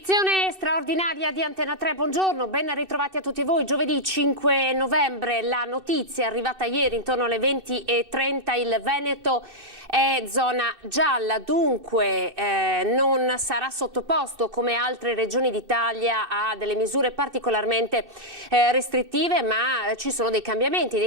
Edizione straordinaria di Antena 3, buongiorno, ben ritrovati a tutti voi. Giovedì 5 novembre, la notizia è arrivata ieri intorno alle 20:30, il Veneto è zona gialla, dunque non sarà sottoposto come altre regioni d'Italia a delle misure particolarmente restrittive, ma ci sono dei cambiamenti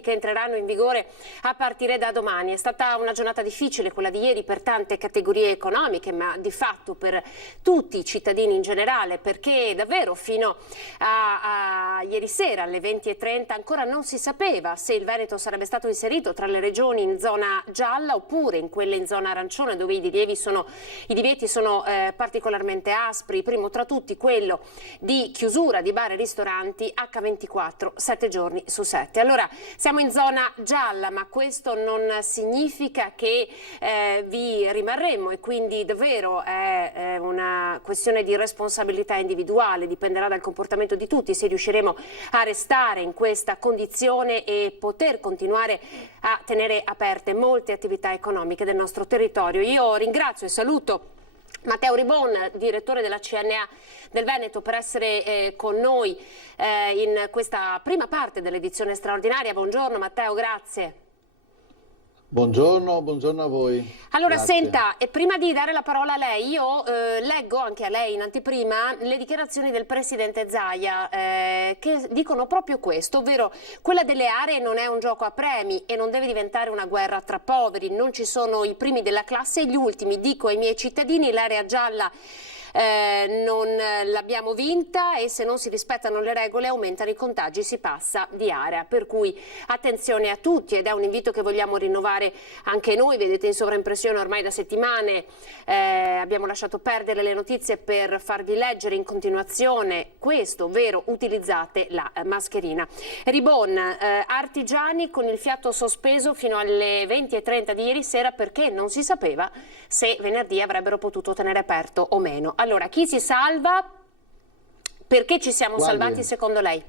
che entreranno in vigore a partire da domani. È stata una giornata difficile quella di ieri per tante categorie economiche, ma di fatto per tutti i cittadini in generale, perché davvero fino a ieri sera alle 20:30 ancora non si sapeva se il Veneto sarebbe stato inserito tra le regioni in zona gialla oppure in quelle in zona arancione, dove i divieti sono particolarmente aspri, primo tra tutti quello di chiusura di bar e ristoranti H24 7 giorni su 7. Allora siamo in zona gialla, ma questo non significa che vi rimarremo, e quindi davvero è una questione di responsabilità individuale, dipenderà dal comportamento di tutti se riusciremo a restare in questa condizione e poter continuare a tenere aperte molte attività economiche del nostro territorio. Io ringrazio e saluto Matteo Ribon, direttore della CNA del Veneto, per essere con noi in questa prima parte dell'edizione straordinaria. Buongiorno Matteo, grazie. Buongiorno a voi. Allora, Grazie. senta, e prima di dare la parola a lei, io leggo anche a lei in anteprima le dichiarazioni del presidente Zaia che dicono proprio questo, ovvero quella delle aree non è un gioco a premi e non deve diventare una guerra tra poveri, non ci sono i primi della classe e gli ultimi. Dico ai miei cittadini, l'area gialla non l'abbiamo vinta e se non si rispettano le regole aumentano i contagi, si passa di area, per cui attenzione a tutti, ed è un invito che vogliamo rinnovare anche noi. Vedete in sovraimpressione ormai da settimane, abbiamo lasciato perdere le notizie per farvi leggere in continuazione questo, ovvero utilizzate la mascherina. Ribon, artigiani con il fiato sospeso fino alle 20:30 di ieri sera perché non si sapeva se venerdì avrebbero potuto tenere aperto o meno. Allora, chi si salva? Perché ci siamo salvati secondo lei?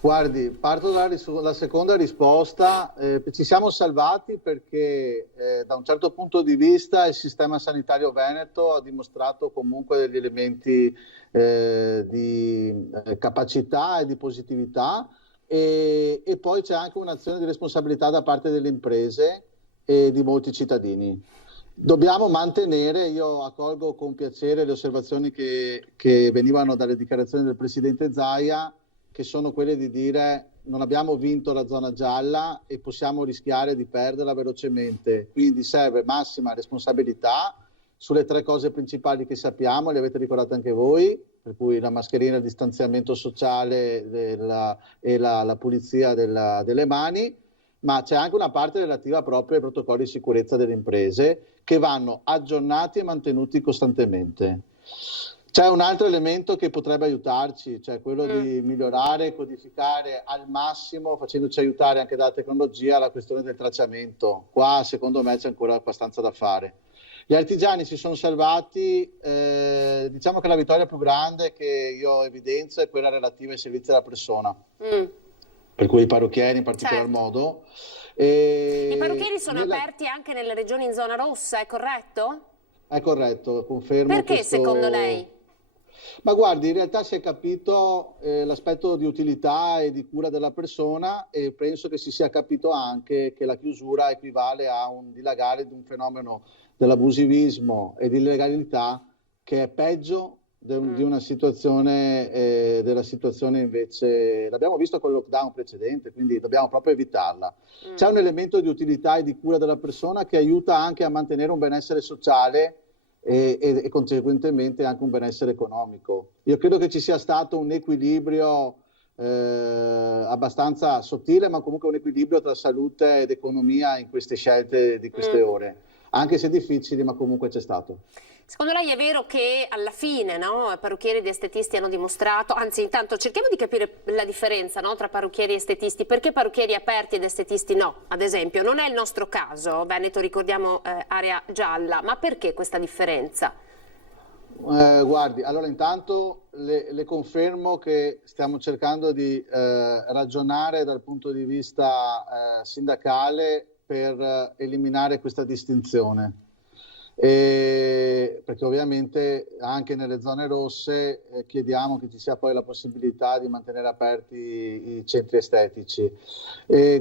Guardi, parto dalla seconda risposta. Ci siamo salvati perché da un certo punto di vista il sistema sanitario veneto ha dimostrato comunque degli elementi di capacità e di positività, e poi c'è anche un'azione di responsabilità da parte delle imprese e di molti cittadini. Dobbiamo mantenere, io accolgo con piacere le osservazioni che venivano dalle dichiarazioni del presidente Zaia, che sono quelle di dire non abbiamo vinto la zona gialla e possiamo rischiare di perderla velocemente, quindi serve massima responsabilità sulle tre cose principali che sappiamo, le avete ricordate anche voi, per cui la mascherina, il distanziamento sociale e la pulizia delle mani, ma c'è anche una parte relativa proprio ai protocolli di sicurezza delle imprese che vanno aggiornati e mantenuti costantemente. C'è un altro elemento che potrebbe aiutarci, cioè quello di migliorare e codificare al massimo, facendoci aiutare anche dalla tecnologia, la questione del tracciamento. Qua secondo me c'è ancora abbastanza da fare. Gli artigiani si sono salvati, diciamo che la vittoria più grande che io evidenzio è quella relativa ai servizi alla persona. Per cui i parrucchieri in particolar modo. I parrucchieri sono aperti anche nelle regioni in zona rossa, è corretto? È corretto, confermo. Perché secondo lei? Ma guardi, in realtà si è capito l'aspetto di utilità e di cura della persona, e penso che si sia capito anche che la chiusura equivale a un dilagare di un fenomeno dell'abusivismo e di illegalità che è peggio di una situazione, della situazione invece, l'abbiamo visto con il lockdown precedente, quindi dobbiamo proprio evitarla. C'è un elemento di utilità e di cura della persona che aiuta anche a mantenere un benessere sociale e conseguentemente anche un benessere economico. Io credo che ci sia stato un equilibrio abbastanza sottile, ma comunque un equilibrio tra salute ed economia in queste scelte di queste ore, anche se difficili, ma comunque c'è stato. Secondo lei è vero che alla fine, no, parrucchieri ed estetisti hanno dimostrato, anzi intanto cerchiamo di capire la differenza, no, tra parrucchieri e estetisti, perché parrucchieri aperti ed estetisti no, ad esempio, non è il nostro caso, Veneto ricordiamo area gialla, ma perché questa differenza? Guardi, allora intanto le confermo che stiamo cercando di ragionare dal punto di vista sindacale per eliminare questa distinzione. Perché ovviamente anche nelle zone rosse chiediamo che ci sia poi la possibilità di mantenere aperti i centri estetici.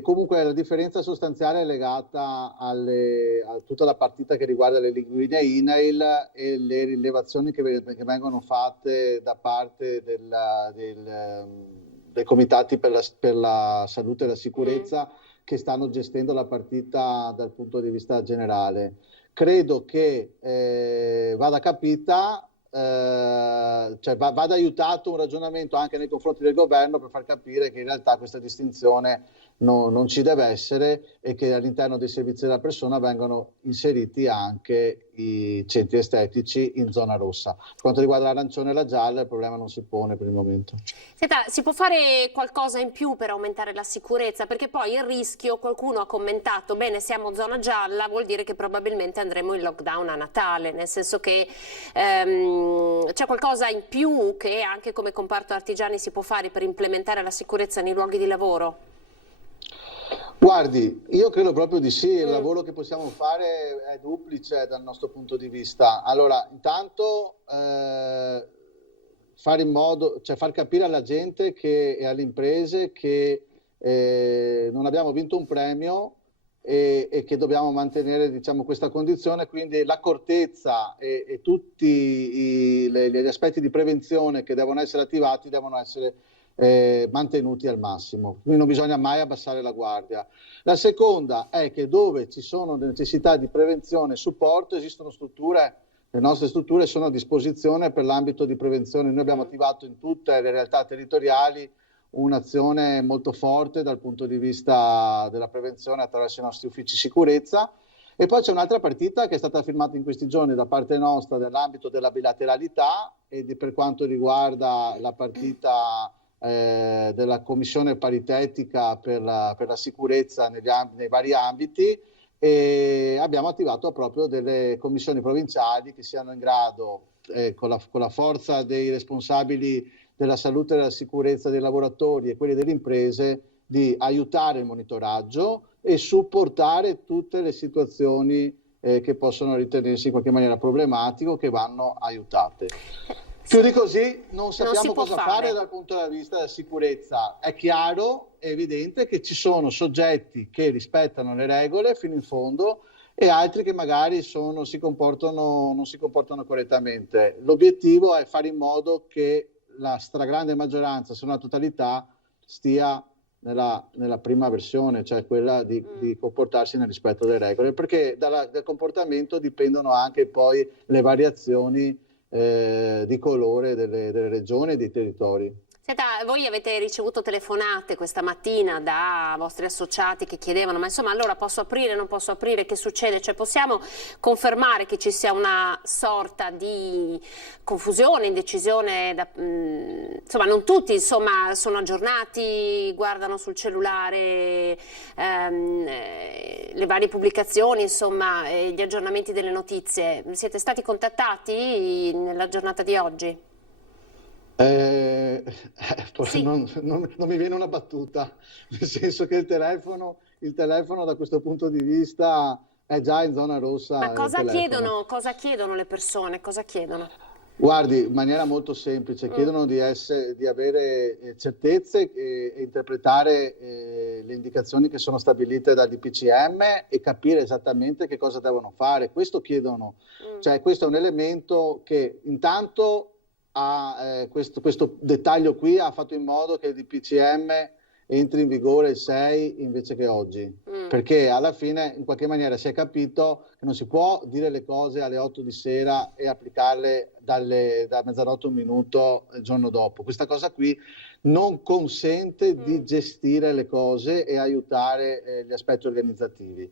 Comunque la differenza sostanziale è legata a tutta la partita che riguarda le linguine INAIL e le rilevazioni che vengono fatte da parte dei comitati per la salute e la sicurezza che stanno gestendo la partita dal punto di vista generale. Credo che vada capita, cioè vada aiutato un ragionamento anche nei confronti del governo per far capire che in realtà questa distinzione non ci deve essere e che all'interno dei servizi della persona vengono inseriti anche i centri estetici in zona rossa. Per quanto riguarda l'arancione e la gialla, il problema non si pone per il momento. Senta, si può fare qualcosa in più per aumentare la sicurezza? Perché poi il rischio, qualcuno ha commentato, bene, siamo zona gialla, vuol dire che probabilmente andremo in lockdown a Natale, nel senso che c'è qualcosa in più che anche come comparto artigiani si può fare per implementare la sicurezza nei luoghi di lavoro? Guardi, io credo proprio di sì, il lavoro che possiamo fare è duplice dal nostro punto di vista. Allora, intanto fare in modo, cioè far capire alla gente e alle imprese che non abbiamo vinto un premio e che dobbiamo mantenere, diciamo, questa condizione, quindi l'accortezza e tutti gli aspetti di prevenzione che devono essere attivati devono essere mantenuti al massimo, quindi non bisogna mai abbassare la guardia. La seconda è che dove ci sono necessità di prevenzione e supporto esistono strutture, le nostre strutture sono a disposizione per l'ambito di prevenzione. Noi abbiamo attivato in tutte le realtà territoriali un'azione molto forte dal punto di vista della prevenzione attraverso i nostri uffici sicurezza. E poi c'è un'altra partita che è stata firmata in questi giorni da parte nostra nell'ambito della bilateralità per quanto riguarda la partita della commissione paritetica per la sicurezza nei vari ambiti, e abbiamo attivato proprio delle commissioni provinciali che siano in grado, con la forza dei responsabili della salute e della sicurezza dei lavoratori e quelli delle imprese, di aiutare il monitoraggio e supportare tutte le situazioni che possono ritenersi in qualche maniera problematiche, che vanno aiutate. Più di così non sappiamo cosa fare dal punto di vista della sicurezza. È chiaro, è evidente che ci sono soggetti che rispettano le regole fino in fondo e altri che magari non si comportano correttamente. L'obiettivo è fare in modo che la stragrande maggioranza, se non la totalità, stia nella prima versione, cioè quella di comportarsi nel rispetto delle regole, perché dal comportamento dipendono anche poi le variazioni di colore delle regioni e dei territori. Senta, voi avete ricevuto telefonate questa mattina da vostri associati che chiedevano, ma insomma allora posso aprire, non posso aprire, che succede? Cioè possiamo confermare che ci sia una sorta di confusione, indecisione, insomma non tutti insomma sono aggiornati, guardano sul cellulare le varie pubblicazioni, insomma gli aggiornamenti delle notizie. Siete stati contattati nella giornata di oggi? Sì. Non mi viene una battuta, nel senso che il telefono da questo punto di vista è già in zona rossa. Ma cosa chiedono le persone? Cosa chiedono? Guardi, in maniera molto semplice, chiedono di avere certezze e interpretare le indicazioni che sono stabilite dal DPCM e capire esattamente che cosa devono fare. Questo chiedono, cioè questo è un elemento che intanto questo dettaglio qui ha fatto in modo che il DPCM entri in vigore il 6 invece che oggi, perché alla fine in qualche maniera si è capito che non si può dire le cose alle 8 di sera e applicarle da mezzanotte un minuto il giorno dopo. Questa cosa qui non consente di gestire le cose e aiutare gli aspetti organizzativi.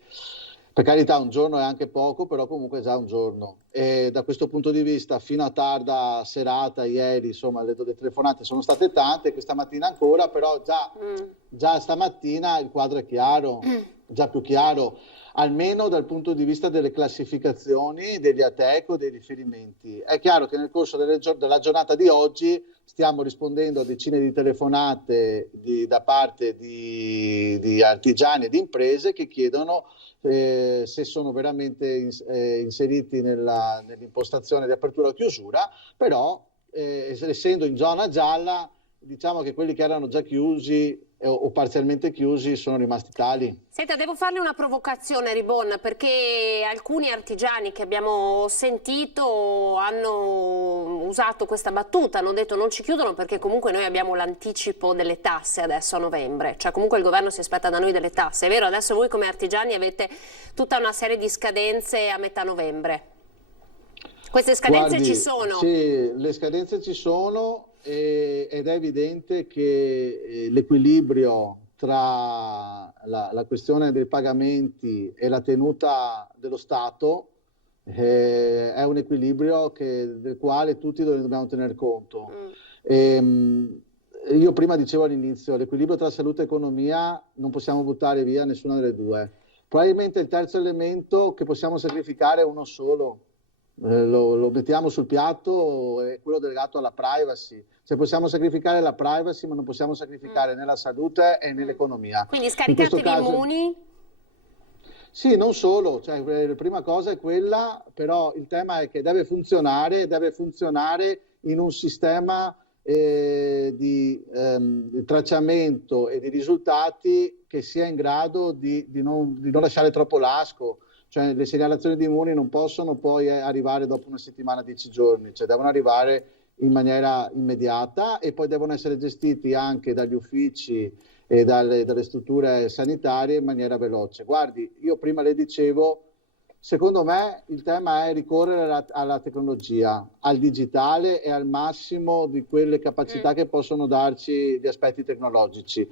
Per carità, un giorno è anche poco, però comunque è già un giorno. E da questo punto di vista, fino a tarda serata, ieri, insomma, le telefonate sono state tante, questa mattina ancora, però già stamattina il quadro è chiaro, già più chiaro, almeno dal punto di vista delle classificazioni, degli ATECO, dei riferimenti. È chiaro che nel corso della giornata di oggi stiamo rispondendo a decine di telefonate da parte di artigiani e di imprese che chiedono se sono veramente inseriti nell'impostazione di apertura o chiusura, però essendo in zona gialla, diciamo che quelli che erano già chiusi o parzialmente chiusi sono rimasti tali. Senta, devo farle una provocazione, Ribon, perché alcuni artigiani che abbiamo sentito hanno usato questa battuta, hanno detto non ci chiudono perché comunque noi abbiamo l'anticipo delle tasse adesso a novembre, cioè comunque il governo si aspetta da noi delle tasse, è vero? Adesso voi come artigiani avete tutta una serie di scadenze a metà novembre. Queste scadenze Guardi, ci sono? Sì, le scadenze ci sono ed è evidente che l'equilibrio tra la questione dei pagamenti e la tenuta dello Stato è un equilibrio del quale tutti dobbiamo tener conto. Io prima dicevo all'inizio, l'equilibrio tra salute e economia non possiamo buttare via nessuna delle due. Probabilmente il terzo elemento che possiamo sacrificare è uno solo. Lo mettiamo sul piatto, è quello legato alla privacy. Cioè possiamo sacrificare la privacy, ma non possiamo sacrificare né la salute e né l'economia. Quindi scaricatevi immuni? Sì, non solo, cioè, la prima cosa è quella, però il tema è che deve funzionare in un sistema di tracciamento e di risultati che sia in grado di non lasciare troppo lasco. Cioè le segnalazioni di immuni non possono poi arrivare dopo una settimana, 10 giorni, cioè devono arrivare in maniera immediata e poi devono essere gestiti anche dagli uffici e dalle strutture sanitarie in maniera veloce. Guardi, io prima le dicevo, secondo me il tema è ricorrere alla tecnologia, al digitale e al massimo di quelle capacità che possono darci gli aspetti tecnologici.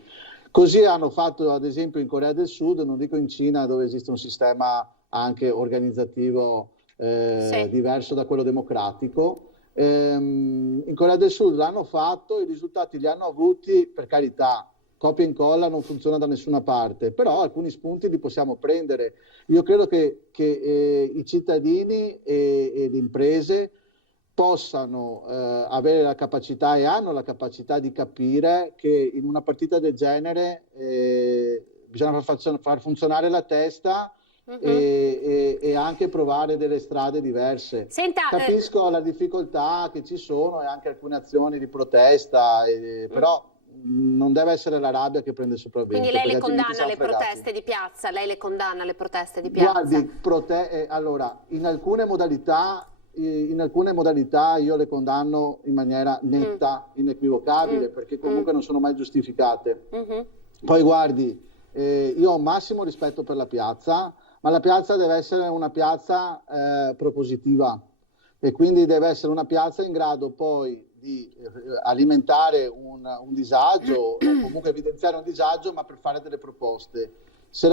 Così hanno fatto ad esempio in Corea del Sud, non dico in Cina dove esiste un sistema anche organizzativo diverso da quello democratico. In Corea del Sud l'hanno fatto, i risultati li hanno avuti, per carità, copia e incolla non funziona da nessuna parte, però alcuni spunti li possiamo prendere. Io credo che i cittadini e le imprese possano avere la capacità e hanno la capacità di capire che in una partita del genere bisogna far funzionare la testa e anche provare delle strade diverse. Senta, capisco la difficoltà che ci sono e anche alcune azioni di protesta, però non deve essere la rabbia che prende sopravvento. Quindi lei le condanna le proteste di piazza? Lei le condanna le proteste di piazza? Guardi, allora, in alcune modalità io le condanno in maniera netta, inequivocabile, perché comunque non sono mai giustificate. Poi guardi, io ho un massimo rispetto per la piazza, ma la piazza deve essere una piazza propositiva e quindi deve essere una piazza in grado poi di alimentare un disagio o comunque evidenziare un disagio, ma per fare delle proposte. Se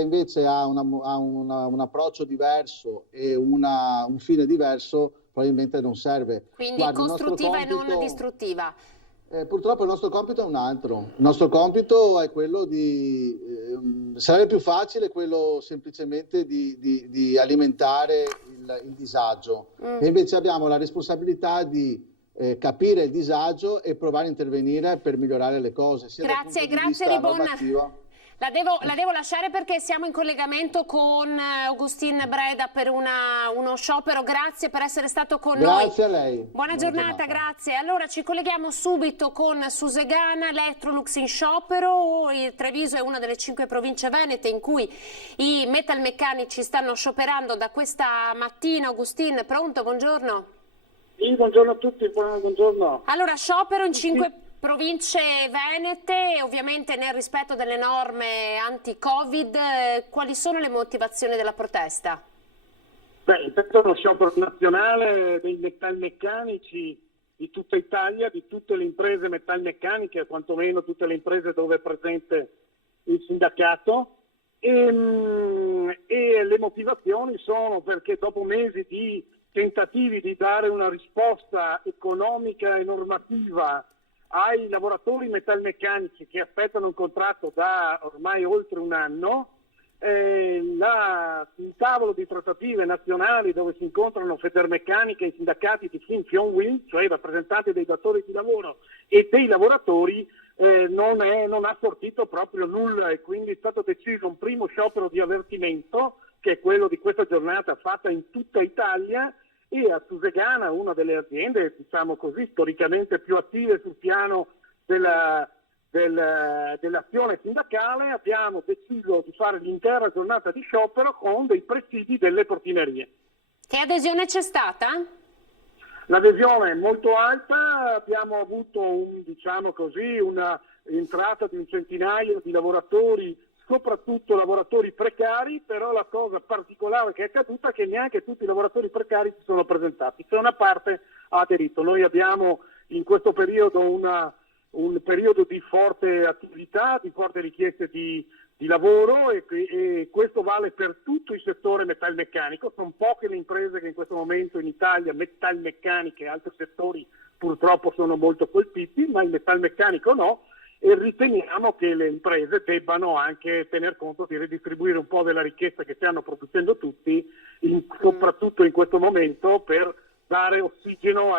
invece ha un approccio diverso e un fine diverso, probabilmente non serve. Quindi costruttiva e non distruttiva. Purtroppo il nostro compito è un altro. Il nostro compito è quello sarebbe più facile quello semplicemente di alimentare il disagio. E invece abbiamo la responsabilità di capire il disagio e provare a intervenire per migliorare le cose. Grazie Ribon. La devo lasciare perché siamo in collegamento con Augustin Breda per uno sciopero. Grazie per essere stato con noi. Grazie a lei. Buona giornata, grazie. Allora ci colleghiamo subito con Susegana, Electrolux in sciopero. Il Treviso è una delle 5 province venete in cui i metalmeccanici stanno scioperando da questa mattina. Augustin, pronto? Buongiorno. Sì, buongiorno a tutti, buongiorno. Allora, sciopero in 5 province venete, ovviamente nel rispetto delle norme anti-Covid. Quali sono le motivazioni della protesta? Beh, intanto lo sciopero nazionale dei metalmeccanici di tutta Italia, di tutte le imprese metalmeccaniche, quantomeno tutte le imprese dove è presente il sindacato. E le motivazioni sono perché dopo mesi di tentativi di dare una risposta economica e normativa ai lavoratori metalmeccanici che aspettano un contratto da ormai oltre un anno, un tavolo di trattative nazionali dove si incontrano Federmeccanica e i sindacati di Finfion-Wind, cioè i rappresentanti dei datori di lavoro e dei lavoratori, non ha sortito proprio nulla, e quindi è stato deciso un primo sciopero di avvertimento, che è quello di questa giornata fatta in tutta Italia, e a Susegana, una delle aziende, diciamo così, storicamente più attive sul piano dell'azione sindacale, abbiamo deciso di fare l'intera giornata di sciopero con dei presidi delle portinerie. Che adesione c'è stata? L'adesione è molto alta, abbiamo avuto una entrata di un centinaio di lavoratori, soprattutto lavoratori precari, però la cosa particolare che è accaduta è che neanche tutti i lavoratori precari si sono presentati, se una parte ha aderito. Noi abbiamo in questo periodo un periodo di forte attività, di forte richieste di lavoro, e questo vale per tutto il settore metalmeccanico. Sono poche le imprese che in questo momento in Italia, metalmeccaniche e altri settori purtroppo sono molto colpiti, ma il metalmeccanico no, e riteniamo che le imprese debbano anche tener conto di ridistribuire un po' della ricchezza che stanno producendo tutti, soprattutto in questo momento, per dare ossigeno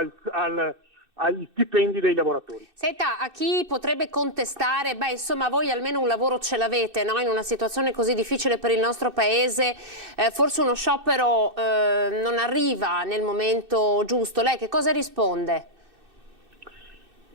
agli stipendi dei lavoratori. Senta, a chi potrebbe contestare, insomma voi almeno un lavoro ce l'avete, no? In una situazione così difficile per il nostro paese, forse uno sciopero non arriva nel momento giusto. Lei che cosa risponde?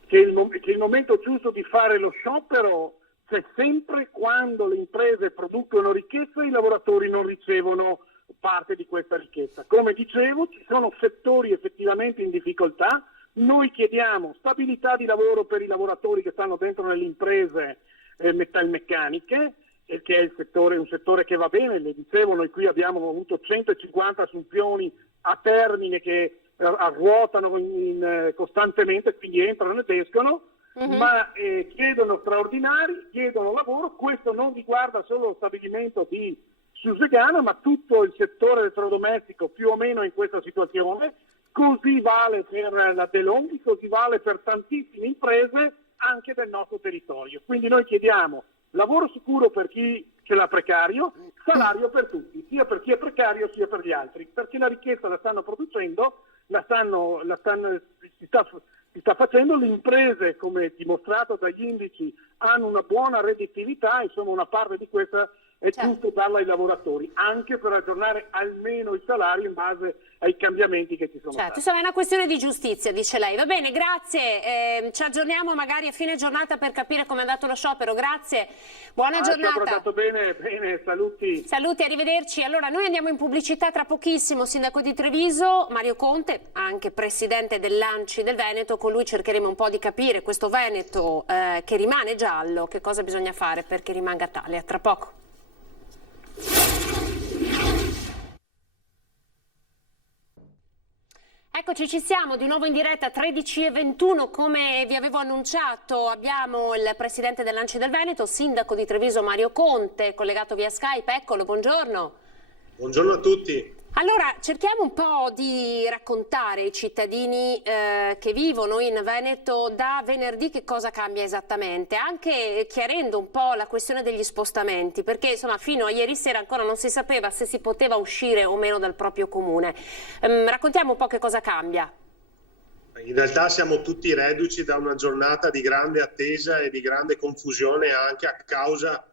Che il momento giusto di fare lo sciopero c'è sempre quando le imprese producono ricchezza e i lavoratori non ricevono parte di questa ricchezza. Come dicevo, ci sono settori effettivamente in difficoltà. Noi chiediamo stabilità di lavoro per i lavoratori che stanno dentro nelle imprese metalmeccaniche, che è un settore che va bene. Le dicevo, noi qui abbiamo avuto 150 assunzioni a termine che ruotano costantemente, quindi entrano ed escono, ma chiedono straordinari, chiedono lavoro. Questo non riguarda solo lo stabilimento di Susegana, ma tutto il settore elettrodomestico più o meno in questa situazione. Così vale per la DeLonghi, così vale per tantissime imprese anche del nostro territorio. Quindi noi chiediamo lavoro sicuro per chi ce l'ha precario, salario per tutti, sia per chi è precario sia per gli altri, perché la ricchezza la stanno producendo, si sta facendo. Le imprese, come dimostrato dagli indici, hanno una buona redditività, insomma una parte di questa è giusto darla ai lavoratori, anche per aggiornare almeno il salario in base ai cambiamenti che ci sono stati. Insomma è una questione di giustizia, dice lei. Va bene, grazie, ci aggiorniamo magari a fine giornata per capire come è andato lo sciopero. Grazie, buona giornata. È andato bene, saluti. Saluti, arrivederci. Allora noi andiamo in pubblicità tra pochissimo. Sindaco di Treviso, Mario Conte, anche presidente dell'ANCI del Veneto, con lui cercheremo un po' di capire questo Veneto che rimane giallo, che cosa bisogna fare perché rimanga tale. A tra poco. Eccoci, ci siamo di nuovo in diretta 13:21. Come vi avevo annunciato abbiamo il presidente dell'ANCI del Veneto, sindaco di Treviso Mario Conte, collegato via Skype. Eccolo, buongiorno. Buongiorno a tutti. Allora, cerchiamo un po' di raccontare ai cittadini che vivono in Veneto da venerdì che cosa cambia esattamente, anche chiarendo un po' la questione degli spostamenti, perché insomma fino a ieri sera ancora non si sapeva se si poteva uscire o meno dal proprio comune. Raccontiamo un po' che cosa cambia. In realtà siamo tutti reduci da una giornata di grande attesa e di grande confusione anche a causa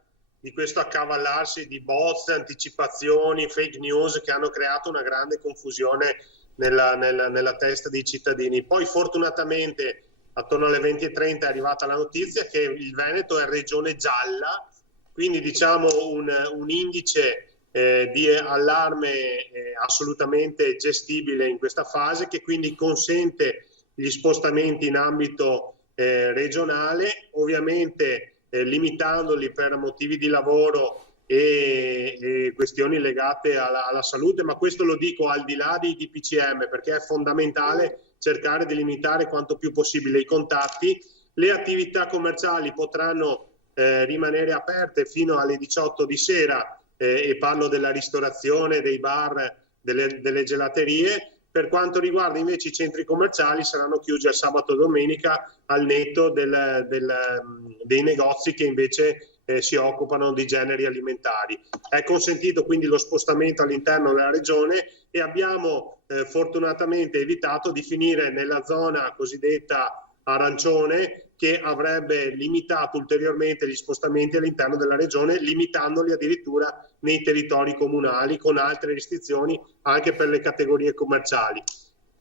di questo accavallarsi di bozze, anticipazioni, fake news che hanno creato una grande confusione nella testa dei cittadini. Poi fortunatamente attorno alle 20:30 è arrivata la notizia che il Veneto è regione gialla, quindi diciamo un indice di allarme assolutamente gestibile in questa fase, che quindi consente gli spostamenti in ambito regionale, ovviamente limitandoli per motivi di lavoro e questioni legate alla salute, ma questo lo dico al di là dei DPCM, perché è fondamentale cercare di limitare quanto più possibile i contatti. Le attività commerciali potranno rimanere aperte fino alle 18 di sera, e parlo della ristorazione, dei bar, delle gelaterie. Per quanto riguarda invece i centri commerciali saranno chiusi al sabato e domenica, al netto dei negozi che invece si occupano di generi alimentari. È consentito quindi lo spostamento all'interno della regione e abbiamo fortunatamente evitato di finire nella zona cosiddetta arancione, che avrebbe limitato ulteriormente gli spostamenti all'interno della regione, limitandoli addirittura nei territori comunali con altre restrizioni anche per le categorie commerciali.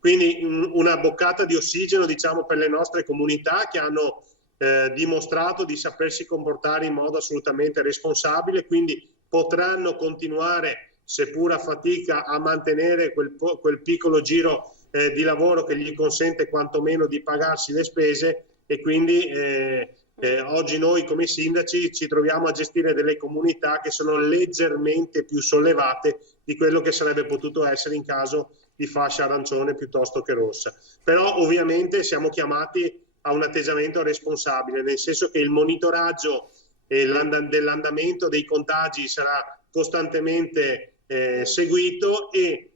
Quindi una boccata di ossigeno, diciamo, per le nostre comunità che hanno dimostrato di sapersi comportare in modo assolutamente responsabile, quindi potranno continuare, seppur a fatica, a mantenere quel piccolo giro di lavoro che gli consente quantomeno di pagarsi le spese, e quindi oggi noi come sindaci ci troviamo a gestire delle comunità che sono leggermente più sollevate di quello che sarebbe potuto essere in caso di fascia arancione piuttosto che rossa. Però ovviamente siamo chiamati a un atteggiamento responsabile, nel senso che il monitoraggio dell'andamento dei contagi sarà costantemente seguito e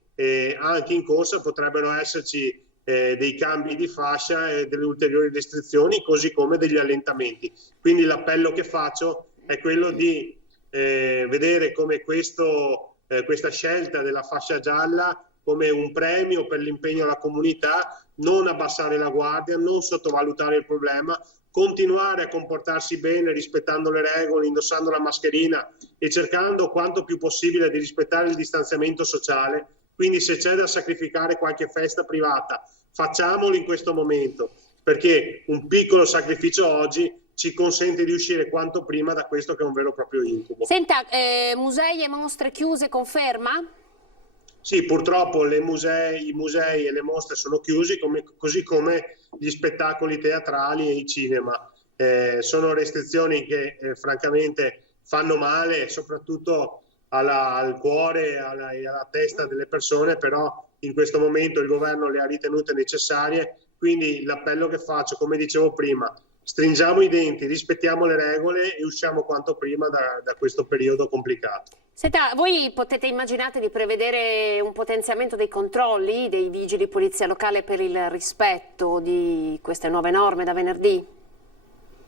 anche in corsa potrebbero esserci dei cambi di fascia e delle ulteriori restrizioni, così come degli allentamenti. Quindi l'appello che faccio è quello di vedere come questa scelta della fascia gialla come un premio per l'impegno alla comunità, non abbassare la guardia, non sottovalutare il problema, continuare a comportarsi bene rispettando le regole, indossando la mascherina e cercando quanto più possibile di rispettare il distanziamento sociale. Quindi se c'è da sacrificare qualche festa privata, facciamolo in questo momento, perché un piccolo sacrificio oggi ci consente di uscire quanto prima da questo che è un vero e proprio incubo. Senta, musei e mostre chiuse, conferma? Sì, purtroppo i musei e le mostre sono chiusi, così come gli spettacoli teatrali e i cinema. Sono restrizioni che francamente fanno male, soprattutto al cuore e alla testa delle persone, però in questo momento il governo le ha ritenute necessarie, quindi l'appello che faccio, come dicevo prima, stringiamo i denti, rispettiamo le regole e usciamo quanto prima da questo periodo complicato. Senta, voi potete immaginare di prevedere un potenziamento dei controlli dei vigili di polizia locale per il rispetto di queste nuove norme da venerdì?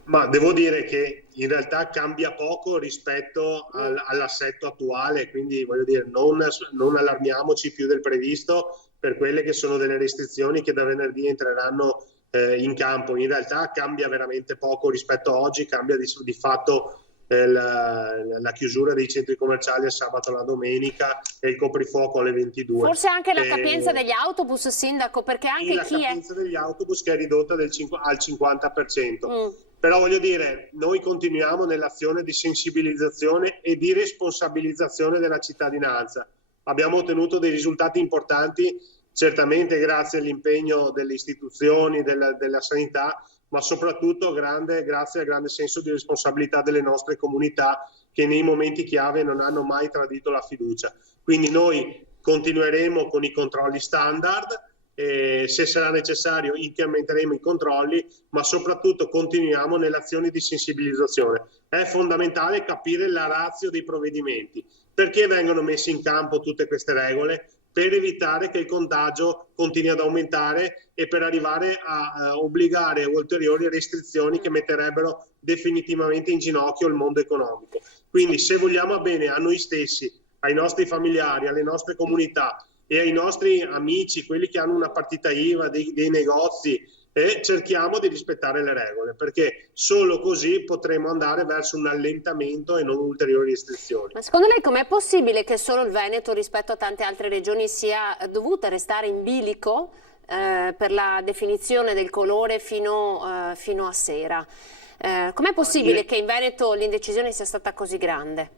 Ma devo dire che in realtà cambia poco rispetto all'assetto attuale, quindi voglio dire non allarmiamoci più del previsto per quelle che sono delle restrizioni che da venerdì entreranno in campo. In realtà cambia veramente poco rispetto a oggi, cambia di fatto la chiusura dei centri commerciali al sabato e alla domenica e il coprifuoco alle 22. Forse anche la capienza degli autobus, sindaco, perché anche la capienza degli autobus che è ridotta al 50%. Però voglio dire, noi continuiamo nell'azione di sensibilizzazione e di responsabilizzazione della cittadinanza. Abbiamo ottenuto dei risultati importanti, certamente grazie all'impegno delle istituzioni, della sanità, ma soprattutto grazie al grande senso di responsabilità delle nostre comunità che nei momenti chiave non hanno mai tradito la fiducia. Quindi noi continueremo con i controlli standard, se sarà necessario incrementeremo i controlli, ma soprattutto continuiamo nell'azione di sensibilizzazione. È fondamentale capire la ratio dei provvedimenti. Perché vengono messe in campo tutte queste regole? Per evitare che il contagio continui ad aumentare e per arrivare a obbligare ulteriori restrizioni che metterebbero definitivamente in ginocchio il mondo economico. Quindi se vogliamo bene a noi stessi, ai nostri familiari, alle nostre comunità e ai nostri amici, quelli che hanno una partita IVA, dei negozi, cerchiamo di rispettare le regole, perché solo così potremo andare verso un allentamento e non ulteriori restrizioni. Ma secondo lei com'è possibile che solo il Veneto rispetto a tante altre regioni sia dovuta restare in bilico per la definizione del colore fino a sera? Com'è possibile che in Veneto l'indecisione sia stata così grande?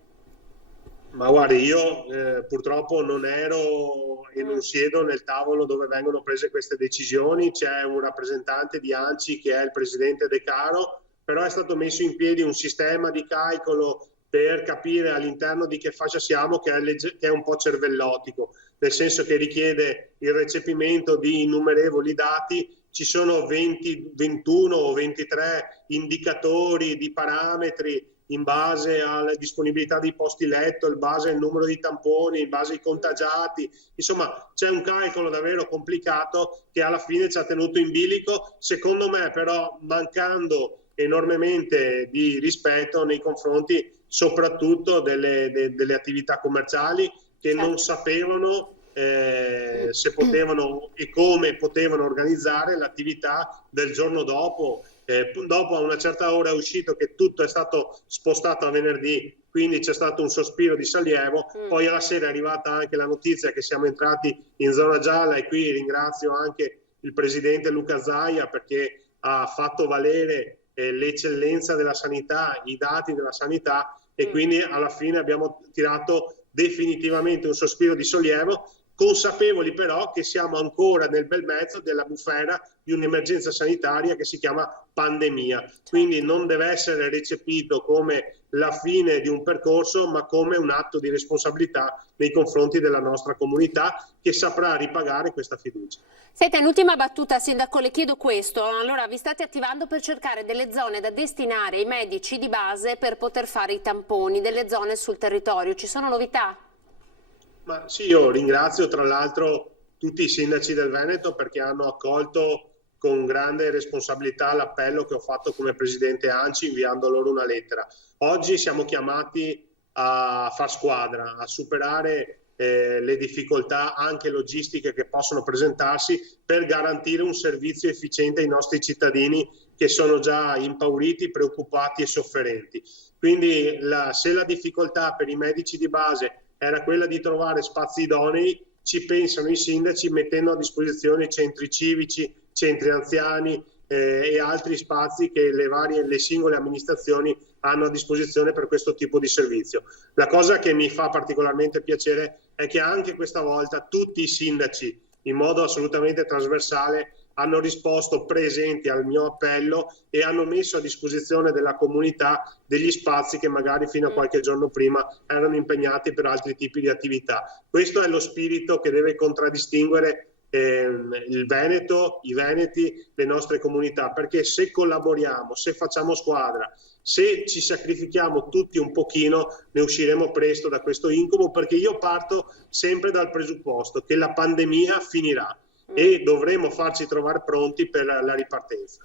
Ma guardi, io purtroppo non ero e non siedo nel tavolo dove vengono prese queste decisioni. C'è un rappresentante di ANCI che è il presidente De Caro, però è stato messo in piedi un sistema di calcolo per capire all'interno di che fascia siamo che è un po' cervellotico, nel senso che richiede il recepimento di innumerevoli dati. Ci sono 21 o 23 indicatori di parametri in base alla disponibilità dei posti letto, in base al numero di tamponi, in base ai contagiati. Insomma, c'è un calcolo davvero complicato che alla fine ci ha tenuto in bilico. Secondo me, però, mancando enormemente di rispetto nei confronti soprattutto delle attività commerciali che non sapevano se potevano e come potevano organizzare l'attività del giorno dopo. Dopo a una certa ora è uscito che tutto è stato spostato a venerdì, quindi c'è stato un sospiro di sollievo. Poi alla sera è arrivata anche la notizia che siamo entrati in zona gialla, e qui ringrazio anche il presidente Luca Zaia perché ha fatto valere l'eccellenza della sanità, i dati della sanità, e quindi alla fine abbiamo tirato definitivamente un sospiro di sollievo, consapevoli però che siamo ancora nel bel mezzo della bufera di un'emergenza sanitaria che si chiama pandemia. Quindi non deve essere recepito come la fine di un percorso, ma come un atto di responsabilità nei confronti della nostra comunità, che saprà ripagare questa fiducia. Senta, in ultima battuta, Sindaco, le chiedo questo. Allora, vi state attivando per cercare delle zone da destinare ai medici di base per poter fare i tamponi, delle zone sul territorio. Ci sono novità? Ma sì, io ringrazio tra l'altro tutti i sindaci del Veneto perché hanno accolto con grande responsabilità l'appello che ho fatto come presidente ANCI inviando loro una lettera. Oggi siamo chiamati a far squadra, a superare le difficoltà anche logistiche che possono presentarsi per garantire un servizio efficiente ai nostri cittadini che sono già impauriti, preoccupati e sofferenti. Quindi se la difficoltà per i medici di base era quella di trovare spazi idonei, ci pensano i sindaci mettendo a disposizione centri civici, centri anziani e altri spazi che le singole amministrazioni hanno a disposizione per questo tipo di servizio. La cosa che mi fa particolarmente piacere è che anche questa volta tutti i sindaci, in modo assolutamente trasversale, hanno risposto presenti al mio appello e hanno messo a disposizione della comunità degli spazi che magari fino a qualche giorno prima erano impegnati per altri tipi di attività. Questo è lo spirito che deve contraddistinguere il Veneto, i veneti, le nostre comunità, perché se collaboriamo, se facciamo squadra, se ci sacrifichiamo tutti un pochino, ne usciremo presto da questo incubo, perché io parto sempre dal presupposto che la pandemia finirà e dovremo farci trovare pronti per la ripartenza.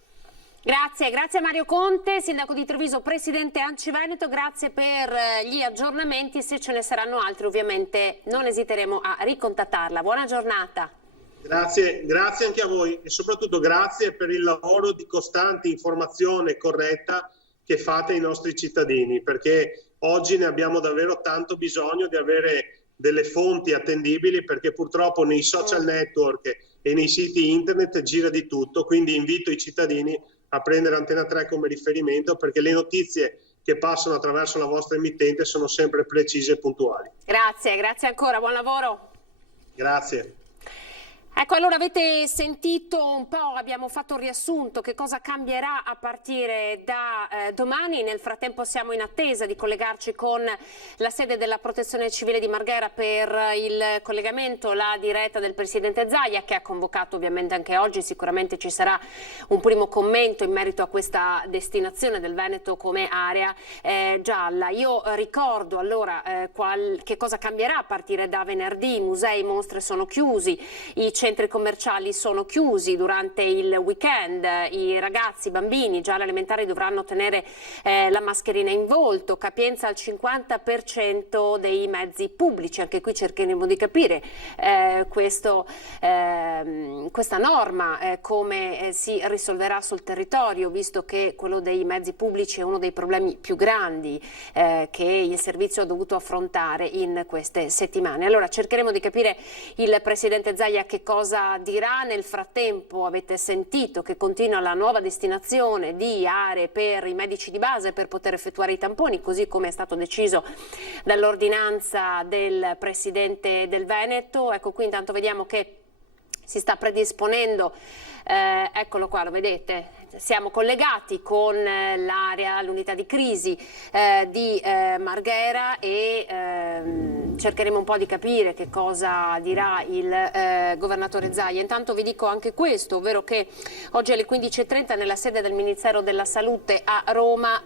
Grazie a Mario Conte, sindaco di Treviso, presidente ANCI Veneto, grazie per gli aggiornamenti. Se ce ne saranno altri ovviamente non esiteremo a ricontattarla. Buona giornata. Grazie anche a voi e soprattutto grazie per il lavoro di costante informazione corretta che fate ai nostri cittadini, perché oggi ne abbiamo davvero tanto bisogno di avere delle fonti attendibili, perché purtroppo nei social network e nei siti internet gira di tutto, quindi invito i cittadini a prendere Antena 3 come riferimento, perché le notizie che passano attraverso la vostra emittente sono sempre precise e puntuali. Grazie ancora, buon lavoro. Grazie. Ecco, allora avete sentito un po', abbiamo fatto un riassunto che cosa cambierà a partire da domani. Nel frattempo siamo in attesa di collegarci con la sede della Protezione Civile di Marghera per il collegamento, la diretta del Presidente Zaia, che ha convocato ovviamente anche oggi. Sicuramente ci sarà un primo commento in merito a questa destinazione del Veneto come area gialla. Io ricordo allora che cosa cambierà a partire da venerdì. I musei, mostre sono chiusi, i centri commerciali sono chiusi durante il weekend, i ragazzi, i bambini già alle elementari dovranno tenere la mascherina in volto, capienza al 50% dei mezzi pubblici. Anche qui cercheremo di capire questa norma come si risolverà sul territorio, visto che quello dei mezzi pubblici è uno dei problemi più grandi che il servizio ha dovuto affrontare in queste settimane. Allora cercheremo di capire il Presidente Zaia che cosa dirà. Nel frattempo avete sentito che continua la nuova destinazione di aree per i medici di base per poter effettuare i tamponi, così come è stato deciso dall'ordinanza del Presidente del Veneto. Ecco, qui intanto vediamo che si sta predisponendo, eccolo qua, lo vedete, siamo collegati con l'area, l'unità di crisi di Marghera e cercheremo un po' di capire che cosa dirà il governatore Zaia. Intanto vi dico anche questo, ovvero che oggi alle 15:30 nella sede del Ministero della Salute a Roma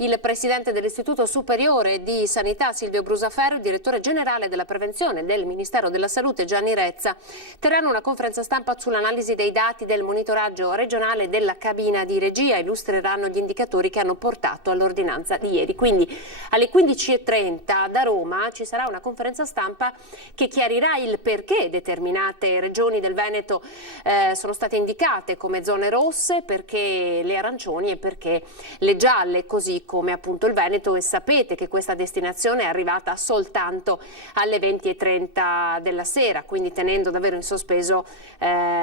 il presidente dell'Istituto Superiore di Sanità Silvio Brusaferro, il direttore generale della prevenzione del Ministero della Salute Gianni Rezza terranno una conferenza stampa sull'analisi dei dati del monitoraggio regionale della cabina di regia, illustreranno gli indicatori che hanno portato all'ordinanza di ieri. Quindi alle 15:30 da Roma ci sarà una conferenza stampa che chiarirà il perché determinate regioni del Veneto sono state indicate come zone rosse, perché le arancioni e perché le gialle, così come appunto il Veneto, e sapete che questa destinazione è arrivata soltanto alle 20:30 della sera, quindi tenendo davvero in sospeso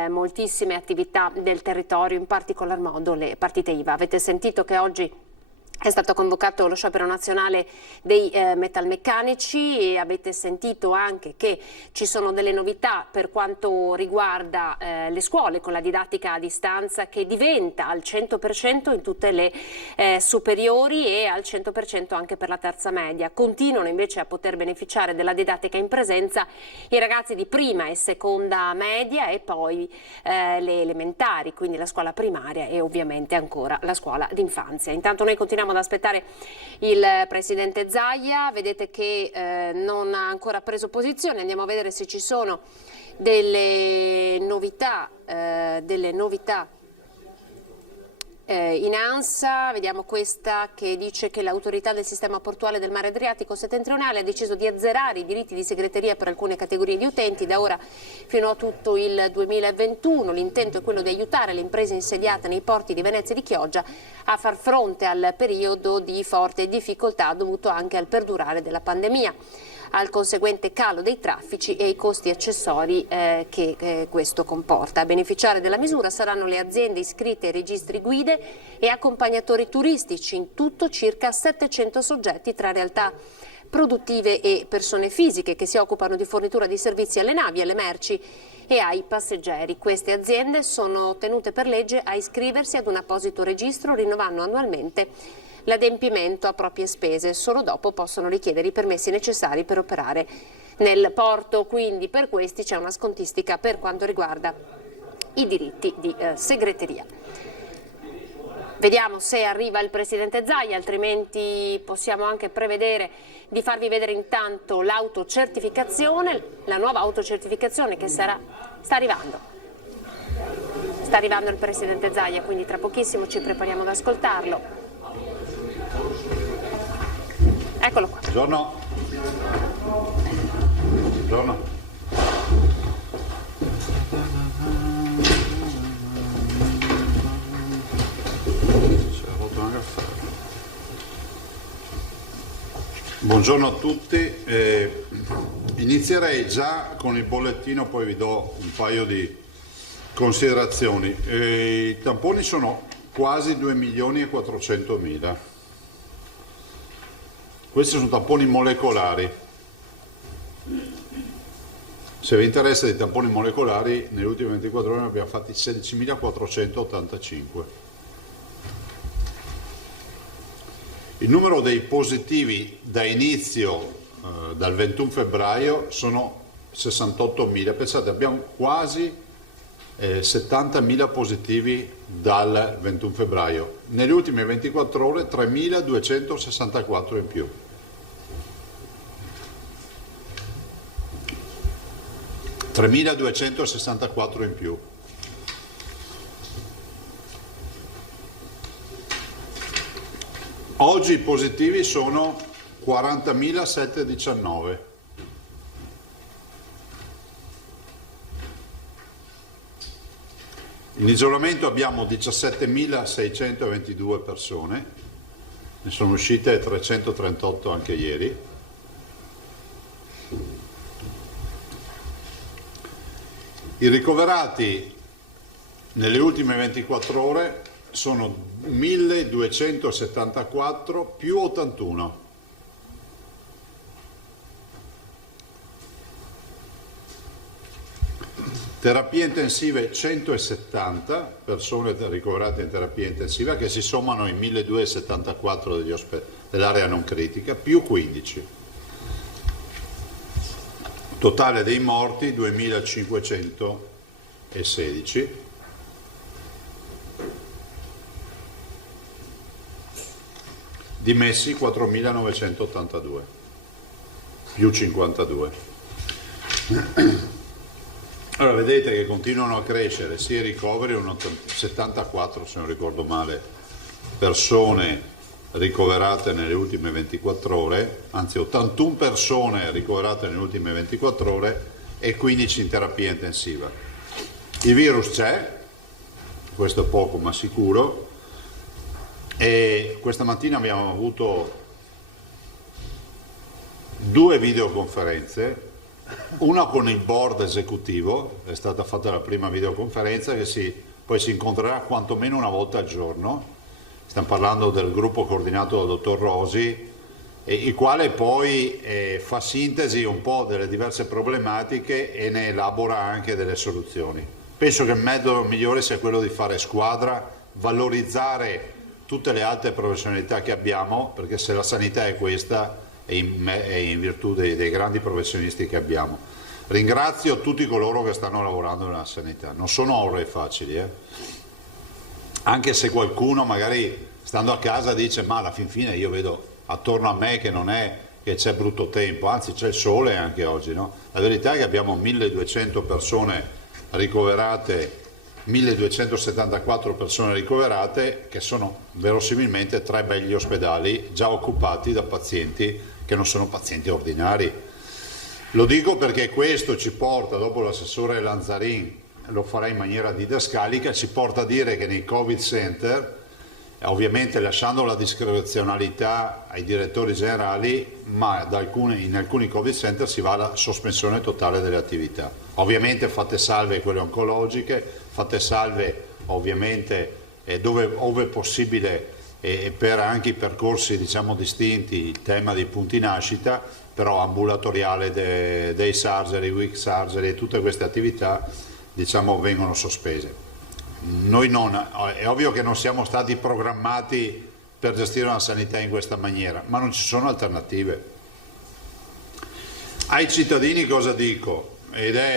moltissime attività del territorio, in particolar modo le partite IVA. Avete sentito che oggi è stato convocato lo sciopero nazionale dei metalmeccanici e avete sentito anche che ci sono delle novità per quanto riguarda le scuole con la didattica a distanza, che diventa al 100% in tutte le superiori e al 100% anche per la terza media. Continuano invece a poter beneficiare della didattica in presenza i ragazzi di prima e seconda media e poi le elementari, quindi la scuola primaria e ovviamente ancora la scuola d'infanzia. Intanto noi continuiamo ad aspettare il presidente Zaia, vedete che non ha ancora preso posizione, andiamo a vedere se ci sono delle novità in ANSA. Vediamo questa che dice che l'autorità del sistema portuale del mare Adriatico settentrionale ha deciso di azzerare i diritti di segreteria per alcune categorie di utenti da ora fino a tutto il 2021. L'intento è quello di aiutare le imprese insediate nei porti di Venezia e di Chioggia a far fronte al periodo di forte difficoltà dovuto anche al perdurare della pandemia, al conseguente calo dei traffici e ai costi accessori che questo comporta. A beneficiare della misura saranno le aziende iscritte ai registri guide e accompagnatori turistici, in tutto circa 700 soggetti tra realtà produttive e persone fisiche che si occupano di fornitura di servizi alle navi, alle merci e ai passeggeri. Queste aziende sono tenute per legge a iscriversi ad un apposito registro, rinnovando annualmente l'adempimento a proprie spese, solo dopo possono richiedere i permessi necessari per operare nel porto, quindi per questi c'è una scontistica per quanto riguarda i diritti di segreteria. Vediamo se arriva il presidente Zaia, altrimenti possiamo anche prevedere di farvi vedere intanto l'autocertificazione, la nuova autocertificazione che sta arrivando. Sta arrivando il presidente Zaia, quindi tra pochissimo ci prepariamo ad ascoltarlo. Eccolo qua. Buongiorno. Buongiorno. Buongiorno a tutti. Inizierei già con il bollettino, poi vi do un paio di considerazioni. I tamponi sono quasi 2.400.000. Questi sono tamponi molecolari. Se vi interessa dei tamponi molecolari, nelle ultime 24 ore ne abbiamo fatti 16.485. Il numero dei positivi da inizio, dal 21 febbraio, sono 68.000. Pensate, abbiamo quasi 70.000 positivi dal 21 febbraio. Nelle ultime 24 ore 3.264 in più. (3.264 in più). Oggi i positivi sono 40.719. In isolamento abbiamo 17.622 persone, ne sono uscite 338 anche ieri. I ricoverati nelle ultime 24 ore sono 1.274 più 81. Terapie intensive 170 persone ricoverate in terapia intensiva, che si sommano ai 1.274 dell'area non critica, più 15. Totale dei morti 2.516. Dimessi 4.982, più 52. Allora, vedete che continuano a crescere sia i ricoveri, 74 se non ricordo male, persone ricoverate nelle ultime 24 ore, anzi 81 persone ricoverate nelle ultime 24 ore e 15 in terapia intensiva. Il virus c'è, questo è poco ma sicuro, e questa mattina abbiamo avuto 2 videoconferenze, una con il board esecutivo, è stata fatta la prima videoconferenza che poi si incontrerà quantomeno una volta al giorno. Stiamo parlando del gruppo coordinato dal dottor Rosi, il quale poi fa sintesi un po' delle diverse problematiche e ne elabora anche delle soluzioni. Penso che il metodo migliore sia quello di fare squadra, valorizzare tutte le altre professionalità che abbiamo, perché se la sanità è questa è in virtù dei grandi professionisti che abbiamo. Ringrazio tutti coloro che stanno lavorando nella sanità, non sono ore facili, anche se qualcuno magari stando a casa dice ma alla fin fine io vedo attorno a me che non è che c'è brutto tempo, anzi c'è il sole anche oggi, no? La verità è che abbiamo 1200 persone ricoverate, 1274 persone ricoverate, che sono verosimilmente 3 begli ospedali già occupati da pazienti che non sono pazienti ordinari. Lo dico perché questo ci porta, dopo l'assessore Lanzarin lo farà in maniera didascalica, ci porta a dire che nei Covid Center, ovviamente lasciando la discrezionalità ai direttori generali, ma in alcuni Covid Center si va alla sospensione totale delle attività. Ovviamente fatte salve quelle oncologiche, fatte salve ovviamente dove possibile per anche i percorsi diciamo distinti, il tema dei punti nascita, però ambulatoriale, day surgery, week surgery e tutte queste attività diciamo vengono sospese. È ovvio che non siamo stati programmati per gestire una sanità in questa maniera, ma non ci sono alternative. Ai cittadini cosa dico?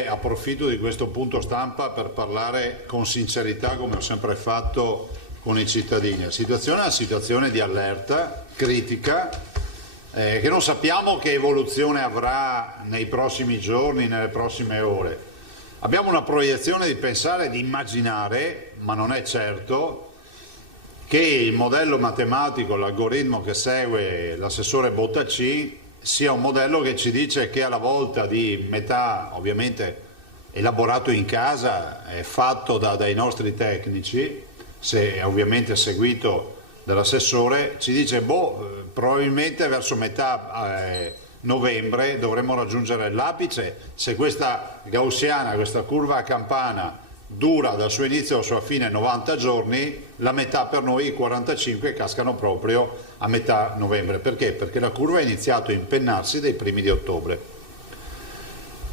Approfitto di questo punto stampa per parlare con sincerità, come ho sempre fatto con i cittadini. La situazione è una situazione di allerta critica, che non sappiamo che evoluzione avrà nei prossimi giorni, nelle prossime ore. Abbiamo una proiezione di pensare, di immaginare, ma non è certo, che il modello matematico, l'algoritmo che segue l'assessore Bottacci sia un modello che ci dice che alla volta di metà, ovviamente elaborato in casa, fatto dai nostri tecnici, se ovviamente seguito dall'assessore, ci dice probabilmente verso metà novembre dovremmo raggiungere l'apice. Se questa gaussiana, questa curva a campana dura dal suo inizio alla sua fine 90 giorni, la metà per noi, i 45, cascano proprio a metà novembre. Perché? Perché la curva ha iniziato a impennarsi dai primi di ottobre.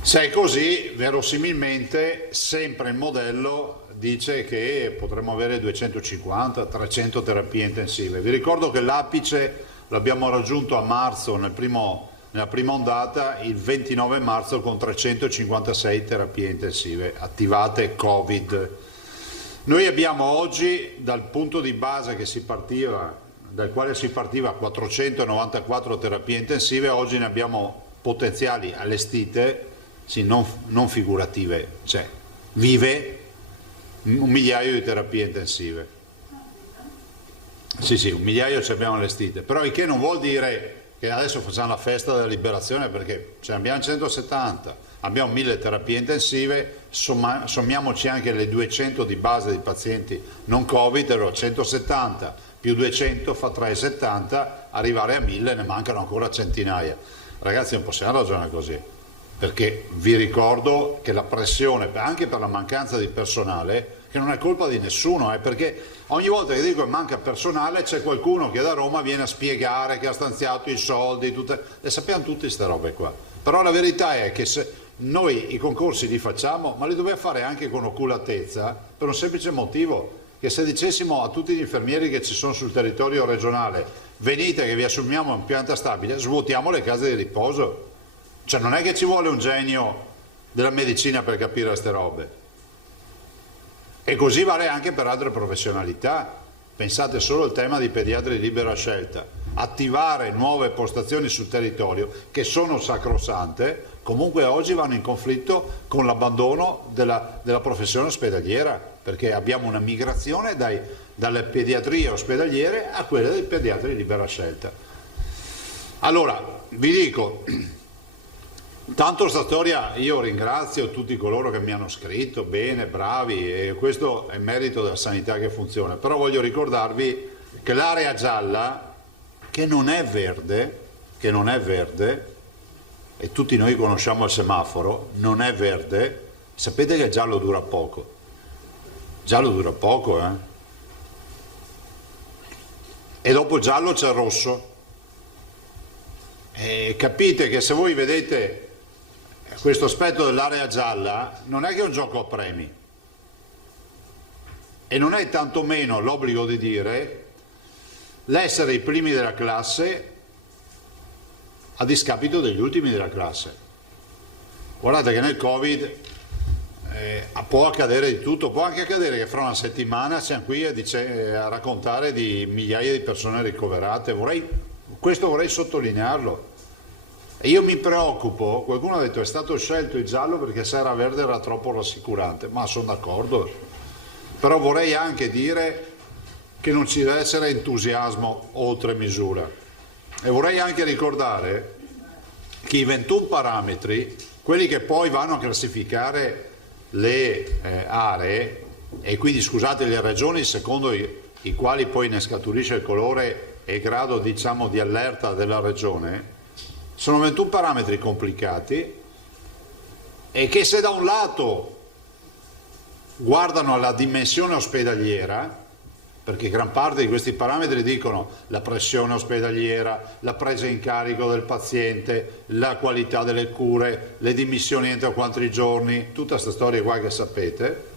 Se è così, verosimilmente sempre il modello dice che potremmo avere 250-300 terapie intensive. Vi ricordo che l'apice l'abbiamo raggiunto a marzo, nella prima ondata, il 29 marzo, con 356 terapie intensive attivate Covid. Noi abbiamo oggi, dal punto di base dal quale si partiva 494 terapie intensive, oggi ne abbiamo potenziali allestite, sì, non figurative, cioè vive, 1 migliaio di terapie intensive. Sì, 1 migliaio ci abbiamo allestite, però il che non vuol dire che adesso facciamo la festa della liberazione, perché ce ne abbiamo 170, abbiamo 1000 terapie intensive, sommiamoci anche le 200 di base di pazienti non Covid, allora 170 più 200 fa 370, arrivare a 1000 ne mancano ancora centinaia. Ragazzi, non possiamo ragionare così, perché vi ricordo che la pressione, anche per la mancanza di personale, che non è colpa di nessuno, perché ogni volta che dico che manca personale c'è qualcuno che da Roma viene a spiegare che ha stanziato i soldi, le sappiamo tutte queste robe qua. Però la verità è che se noi i concorsi li facciamo, ma li dobbiamo fare anche con oculatezza, per un semplice motivo, che se dicessimo a tutti gli infermieri che ci sono sul territorio regionale venite che vi assumiamo in pianta stabile, svuotiamo le case di riposo. Cioè non è che ci vuole un genio della medicina per capire queste robe. E così vale anche per altre professionalità. Pensate solo al tema di pediatri di libera scelta. Attivare nuove postazioni sul territorio, che sono sacrosante, comunque oggi vanno in conflitto con l'abbandono della professione ospedaliera, perché abbiamo una migrazione dalle pediatrie ospedaliere a quelle dei pediatri di libera scelta. Allora, vi dico, tanto sta storia, io ringrazio tutti coloro che mi hanno scritto, bene, bravi, e questo è merito della sanità che funziona, però voglio ricordarvi che l'area gialla, che non è verde, e tutti noi conosciamo il semaforo, non è verde, sapete che il giallo dura poco. Giallo dura poco, E dopo il giallo c'è il rosso. E capite che se voi vedete questo aspetto dell'area gialla, non è che è un gioco a premi. E non è tantomeno l'obbligo di dire l'essere i primi della classe a discapito degli ultimi della classe. Guardate che nel Covid può accadere di tutto, può anche accadere che fra una settimana siamo qui a raccontare di migliaia di persone ricoverate. Questo vorrei sottolinearlo. E io mi preoccupo, qualcuno ha detto è stato scelto il giallo perché se era verde era troppo rassicurante, ma sono d'accordo, però vorrei anche dire che non ci deve essere entusiasmo oltre misura. E vorrei anche ricordare che i 21 parametri, quelli che poi vanno a classificare le aree, e quindi scusate le ragioni secondo i quali poi ne scaturisce il colore e il grado, diciamo, di allerta della regione, sono 21 parametri complicati e che se da un lato guardano alla dimensione ospedaliera, perché gran parte di questi parametri dicono la pressione ospedaliera, la presa in carico del paziente, la qualità delle cure, le dimissioni entro quanti giorni, tutta questa storia qua che sapete,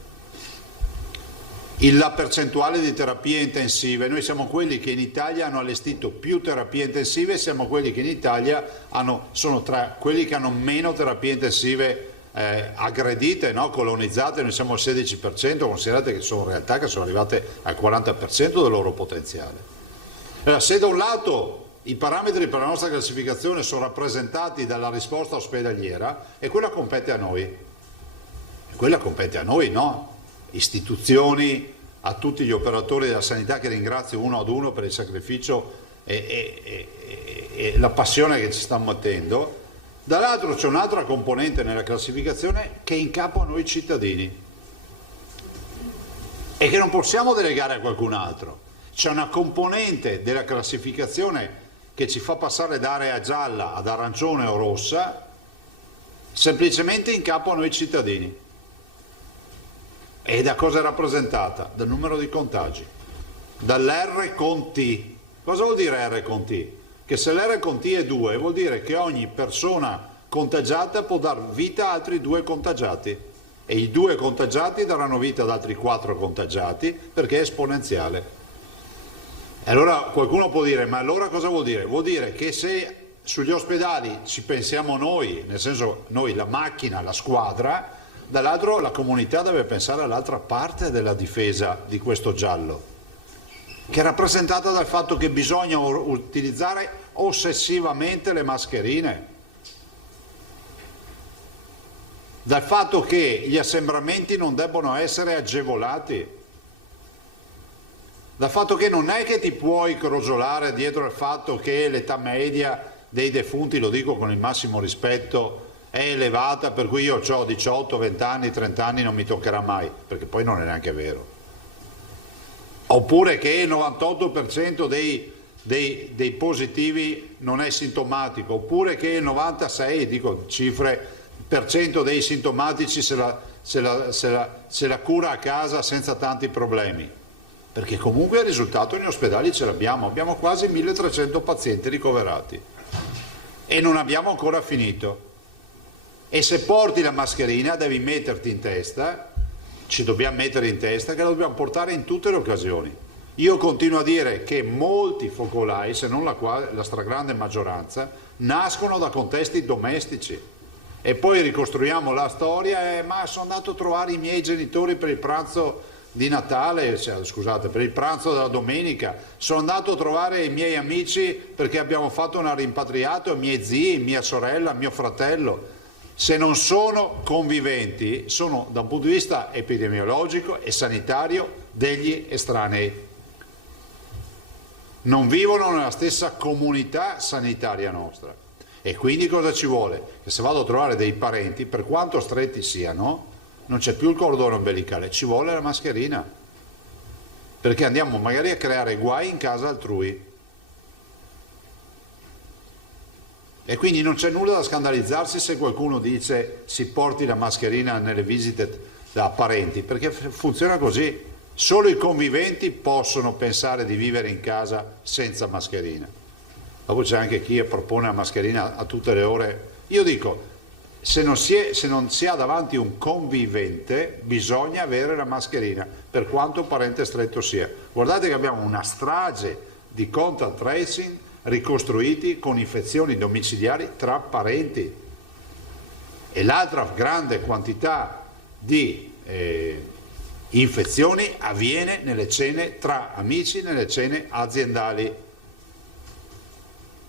la percentuale di terapie intensive. Noi siamo quelli che in Italia hanno allestito più terapie intensive, siamo quelli che in Italia sono tra quelli che hanno meno terapie intensive aggredite, no? Colonizzate. Noi siamo al 16%, considerate che sono realtà che sono arrivate al 40% del loro potenziale. Allora, se da un lato i parametri per la nostra classificazione sono rappresentati dalla risposta ospedaliera, e quella compete a noi, no? Istituzioni, a tutti gli operatori della sanità che ringrazio uno ad uno per il sacrificio e la passione che ci stanno mettendo. Dall'altro c'è un'altra componente nella classificazione che è in capo a noi cittadini e che non possiamo delegare a qualcun altro. C'è una componente della classificazione che ci fa passare da area gialla ad arancione o rossa semplicemente in capo a noi cittadini. E da cosa è rappresentata? Dal numero di contagi, dall'R con T. Cosa vuol dire R con T? Che se l'R con T è 2 vuol dire che ogni persona contagiata può dar vita a altri 2 contagiati e i 2 contagiati daranno vita ad altri 4 contagiati perché è esponenziale. E allora qualcuno può dire, ma allora cosa vuol dire? Vuol dire che se sugli ospedali ci pensiamo noi, nel senso noi la macchina, la squadra, dall'altro la comunità deve pensare all'altra parte della difesa di questo giallo, che è rappresentata dal fatto che bisogna utilizzare ossessivamente le mascherine, dal fatto che gli assembramenti non debbono essere agevolati, dal fatto che non è che ti puoi crogiolare dietro il fatto che l'età media dei defunti, lo dico con il massimo rispetto, è elevata, per cui io ho 18, 20 anni, 30 anni, non mi toccherà mai, perché poi non è neanche vero. Oppure che il 98% dei positivi non è sintomatico, oppure che il 96%, dico cifre, per cento dei sintomatici se la cura a casa senza tanti problemi. Perché comunque il risultato negli ospedali ce l'abbiamo, abbiamo quasi 1300 pazienti ricoverati e non abbiamo ancora finito. E se porti la mascherina devi metterti in testa, ci dobbiamo mettere in testa che la dobbiamo portare in tutte le occasioni. Io continuo a dire che molti focolai, se non la stragrande maggioranza, nascono da contesti domestici e poi ricostruiamo la storia ma sono andato a trovare i miei genitori per il pranzo di Natale, scusate, per il pranzo della domenica, sono andato a trovare i miei amici perché abbiamo fatto una rimpatriata, i miei zii, mia sorella, mio fratello. Se non sono conviventi, sono da un punto di vista epidemiologico e sanitario degli estranei. Non vivono nella stessa comunità sanitaria nostra. E quindi cosa ci vuole? Che se vado a trovare dei parenti, per quanto stretti siano, non c'è più il cordone ombelicale, ci vuole la mascherina. Perché andiamo magari a creare guai in casa altrui. E quindi non c'è nulla da scandalizzarsi se qualcuno dice si porti la mascherina nelle visite da parenti, perché funziona così. Solo i conviventi possono pensare di vivere in casa senza mascherina. Dopo c'è anche chi propone la mascherina a tutte le ore. Io dico, se non si ha davanti un convivente, bisogna avere la mascherina, per quanto parente stretto sia. Guardate che abbiamo una strage di contact tracing ricostruiti con infezioni domiciliari tra parenti. E l'altra grande quantità di infezioni avviene nelle cene tra amici, nelle cene aziendali.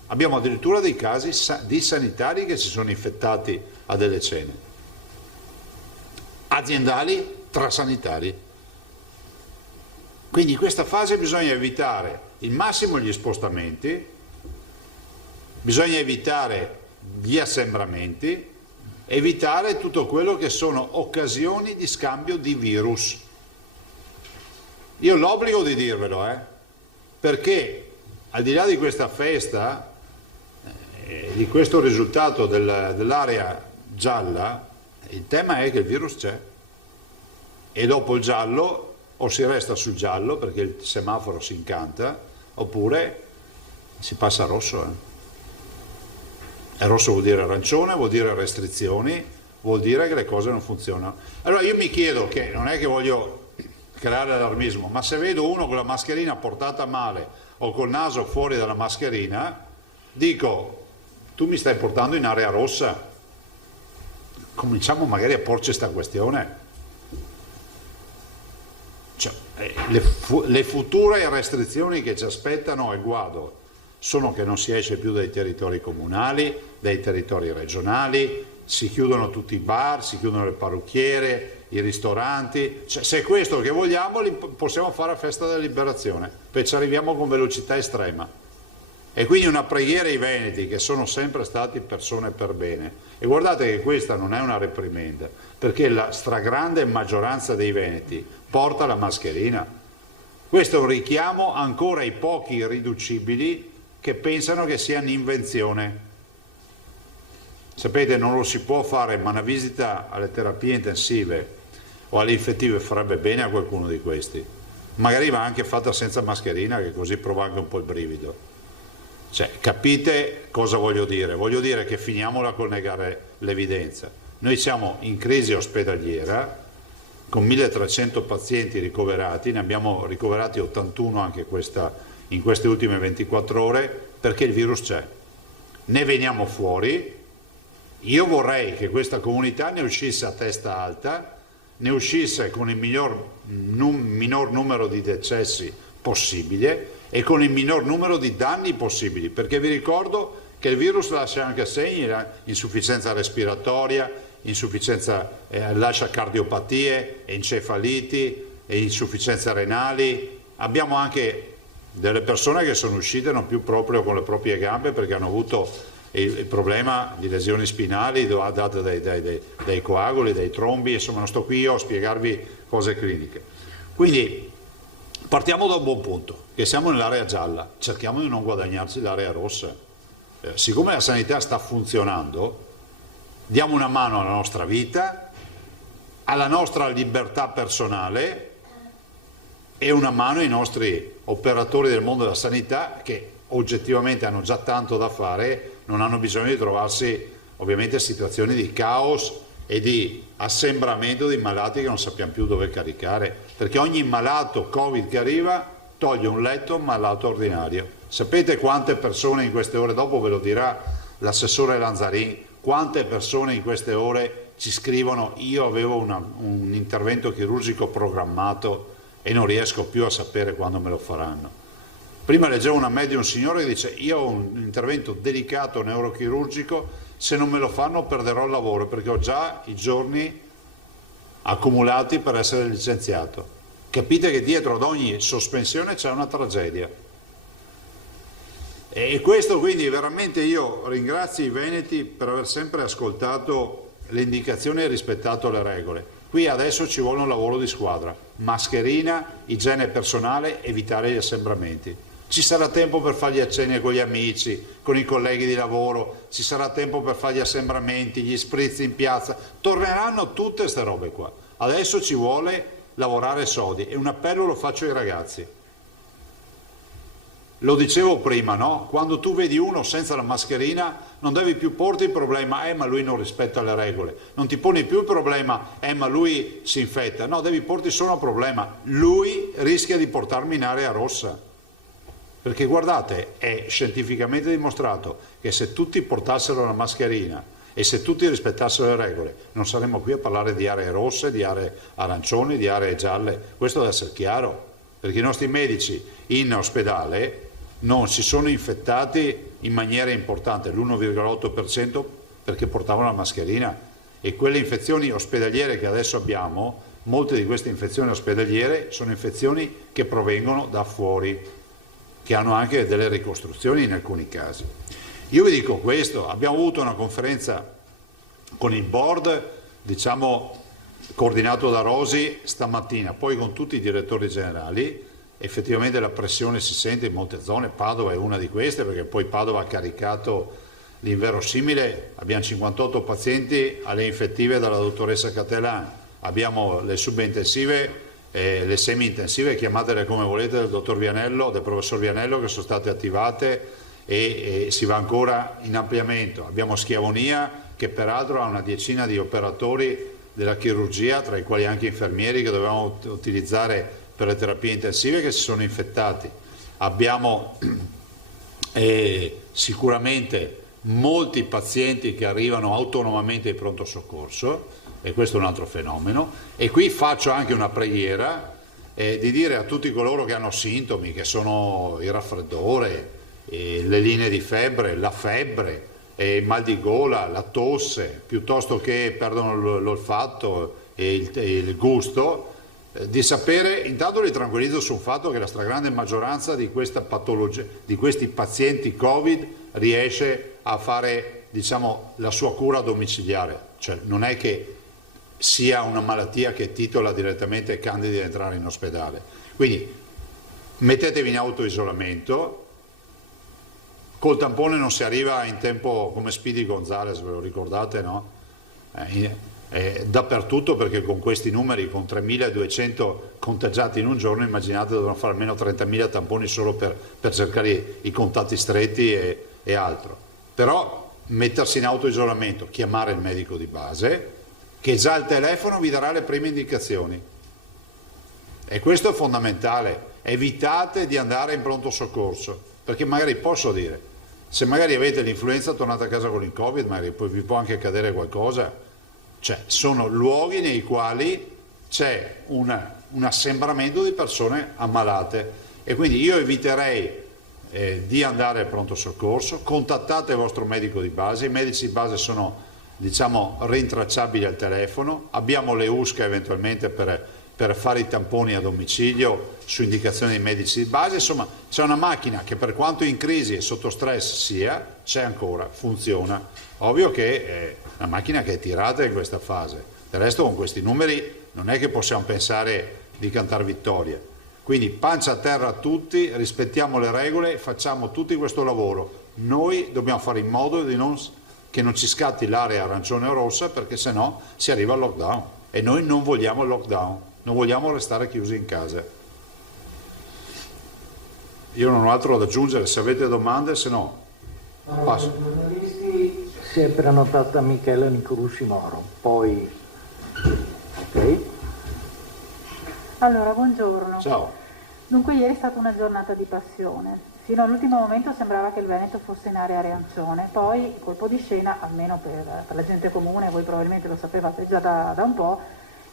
Abbiamo addirittura dei casi di sanitari che si sono infettati a delle cene aziendali tra sanitari. Quindi in questa fase bisogna evitare il massimo gli spostamenti, bisogna evitare gli assembramenti, evitare tutto quello che sono occasioni di scambio di virus. Io ho l'obbligo di dirvelo, perché al di là di questa festa, di questo risultato dell'area gialla, il tema è che il virus c'è e dopo il giallo o si resta sul giallo perché il semaforo si incanta oppure si passa a rosso. E rosso vuol dire arancione, vuol dire restrizioni, vuol dire che le cose non funzionano. Allora io mi chiedo, che non è che voglio creare allarmismo, ma se vedo uno con la mascherina portata male o col naso fuori dalla mascherina, dico, tu mi stai portando in area rossa. Cominciamo magari a porci questa questione. Cioè, le future restrizioni che ci aspettano al guado sono che non si esce più dai territori comunali, dai territori regionali, si chiudono tutti i bar, si chiudono le parrucchiere, i ristoranti. Cioè, se è questo che vogliamo, possiamo fare la festa della liberazione, perché ci arriviamo con velocità estrema. E quindi una preghiera ai veneti, che sono sempre stati persone per bene. E guardate che questa non è una reprimenda, perché la stragrande maggioranza dei veneti porta la mascherina. Questo è un richiamo ancora ai pochi irriducibili che pensano che sia un'invenzione. Sapete, non lo si può fare, ma una visita alle terapie intensive o alle infettive farebbe bene a qualcuno di questi. Magari va anche fatta senza mascherina, che così prova anche un po' il brivido. Cioè, capite cosa voglio dire? Voglio dire che finiamola col negare l'evidenza. Noi siamo in crisi ospedaliera con 1300 pazienti ricoverati, ne abbiamo ricoverati 81 anche in queste ultime 24 ore, perché il virus c'è. Ne veniamo fuori. Io vorrei che questa comunità ne uscisse a testa alta, ne uscisse con il minor numero di decessi possibile e con il minor numero di danni possibili, perché vi ricordo che il virus lascia anche segni, insufficienza respiratoria, lascia cardiopatie, encefaliti, e insufficienze renali. Abbiamo anche delle persone che sono uscite non più proprio con le proprie gambe perché hanno avuto il problema di lesioni spinali date dai coaguli, dai trombi. Insomma, non sto qui io a spiegarvi cose cliniche. Quindi partiamo da un buon punto, che siamo nell'area gialla, cerchiamo di non guadagnarci l'area rossa. Siccome la sanità sta funzionando, diamo una mano alla nostra vita, alla nostra libertà personale e una mano ai nostri operatori del mondo della sanità, che oggettivamente hanno già tanto da fare, non hanno bisogno di trovarsi ovviamente situazioni di caos e di assembramento di malati che non sappiamo più dove caricare, perché ogni malato Covid che arriva toglie un letto a un malato ordinario. Sapete quante persone in queste ore, dopo ve lo dirà l'assessore Lanzarin, quante persone in queste ore ci scrivono: io avevo un intervento chirurgico programmato e non riesco più a sapere quando me lo faranno. Prima leggevo una mail di un signore che dice: io ho un intervento delicato neurochirurgico, se non me lo fanno perderò il lavoro perché ho già i giorni accumulati per essere licenziato. Capite che dietro ad ogni sospensione c'è una tragedia. E questo, quindi veramente io ringrazio i veneti per aver sempre ascoltato le indicazioni e rispettato le regole. Qui adesso ci vuole un lavoro di squadra: mascherina, igiene personale, evitare gli assembramenti. Ci sarà tempo per fare le cene con gli amici, con i colleghi di lavoro, ci sarà tempo per fare gli assembramenti, gli spritz in piazza, torneranno tutte queste robe qua. Adesso ci vuole lavorare sodi, e un appello lo faccio ai ragazzi. Lo dicevo prima, no? Quando tu vedi uno senza la mascherina non devi più porti il problema: ma lui non rispetta le regole. Non ti poni più il problema: ma lui si infetta. No, devi porti solo un problema: lui rischia di portarmi in area rossa. Perché guardate, è scientificamente dimostrato che se tutti portassero la mascherina e se tutti rispettassero le regole, non saremmo qui a parlare di aree rosse, di aree arancioni, di aree gialle. Questo deve essere chiaro, perché i nostri medici in ospedale non si sono infettati in maniera importante, l'1,8%, perché portavano la mascherina. E quelle infezioni ospedaliere che adesso abbiamo, molte di queste infezioni ospedaliere sono infezioni che provengono da fuori, che hanno anche delle ricostruzioni in alcuni casi. Io vi dico questo: abbiamo avuto una conferenza con il board, diciamo coordinato da Rosi stamattina, poi con tutti i direttori generali. Effettivamente la pressione si sente in molte zone, Padova è una di queste, perché poi Padova ha caricato l'inverosimile. Abbiamo 58 pazienti alle infettive dalla dottoressa Cattelan, abbiamo le subintensive, le semi-intensive, chiamatele come volete, del dottor Vianello, del professor Vianello, che sono state attivate e si va ancora in ampliamento. Abbiamo Schiavonia, che peraltro ha una decina di operatori della chirurgia, tra i quali anche infermieri che dovevamo utilizzare per le terapie intensive, che si sono infettati. Abbiamo sicuramente molti pazienti che arrivano autonomamente ai pronto soccorso, e questo è un altro fenomeno. E qui faccio anche una preghiera di dire a tutti coloro che hanno sintomi, che sono il raffreddore, le linee di febbre, la febbre, il mal di gola, la tosse, piuttosto che perdono l'olfatto e il gusto, di sapere, intanto li tranquillizzo sul fatto che la stragrande maggioranza di questa patologia, di questi pazienti Covid, riesce a fare, diciamo, la sua cura domiciliare. Cioè non è che sia una malattia che titola direttamente candidi ad entrare in ospedale. Quindi mettetevi in autoisolamento. Col tampone non si arriva in tempo come Speedy Gonzales, ve lo ricordate, no? Dappertutto, perché con questi numeri, con 3.200 contagiati in un giorno, immaginate, devono fare almeno 30.000 tamponi solo per cercare i contatti stretti e altro. Però mettersi in autoisolamento, chiamare il medico di base, che già al telefono vi darà le prime indicazioni, e questo è fondamentale. Evitate di andare in pronto soccorso, perché magari, posso dire, se magari avete l'influenza, tornate a casa con il Covid, magari poi vi può anche accadere qualcosa. Cioè sono luoghi nei quali c'è un assembramento di persone ammalate, e quindi io eviterei di andare al pronto soccorso. Contattate il vostro medico di base, i medici di base sono, diciamo, rintracciabili al telefono. Abbiamo le USCA eventualmente per fare i tamponi a domicilio su indicazione dei medici di base. Insomma, c'è una macchina che, per quanto in crisi e sotto stress sia, c'è ancora, funziona. Ovvio che è una macchina che è tirata in questa fase. Del resto, con questi numeri non è che possiamo pensare di cantare vittoria. Quindi pancia a terra a tutti, rispettiamo le regole, facciamo tutti questo lavoro. Noi dobbiamo fare in modo che non ci scatti l'area arancione o rossa, perché sennò si arriva al lockdown, e noi non vogliamo il lockdown, non vogliamo restare chiusi in casa. Io non ho altro da aggiungere, se avete domande, se no passo. I giornalisti si è prenotata Michele Nicolucci Moro, poi ok. Allora, buongiorno. Ciao. Dunque, ieri è stata una giornata di passione. Fino all'ultimo momento sembrava che il Veneto fosse in area arancione, poi colpo di scena, almeno per la gente comune, voi probabilmente lo sapevate già da un po',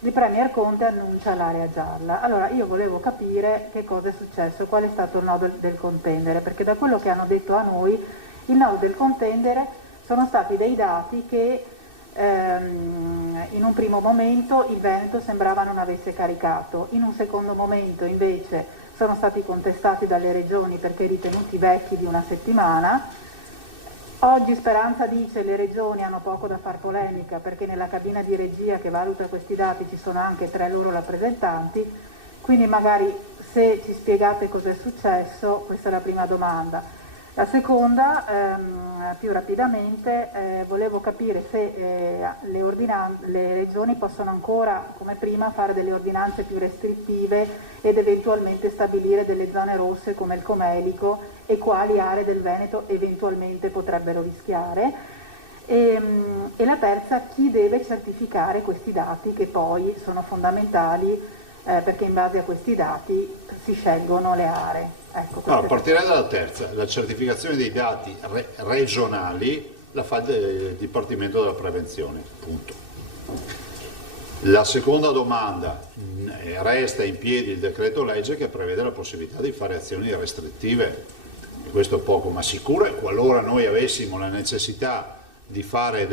il Premier Conte annuncia l'area gialla. Allora io volevo capire che cosa è successo, qual è stato il nodo del contendere, perché da quello che hanno detto a noi, il nodo del contendere sono stati dei dati che in un primo momento il Veneto sembrava non avesse caricato, in un secondo momento invece sono stati contestati dalle regioni perché ritenuti vecchi di una settimana. Oggi Speranza dice che le regioni hanno poco da far polemica perché nella cabina di regia che valuta questi dati ci sono anche 3 loro rappresentanti, quindi magari se ci spiegate cosa è successo, questa è la prima domanda. La seconda, più rapidamente, volevo capire se le regioni possono ancora, come prima, fare delle ordinanze più restrittive ed eventualmente stabilire delle zone rosse come il Comelico e quali aree del Veneto eventualmente potrebbero rischiare. E la terza, chi deve certificare questi dati che poi sono fondamentali perché in base a questi dati si scelgono le aree. Ecco, allora, partirei dalla terza, la certificazione dei dati regionali la fa il Dipartimento della Prevenzione, punto. La seconda domanda, resta in piedi il decreto legge che prevede la possibilità di fare azioni restrittive, e questo poco ma sicuro, e qualora noi avessimo la necessità di fare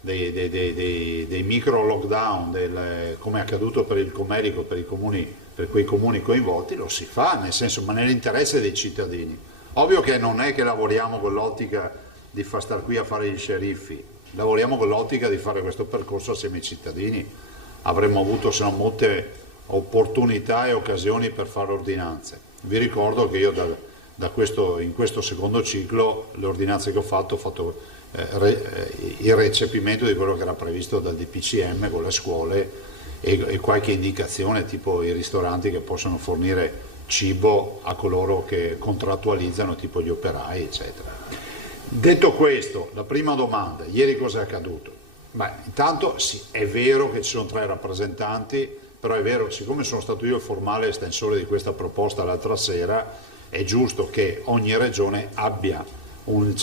dei micro lockdown, come è accaduto per il Comerico, per quei comuni coinvolti, lo si fa, nel senso, ma nell'interesse dei cittadini. Ovvio che non è che lavoriamo con l'ottica di far star qui a fare gli sceriffi, lavoriamo con l'ottica di fare questo percorso assieme ai cittadini. Avremmo avuto se no molte opportunità e occasioni per fare ordinanze. Vi ricordo che io in questo secondo ciclo le ordinanze che ho fatto il recepimento di quello che era previsto dal DPCM con le scuole e qualche indicazione, tipo i ristoranti che possono fornire cibo a coloro che contrattualizzano, tipo gli operai, eccetera. Detto questo, la prima domanda, ieri cosa è accaduto? Beh, intanto sì, è vero che ci sono 3 rappresentanti, però è vero, siccome sono stato io il formale estensore di questa proposta l'altra sera, è giusto che ogni regione abbia un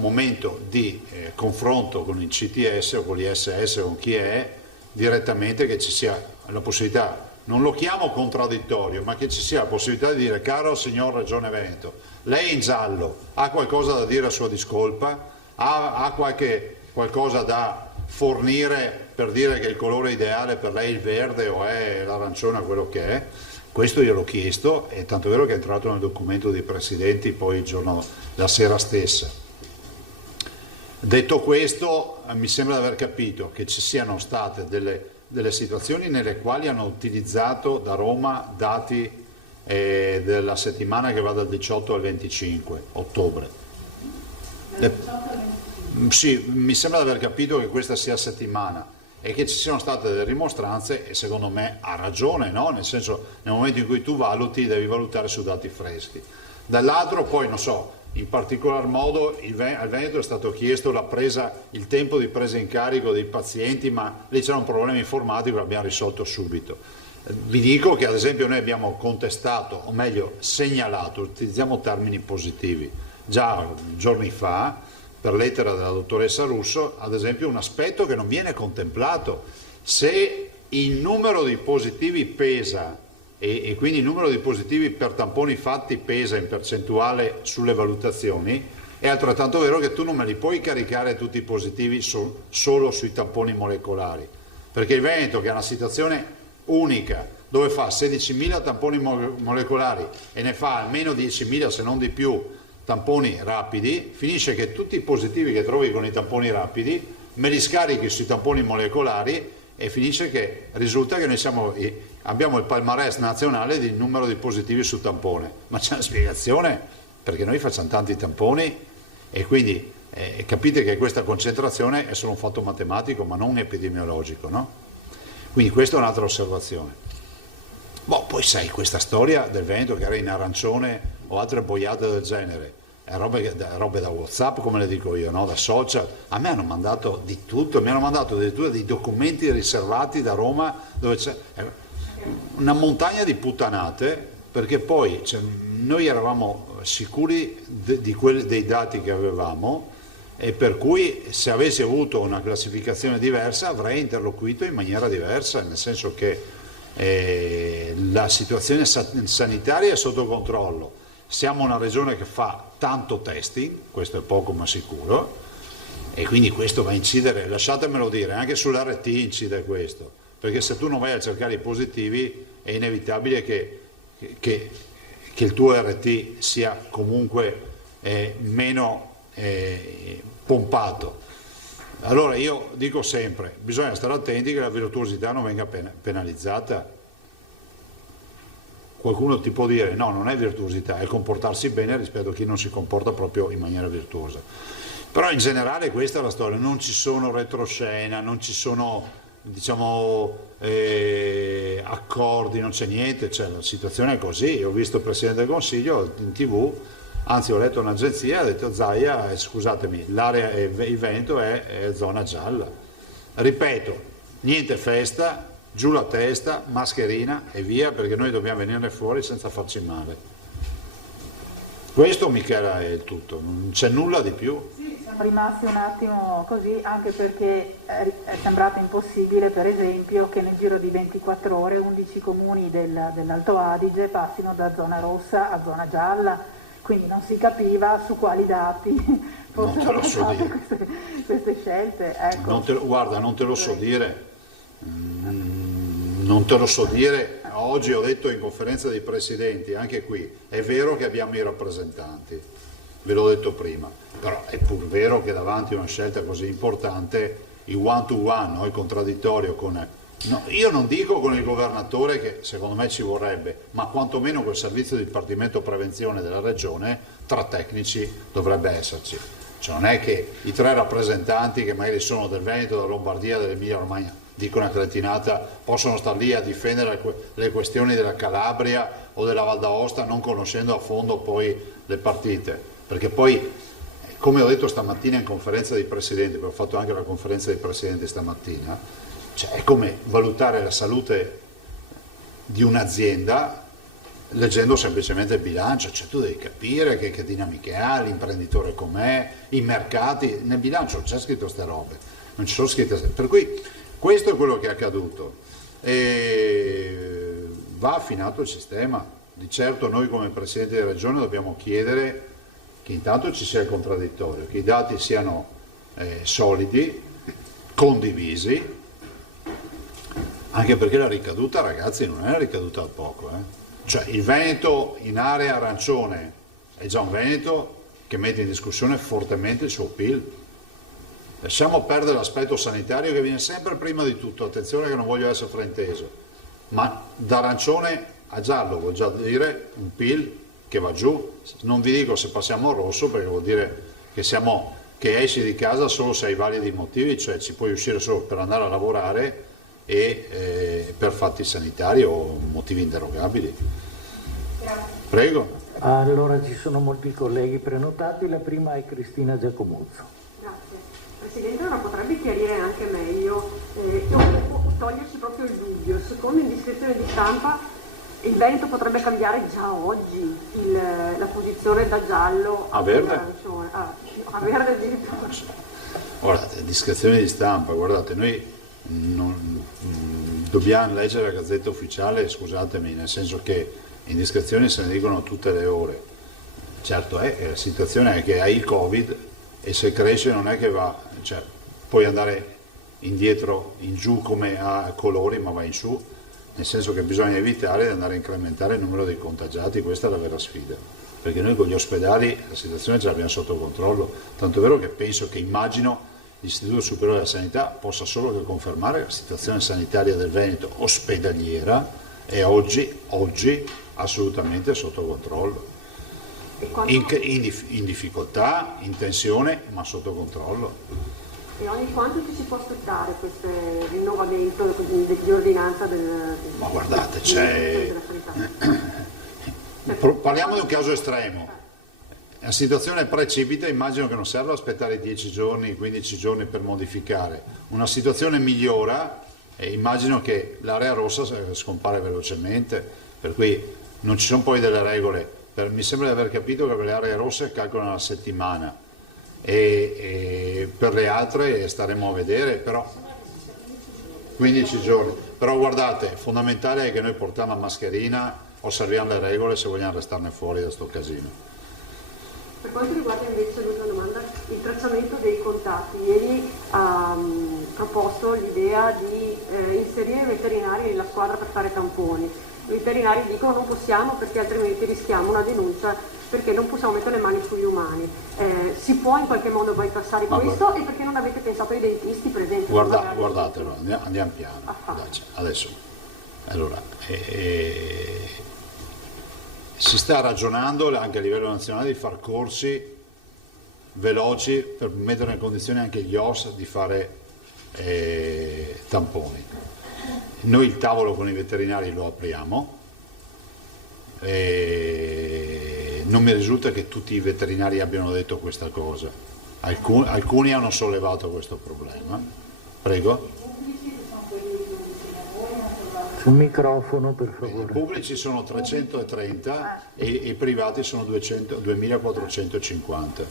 momento di confronto con il CTS o con l'ISS o con chi è direttamente, che ci sia la possibilità, non lo chiamo contraddittorio, ma che ci sia la possibilità di dire: caro signor Regione Veneto, lei è in giallo, ha qualcosa da dire a sua discolpa, ha qualcosa da fornire per dire che il colore ideale per lei è il verde o è l'arancione o quello che è. Questo io l'ho chiesto, e tanto è vero che è entrato nel documento dei presidenti poi la sera stessa. Detto questo, mi sembra di aver capito che ci siano state delle situazioni nelle quali hanno utilizzato da Roma dati della settimana che va dal 18 al 25 ottobre. Sì, mi sembra di aver capito che questa sia settimana e che ci siano state delle rimostranze, e secondo me ha ragione, no? Nel senso, nel momento in cui tu valuti, devi valutare su dati freschi. Dall'altro poi, non so, in particolar modo al Veneto è stato chiesto il tempo di presa in carico dei pazienti, ma lì c'era un problema informatico che abbiamo risolto subito. Vi dico che ad esempio noi abbiamo contestato, o meglio segnalato, utilizziamo termini positivi, già giorni fa, per lettera della dottoressa Russo, ad esempio un aspetto che non viene contemplato. Se il numero di positivi pesa e quindi il numero di positivi per tamponi fatti pesa in percentuale sulle valutazioni, è altrettanto vero che tu non me li puoi caricare tutti i positivi solo sui tamponi molecolari, perché il Veneto, che è una situazione unica, dove fa 16.000 tamponi molecolari e ne fa almeno 10.000 se non di più tamponi rapidi, finisce che tutti i positivi che trovi con i tamponi rapidi me li scarichi sui tamponi molecolari e finisce che risulta che noi abbiamo il palmarès nazionale del numero di positivi sul tampone. Ma c'è una spiegazione, perché noi facciamo tanti tamponi e quindi capite che questa concentrazione è solo un fatto matematico ma non epidemiologico, no? Quindi questa è un'altra osservazione. Poi sai, questa storia del Veneto che era in arancione o altre boiate del genere, robe da WhatsApp, come le dico io, no? Da social, a me hanno mandato di tutto, mi hanno mandato addirittura dei documenti riservati da Roma dove c'è una montagna di puttanate, perché poi noi eravamo sicuri dei dati che avevamo e per cui se avessi avuto una classificazione diversa avrei interloquito in maniera diversa, nel senso che la situazione sanitaria è sotto controllo, siamo una regione che fa tanto testing, questo è poco ma sicuro, e quindi questo va a incidere, lasciatemelo dire, anche sull'RT incide questo, perché se tu non vai a cercare i positivi è inevitabile che il tuo RT sia comunque meno pompato. Allora io dico sempre, bisogna stare attenti che la virtuosità non venga penalizzata. Qualcuno ti può dire no, non è virtuosità, è comportarsi bene rispetto a chi non si comporta proprio in maniera virtuosa. Però in generale questa è la storia, non ci sono retroscena, non ci sono, diciamo, accordi, non c'è niente, cioè, la situazione è così. Io ho visto il Presidente del Consiglio in TV, anzi ho letto un'agenzia, ha detto Zaia, scusatemi, l'area, il Veneto è zona gialla. Ripeto, niente festa, giù la testa, mascherina e via, perché noi dobbiamo venirne fuori senza farci male. Questo, Michela, è il tutto, non c'è nulla di più. Sì, siamo rimasti un attimo così, anche perché è sembrato impossibile, per esempio, che nel giro di 24 ore 11 comuni dell'Alto Adige passino da zona rossa a zona gialla. Quindi non si capiva su quali dati fossero fatte queste scelte. Ecco. Guarda, non te lo so dire, non te lo so dire. Oggi ho detto in conferenza dei presidenti, anche qui, è vero che abbiamo i rappresentanti, ve l'ho detto prima, però è pur vero che davanti a una scelta così importante, il one to one, no? Il contraddittorio con... No, io non dico con il governatore, che secondo me ci vorrebbe, ma quantomeno col servizio di dipartimento prevenzione della regione, tra tecnici dovrebbe esserci. Cioè non è che i 3 rappresentanti che magari sono del Veneto, della Lombardia, dell'Emilia Romagna, dico una cretinata, possono star lì a difendere le questioni della Calabria o della Val d'Aosta non conoscendo a fondo poi le partite. Perché poi, come ho detto stamattina in conferenza dei presidenti, perché ho fatto anche la conferenza dei presidenti stamattina, cioè, è come valutare la salute di un'azienda leggendo semplicemente il bilancio, cioè tu devi capire che dinamiche ha, l'imprenditore com'è, i mercati, nel bilancio non c'è scritto queste robe, non ci sono scritte, per cui questo è quello che è accaduto e va affinato il sistema. Di certo noi come Presidente di Regione dobbiamo chiedere che intanto ci sia il contraddittorio, che i dati siano solidi, condivisi, anche perché la ricaduta, ragazzi, non è una ricaduta da poco. Cioè il Veneto in area arancione è già un Veneto che mette in discussione fortemente il suo PIL. Lasciamo perdere l'aspetto sanitario che viene sempre prima di tutto, attenzione che non voglio essere frainteso, ma da arancione a giallo vuol già dire un PIL che va giù. Non vi dico se passiamo al rosso, perché vuol dire che esci di casa solo se hai validi motivi, cioè ci puoi uscire solo per andare a lavorare e per fatti sanitari o motivi inderogabili. Grazie. Prego. Allora ci sono molti colleghi prenotati, la prima è Cristina Giacomuzzo. Grazie. Presidente, ora potrebbe chiarire anche meglio, toglierci proprio il dubbio, secondo indiscrezione di stampa il Veneto potrebbe cambiare già oggi la posizione da giallo a verde? A verde addirittura. Guardate, discrezione di stampa, guardate, noi dobbiamo leggere la Gazzetta Ufficiale, scusatemi, nel senso che indiscrezioni se ne dicono tutte le ore. Certo la situazione è che hai il Covid e se cresce non è che va, cioè puoi andare indietro, in giù come a colori, ma va in su, nel senso che bisogna evitare di andare a incrementare il numero dei contagiati, questa è la vera sfida, perché noi con gli ospedali la situazione ce l'abbiamo sotto controllo, tanto è vero che penso che immagino l'Istituto Superiore della Sanità possa solo che confermare la situazione sanitaria del Veneto ospedaliera è oggi assolutamente sotto controllo. In difficoltà, in tensione, ma sotto controllo. E ogni quanto ci si può aspettare questo rinnovamento di ordinanza ma guardate, parliamo di un caso estremo. La situazione precipita, immagino che non serva aspettare 10 giorni, 15 giorni per modificare. Una situazione migliora e immagino che l'area rossa scompare velocemente, per cui non ci sono poi delle regole. Mi sembra di aver capito che per le aree rosse calcolano la settimana, e per le altre staremo a vedere, però 15 giorni. Però guardate, fondamentale è che noi portiamo la mascherina, osserviamo le regole se vogliamo restarne fuori da sto casino. Per quanto riguarda invece l'ultima domanda, il tracciamento dei contatti, ieri ha proposto l'idea di inserire i veterinari nella squadra per fare tamponi. I veterinari dicono non possiamo perché altrimenti rischiamo una denuncia perché non possiamo mettere le mani sugli umani. Si può in qualche modo bypassare questo e perché non avete pensato ai dentisti, per esempio? Guardatelo, andiamo piano. Adesso, allora, si sta ragionando anche a livello nazionale di far corsi veloci per mettere in condizione anche gli OS di fare tamponi. Noi il tavolo con i veterinari lo apriamo, non mi risulta che tutti i veterinari abbiano detto questa cosa, alcuni hanno sollevato questo problema. Prego? Sul microfono, per favore. I pubblici sono 330 e i privati sono 2450.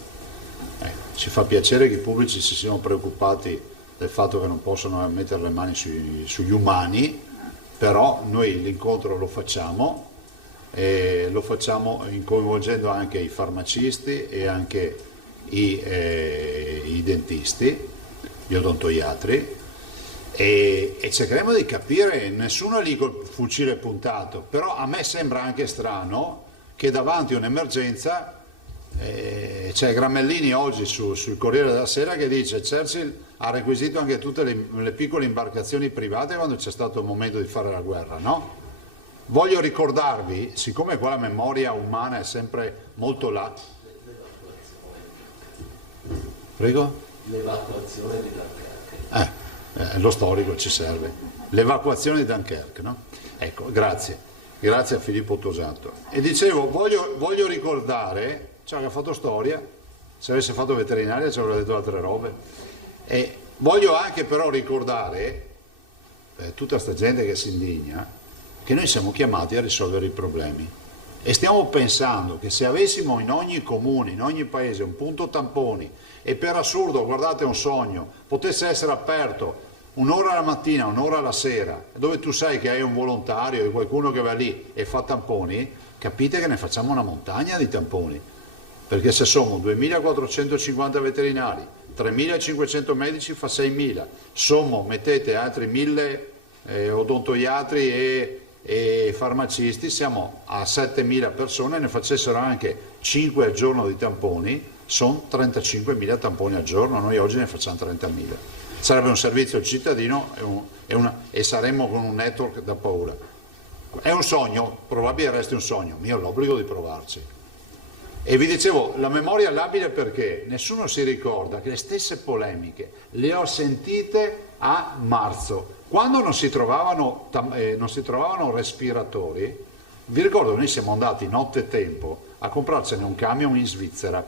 Ci fa piacere che i pubblici si siano preoccupati del fatto che non possono mettere le mani sugli umani, però noi l'incontro lo facciamo coinvolgendo anche i farmacisti e anche i dentisti, gli odontoiatri, e cercheremo di capire, nessuno è lì col fucile puntato, però a me sembra anche strano che davanti a un'emergenza c'è Gramellini oggi sul Corriere della Sera che dice Churchill ha requisito anche tutte le piccole imbarcazioni private quando c'è stato il momento di fare la guerra, no? Voglio ricordarvi, siccome qua la memoria umana è sempre molto là. Prego? L'evacuazione di Dunkerque. Lo storico ci serve. L'evacuazione di Dunkerque, no? Ecco, grazie a Filippo Tosato. E dicevo, voglio ricordare, cioè che ha fatto storia, se avesse fatto veterinaria ci avrebbe detto altre robe. E voglio anche però ricordare, tutta questa gente che si indigna, che noi siamo chiamati a risolvere i problemi. E stiamo pensando che se avessimo in ogni comune, in ogni paese un punto tamponi e per assurdo, guardate un sogno, potesse essere aperto un'ora la mattina, un'ora la sera, dove tu sai che hai un volontario e qualcuno che va lì e fa tamponi, capite che ne facciamo una montagna di tamponi. Perché se sono 2450 veterinari, 3500 medici fa 6000, mettete altri 1000 odontoiatri e farmacisti, siamo a 7000 persone, ne facessero anche 5 al giorno di tamponi, sono 35.000 tamponi al giorno, noi oggi ne facciamo 30.000. Sarebbe un servizio al cittadino e saremmo con un network da paura. È un sogno, probabile resti un sogno, ma io ho l'obbligo di provarci. E vi dicevo, la memoria è labile perché nessuno si ricorda che le stesse polemiche le ho sentite a marzo, quando non si trovavano respiratori. Vi ricordo che noi siamo andati nottetempo a comprarcene un camion in Svizzera.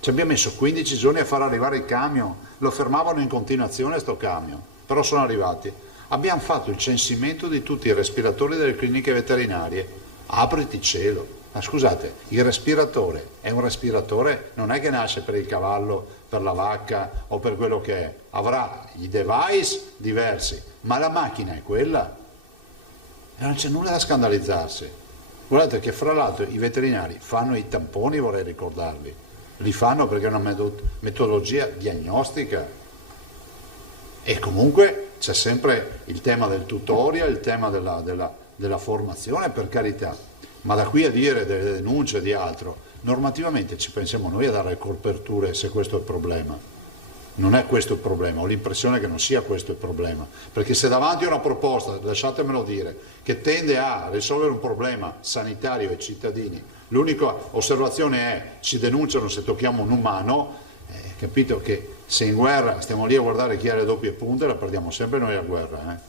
Ci abbiamo messo 15 giorni a far arrivare il camion, lo fermavano in continuazione sto camion, però sono arrivati. Abbiamo fatto il censimento di tutti i respiratori delle cliniche veterinarie. Apriti cielo. Ma scusate, il respiratore è un respiratore, non è che nasce per il cavallo, per la vacca o per quello che è. Avrà i device diversi, ma la macchina è quella. E non c'è nulla da scandalizzarsi. Guardate che fra l'altro i veterinari fanno i tamponi, vorrei ricordarvi. Li fanno perché è una metodologia diagnostica. E comunque c'è sempre il tema del tutorial, il tema della formazione, per carità. Ma da qui a dire delle denunce di altro, normativamente ci pensiamo noi a dare coperture se questo è il problema. Non è questo il problema, ho l'impressione che non sia questo il problema, perché se davanti a una proposta, lasciatemelo dire, che tende a risolvere un problema sanitario ai cittadini, l'unica osservazione è ci denunciano se tocchiamo un umano, capito che se in guerra stiamo lì a guardare chi ha le doppie punte, la perdiamo sempre noi a guerra.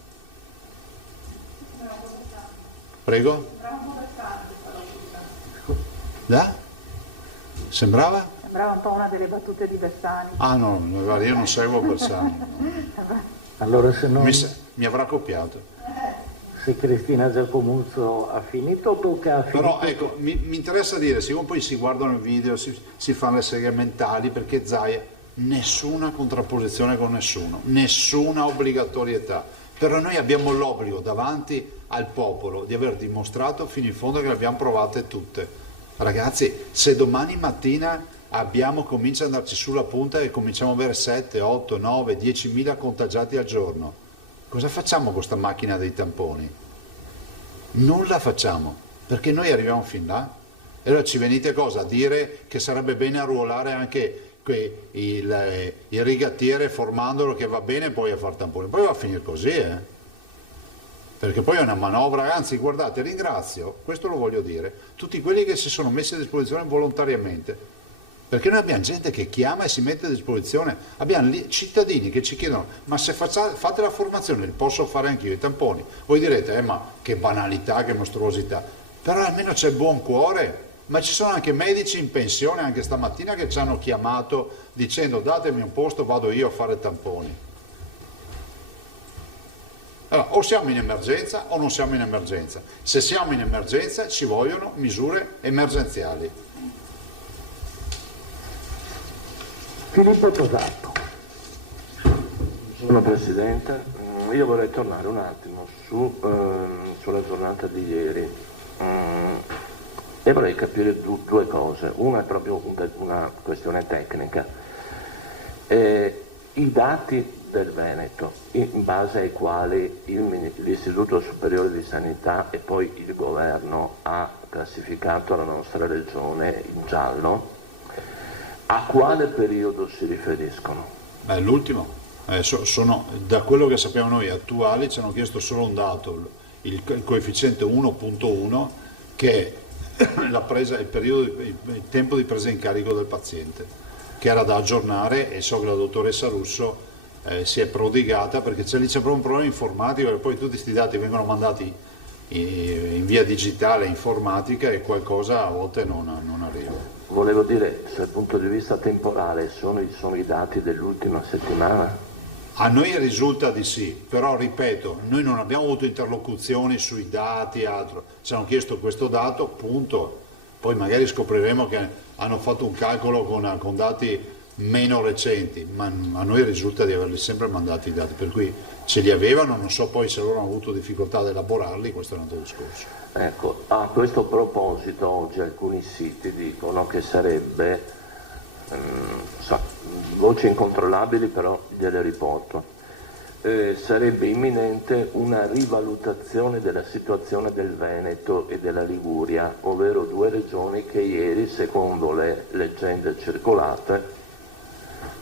Prego? Da? Sembrava? Sembrava un po' una delle battute di Bersani. Ah no, guarda, io non seguo Bersani. Allora se non... Mi avrà copiato. se Cristina Giacomuzzo ha finito, tocca a finito. Però ecco, mi interessa dire, siccome poi si guardano i video, si fanno le seghe mentali, perché Zaia, nessuna contrapposizione con nessuno, nessuna obbligatorietà, però noi abbiamo l'obbligo davanti al popolo di aver dimostrato fino in fondo che le abbiamo provate tutte. Ragazzi, se domani mattina comincia ad andarci sulla punta e cominciamo a avere 7, 8, 9, 10.000 contagiati al giorno, cosa facciamo con questa macchina dei tamponi? Non la facciamo, perché noi arriviamo fin là. E allora ci venite cosa? A dire che sarebbe bene arruolare anche il rigattiere formandolo, che va bene poi a far tamponi. Poi va a finire così, perché poi è una manovra. Anzi, guardate, ringrazio, questo lo voglio dire, tutti quelli che si sono messi a disposizione volontariamente. Perché noi abbiamo gente che chiama e si mette a disposizione, abbiamo cittadini che ci chiedono: ma se fate la formazione, li posso fare anch'io i tamponi? Voi direte: ma che banalità, che mostruosità, però almeno c'è il buon cuore. Ma ci sono anche medici in pensione, anche stamattina, che ci hanno chiamato dicendo: datemi un posto, vado io a fare tamponi. Allora, o siamo in emergenza o non siamo in emergenza. Se siamo in emergenza ci vogliono misure emergenziali. Filippo Tosato. Buongiorno Presidente, io vorrei tornare un attimo sulla giornata di ieri e vorrei capire due cose. Una è proprio una questione tecnica. I dati del Veneto, in base ai quali l'Istituto Superiore di Sanità e poi il Governo ha classificato la nostra regione in giallo, a quale periodo si riferiscono? L'ultimo. Sono, da quello che sappiamo noi, attuali. Ci hanno chiesto solo un dato, il coefficiente 1.1, che è il tempo di presa in carico del paziente, che era da aggiornare, e so che la dottoressa Russo si è prodigata, perché c'è proprio un problema informatico, e poi tutti questi dati vengono mandati in via digitale, informatica, e qualcosa a volte non arriva. Volevo dire, dal punto di vista temporale, sono i dati dell'ultima settimana? A noi risulta di sì, però ripeto, noi non abbiamo avuto interlocuzioni sui dati e altro, ci hanno chiesto questo dato, punto. Poi magari scopriremo che hanno fatto un calcolo con dati meno recenti, ma a noi risulta di averli sempre mandati i dati, per cui ce li avevano, non so poi se loro hanno avuto difficoltà ad elaborarli, questo è un altro discorso. Ecco, a questo proposito oggi alcuni siti dicono che sarebbe, voci incontrollabili però gliele riporto, sarebbe imminente una rivalutazione della situazione del Veneto e della Liguria, ovvero due regioni che ieri, secondo le leggende circolate,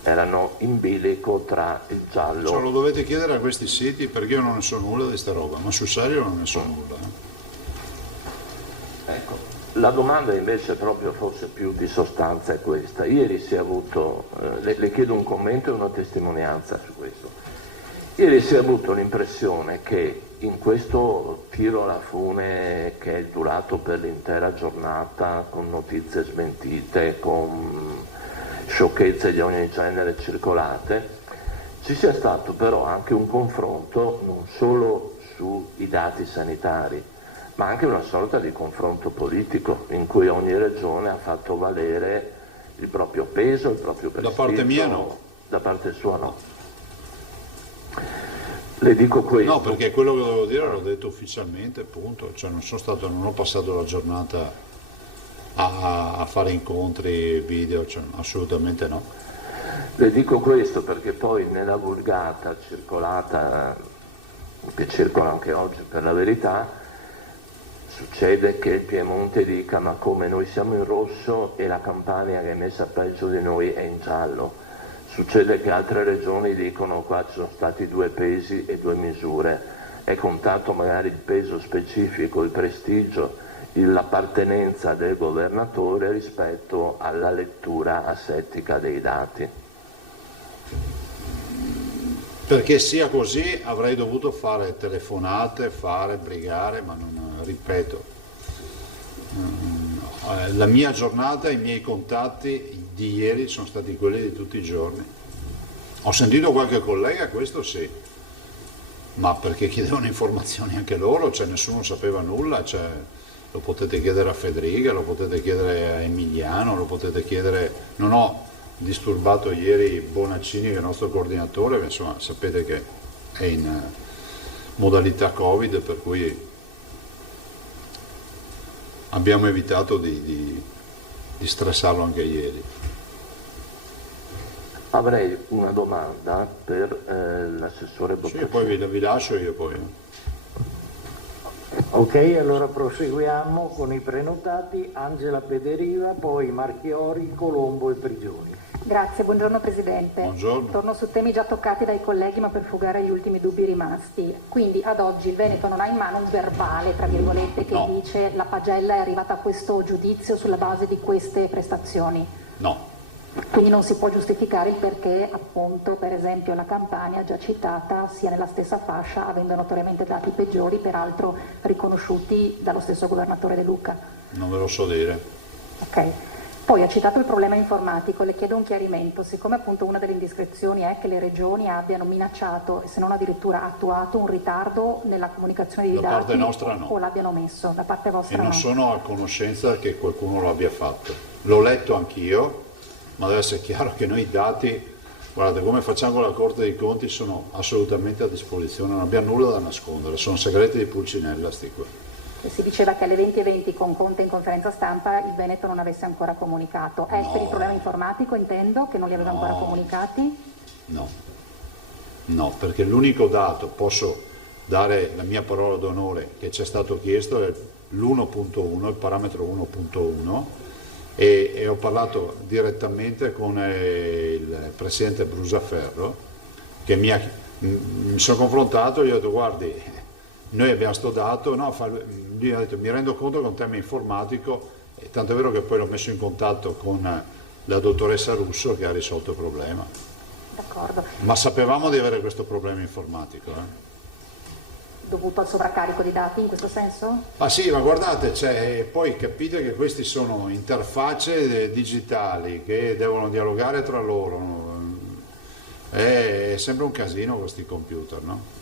erano in bilico tra il giallo. Lo dovete chiedere a questi siti, perché io non ne so nulla di questa roba, ma sul serio non ne so nulla. Ecco, la domanda invece proprio forse più di sostanza è questa. Ieri si è avuto, le chiedo un commento e una testimonianza su questo. Ieri si è avuto l'impressione che in questo tiro alla fune che è durato per l'intera giornata, con notizie smentite, con sciocchezze di ogni genere circolate, ci sia stato però anche un confronto non solo sui dati sanitari, ma anche una sorta di confronto politico in cui ogni regione ha fatto valere il proprio peso, il proprio prestigio. Da parte mia no. Da parte sua no. Le dico questo. No, perché quello che dovevo dire l'ho detto ufficialmente, punto. Cioè non ho passato la giornata a fare incontri, video, cioè, assolutamente no. Le dico questo perché poi nella vulgata circolata, che circola anche oggi per la verità, succede che il Piemonte dica: ma come, noi siamo in rosso e la Campania, che è messa peggio di noi, è in giallo. Succede che altre regioni dicono: qua ci sono stati 2 pesi e 2 misure. È contato magari il peso specifico, il prestigio, l'appartenenza del governatore rispetto alla lettura asettica dei dati. Perché sia così avrei dovuto fare telefonate, brigare, ma non, ripeto, la mia giornata, i miei contatti di ieri sono stati quelli di tutti i giorni. Ho sentito qualche collega, questo sì, ma perché chiedevano informazioni anche loro, cioè nessuno sapeva nulla, cioè, lo potete chiedere a Federica, lo potete chiedere a Emiliano, lo potete chiedere... Non ho disturbato ieri Bonaccini, che è il nostro coordinatore, che insomma sapete che è in modalità Covid, per cui abbiamo evitato di stressarlo anche ieri. Avrei una domanda per l'assessore Boccaccini. Sì, poi vi lascio io poi. Ok, allora proseguiamo con i prenotati. Angela Pederiva, poi Marchiori, Colombo e Prigioni. Grazie, buongiorno Presidente. Buongiorno. Torno su temi già toccati dai colleghi, ma per fugare agli ultimi dubbi rimasti. Quindi ad oggi il Veneto non ha in mano un verbale, tra virgolette, che dice la pagella è arrivata a questo giudizio sulla base di queste prestazioni? No. Quindi non si può giustificare il perché, appunto, per esempio la Campania, già citata, sia nella stessa fascia, avendo notoriamente dati peggiori, peraltro riconosciuti dallo stesso governatore De Luca. Non ve lo so dire. Ok. Poi ha citato il problema informatico, le chiedo un chiarimento, siccome appunto una delle indiscrezioni è che le regioni abbiano minacciato, se non addirittura attuato, un ritardo nella comunicazione dei Da dati, parte nostra no. o l'abbiano messo, da parte vostra E non no. sono a conoscenza che qualcuno lo abbia fatto. L'ho letto anch'io, ma deve essere chiaro che noi i dati, guardate, come facciamo con la Corte dei Conti, sono assolutamente a disposizione, non abbiamo nulla da nascondere, sono segreti di Pulcinella sti qua. Si diceva che alle 20:20 con Conte in conferenza stampa il Veneto non avesse ancora comunicato. È per il problema informatico, intendo, che non li aveva ancora comunicati? No, perché l'unico dato, posso dare la mia parola d'onore, che ci è stato chiesto è l'1.1, il parametro 1.1, e ho parlato direttamente con il presidente Brusaferro, che mi sono confrontato e gli ho detto guardi, noi abbiamo sto dato, no, lui ha detto mi rendo conto che è un tema informatico, tanto è vero che poi l'ho messo in contatto con la dottoressa Russo che ha risolto il problema. D'accordo. Ma sapevamo di avere questo problema informatico. Dovuto al sovraccarico di dati in questo senso? Ah sì, ma guardate, poi capite che questi sono interfacce digitali che devono dialogare tra loro, è sempre un casino questi computer, no?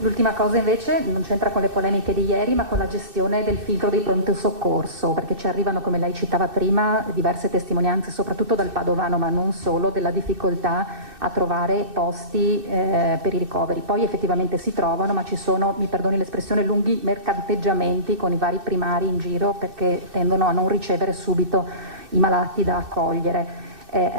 L'ultima cosa invece non c'entra con le polemiche di ieri, ma con la gestione del filtro dei pronto soccorso, perché ci arrivano, come lei citava prima, diverse testimonianze, soprattutto dal padovano, ma non solo, della difficoltà a trovare posti per i ricoveri. Poi effettivamente si trovano, ma ci sono, mi perdoni l'espressione, lunghi mercanteggiamenti con i vari primari in giro perché tendono a non ricevere subito i malati da accogliere.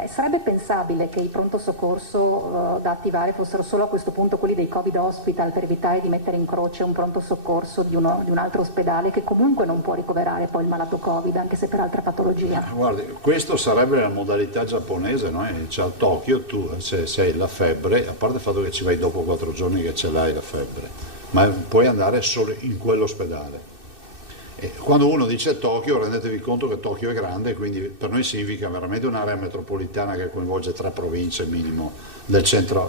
Sarebbe pensabile che i pronto soccorso da attivare fossero solo a questo punto quelli dei Covid Hospital, per evitare di mettere in croce un pronto soccorso di un altro ospedale che comunque non può ricoverare poi il malato Covid, anche se per altra patologia? Guardi, questo sarebbe la modalità giapponese, no? Cioè, a Tokyo tu se hai la febbre, a parte il fatto che ci vai dopo 4 giorni che ce l'hai la febbre, ma puoi andare solo in quell'ospedale. E quando uno dice Tokyo, rendetevi conto che Tokyo è grande, quindi per noi significa veramente un'area metropolitana che coinvolge 3 province minimo del centro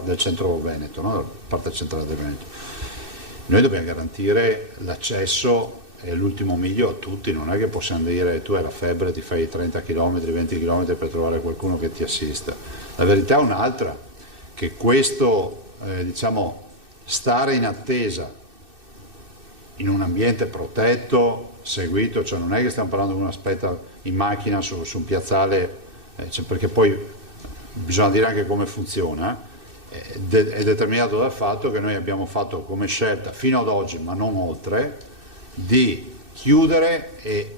Veneto, no? La parte centrale del Veneto. Noi dobbiamo garantire l'accesso e l'ultimo miglio a tutti, non è che possiamo dire tu hai la febbre, ti fai 30 km, 20 km per trovare qualcuno che ti assista. La verità è un'altra, che questo stare in attesa in un ambiente protetto, seguito, cioè non è che stiamo parlando di uno aspetta in macchina su un piazzale, perché poi bisogna dire anche come funziona, è determinato dal fatto che noi abbiamo fatto come scelta fino ad oggi, ma non oltre, di chiudere e,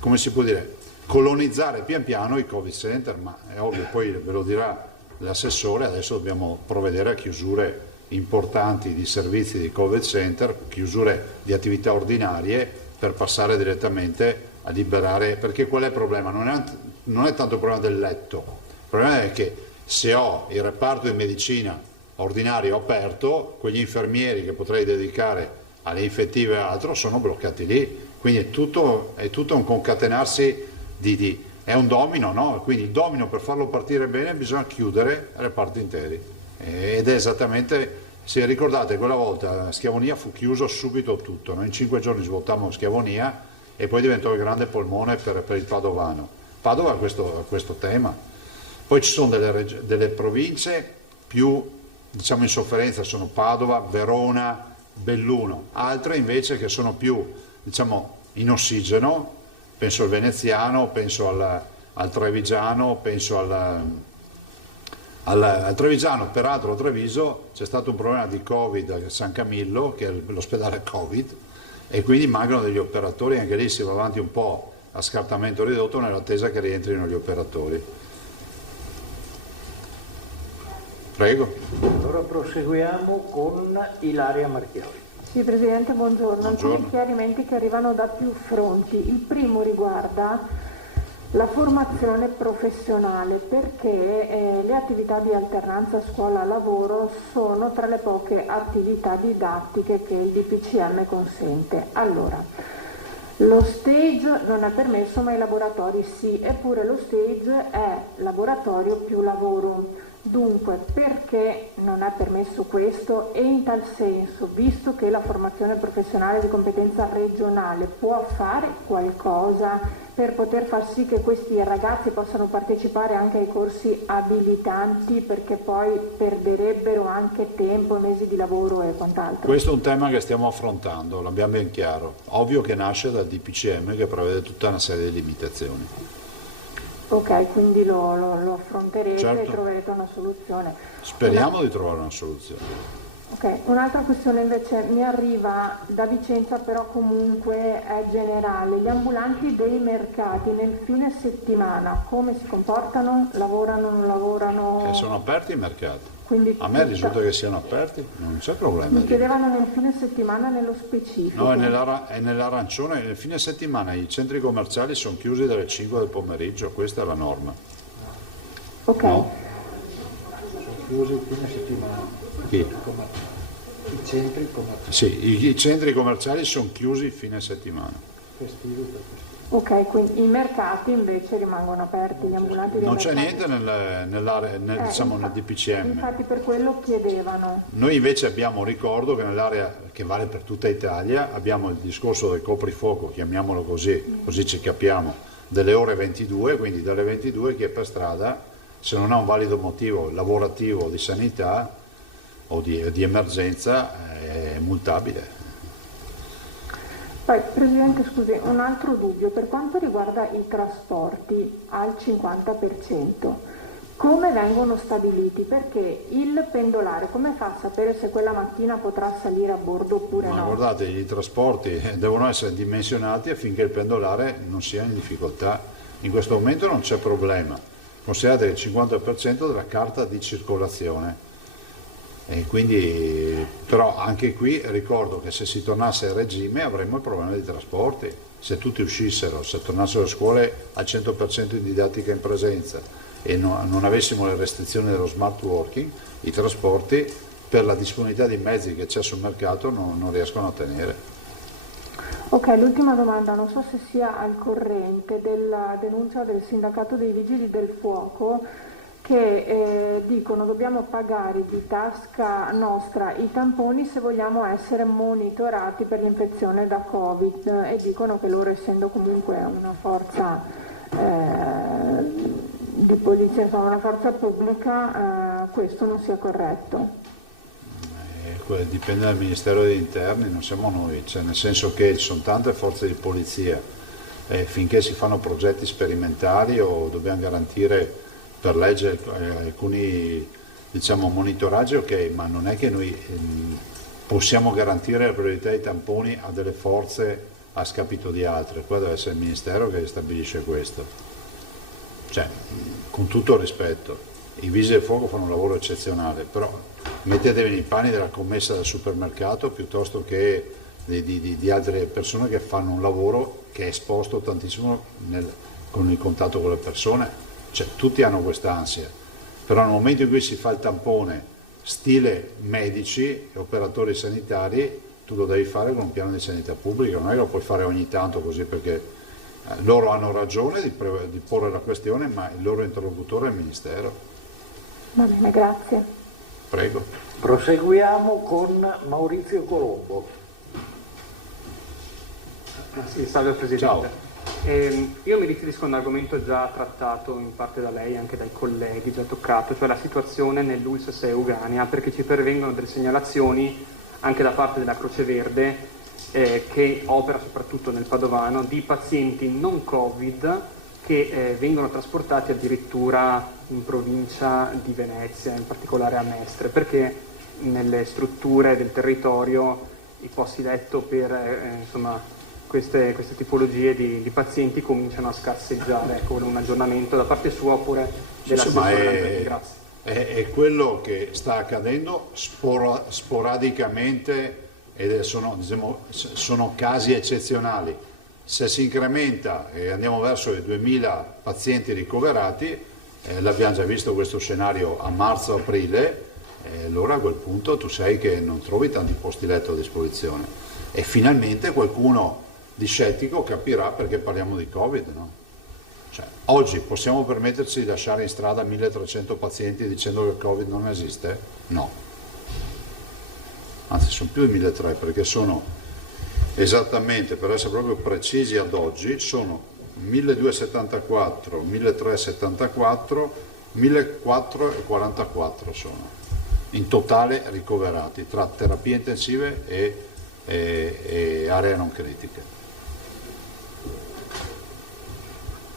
come si può dire, colonizzare pian piano i Covid Center, ma è ovvio, poi ve lo dirà l'assessore, adesso dobbiamo provvedere a chiusure importanti di servizi di Covid Center, chiusure di attività ordinarie per passare direttamente a liberare, perché qual è il problema? Non è tanto il problema del letto, il problema è che se ho il reparto di medicina ordinario aperto, quegli infermieri che potrei dedicare alle infettive e altro sono bloccati lì, quindi è tutto un concatenarsi è un domino, no? Quindi il domino, per farlo partire bene bisogna chiudere reparti interi, ed è esattamente, se ricordate quella volta a Schiavonia fu chiuso subito tutto, noi in 5 giorni svoltammo Schiavonia e poi diventò il grande polmone per il padovano. Padova ha questo tema. Poi ci sono delle province più diciamo in sofferenza sono Padova, Verona, Belluno, altre invece che sono più, diciamo, in ossigeno, penso al veneziano, penso al trevigiano, penso al trevigiano. Peraltro a Treviso c'è stato un problema di Covid a San Camillo, che è l'ospedale Covid, e quindi mancano degli operatori, anche lì si va avanti un po' a scartamento ridotto nell'attesa che rientrino gli operatori. Prego. Allora proseguiamo con Ilaria Marchiori. Sì, Presidente, buongiorno. Buongiorno. Alcuni chiarimenti che arrivano da più fronti. Il primo riguarda la formazione professionale, perché le attività di alternanza scuola-lavoro sono tra le poche attività didattiche che il DPCM consente. Allora, lo stage non è permesso ma i laboratori sì, eppure lo stage è laboratorio più lavoro. Dunque, perché non è permesso questo? E in tal senso, visto che la formazione professionale di competenza regionale può fare qualcosa per poter far sì che questi ragazzi possano partecipare anche ai corsi abilitanti, perché poi perderebbero anche tempo, mesi di lavoro e quant'altro? Questo è un tema che stiamo affrontando, l'abbiamo ben chiaro. Ovvio che nasce dal DPCM che prevede tutta una serie di limitazioni. Ok, quindi lo affronterete, certo, e troverete una soluzione. Speriamo di trovare una soluzione. Ok, un'altra questione invece mi arriva da Vicenza, però comunque è generale. Gli ambulanti dei mercati nel fine settimana come si comportano? Lavorano, non lavorano? Che sono aperti i mercati. Quindi a me risulta che siano aperti, non c'è problema. Mi chiedevano nel fine settimana nello specifico. No, è nell'arancione, nel fine settimana i centri commerciali sono chiusi dalle 5 del pomeriggio, questa è la norma. Ok. No? Sono chiusi il fine settimana. Chi? I centri commerciali. Sì, i centri commerciali sono chiusi il fine settimana. Festivo per festivo. Ok, quindi i mercati invece rimangono aperti, gli ambulanti dei non c'è mercati. niente diciamo, nel DPCM. Infatti per quello chiedevano. Noi invece abbiamo, ricordo che nell'area che vale per tutta Italia, abbiamo il discorso del coprifuoco, chiamiamolo così ci capiamo, delle ore 22, quindi dalle 22 chi è per strada, se non ha un valido motivo lavorativo di sanità o di emergenza, è multabile. Poi, Presidente, scusi, un altro dubbio, per quanto riguarda i trasporti al 50%, come vengono stabiliti? Perché il pendolare come fa a sapere se quella mattina potrà salire a bordo oppure no? Ma guardate, i trasporti devono essere dimensionati affinché il pendolare non sia in difficoltà. In questo momento non c'è problema. Considerate che il 50% della carta di circolazione. E quindi, però anche qui ricordo che se si tornasse a regime avremmo il problema dei trasporti. Se tutti uscissero, se tornassero a scuole al 100% in didattica in presenza e non avessimo le restrizioni dello smart working, i trasporti per la disponibilità di mezzi che c'è sul mercato non riescono a tenere. Ok, l'ultima domanda, non so se sia al corrente della denuncia del sindacato dei vigili del fuoco che dicono dobbiamo pagare di tasca nostra i tamponi se vogliamo essere monitorati per l'infezione da Covid, e dicono che loro, essendo comunque una forza di polizia, insomma una forza pubblica, questo non sia corretto. Dipende dal Ministero degli Interni, non siamo noi, cioè nel senso che ci sono tante forze di polizia, finché si fanno progetti sperimentali o dobbiamo garantire per legge alcuni monitoraggi, ok, ma non è che noi possiamo garantire la priorità dei tamponi a delle forze a scapito di altre. Qua deve essere il Ministero che stabilisce questo. Cioè, con tutto il rispetto, i vigili del fuoco fanno un lavoro eccezionale, però mettetevi nei panni della commessa del supermercato piuttosto che di altre persone che fanno un lavoro che è esposto tantissimo con il contatto con le persone. Cioè, tutti hanno quest'ansia, però nel momento in cui si fa il tampone stile medici e operatori sanitari, tu lo devi fare con un piano di sanità pubblica, non è che lo puoi fare ogni tanto così perché loro hanno ragione di porre la questione, ma il loro interlocutore è il Ministero. Va bene, grazie. Prego. Proseguiamo con Maurizio Colombo. Sì, salve Presidente. Ciao. Io mi riferisco a un argomento già trattato in parte da lei, anche dai colleghi, già toccato, cioè la situazione nell'ULSS Euganea, perché ci pervengono delle segnalazioni anche da parte della Croce Verde, che opera soprattutto nel Padovano, di pazienti non Covid che vengono trasportati addirittura in provincia di Venezia, in particolare a Mestre, perché nelle strutture del territorio i posti letto per queste tipologie di pazienti cominciano a scarseggiare. Ecco, un aggiornamento da parte sua oppure dell'assessore. Grazie. È quello che sta accadendo sporadicamente ed sono casi eccezionali. Se si incrementa e andiamo verso i 2000 pazienti ricoverati, l'abbiamo già visto questo scenario a marzo-aprile, allora a quel punto tu sai che non trovi tanti posti letto a disposizione e finalmente qualcuno di scettico capirà perché parliamo di Covid, no? Cioè, oggi possiamo permetterci di lasciare in strada 1300 pazienti dicendo che il Covid non esiste? No. Anzi, sono più di 1300 perché sono esattamente, per essere proprio precisi ad oggi, sono 1274, 1374, 1444 sono in totale ricoverati tra terapie intensive e aree non critiche.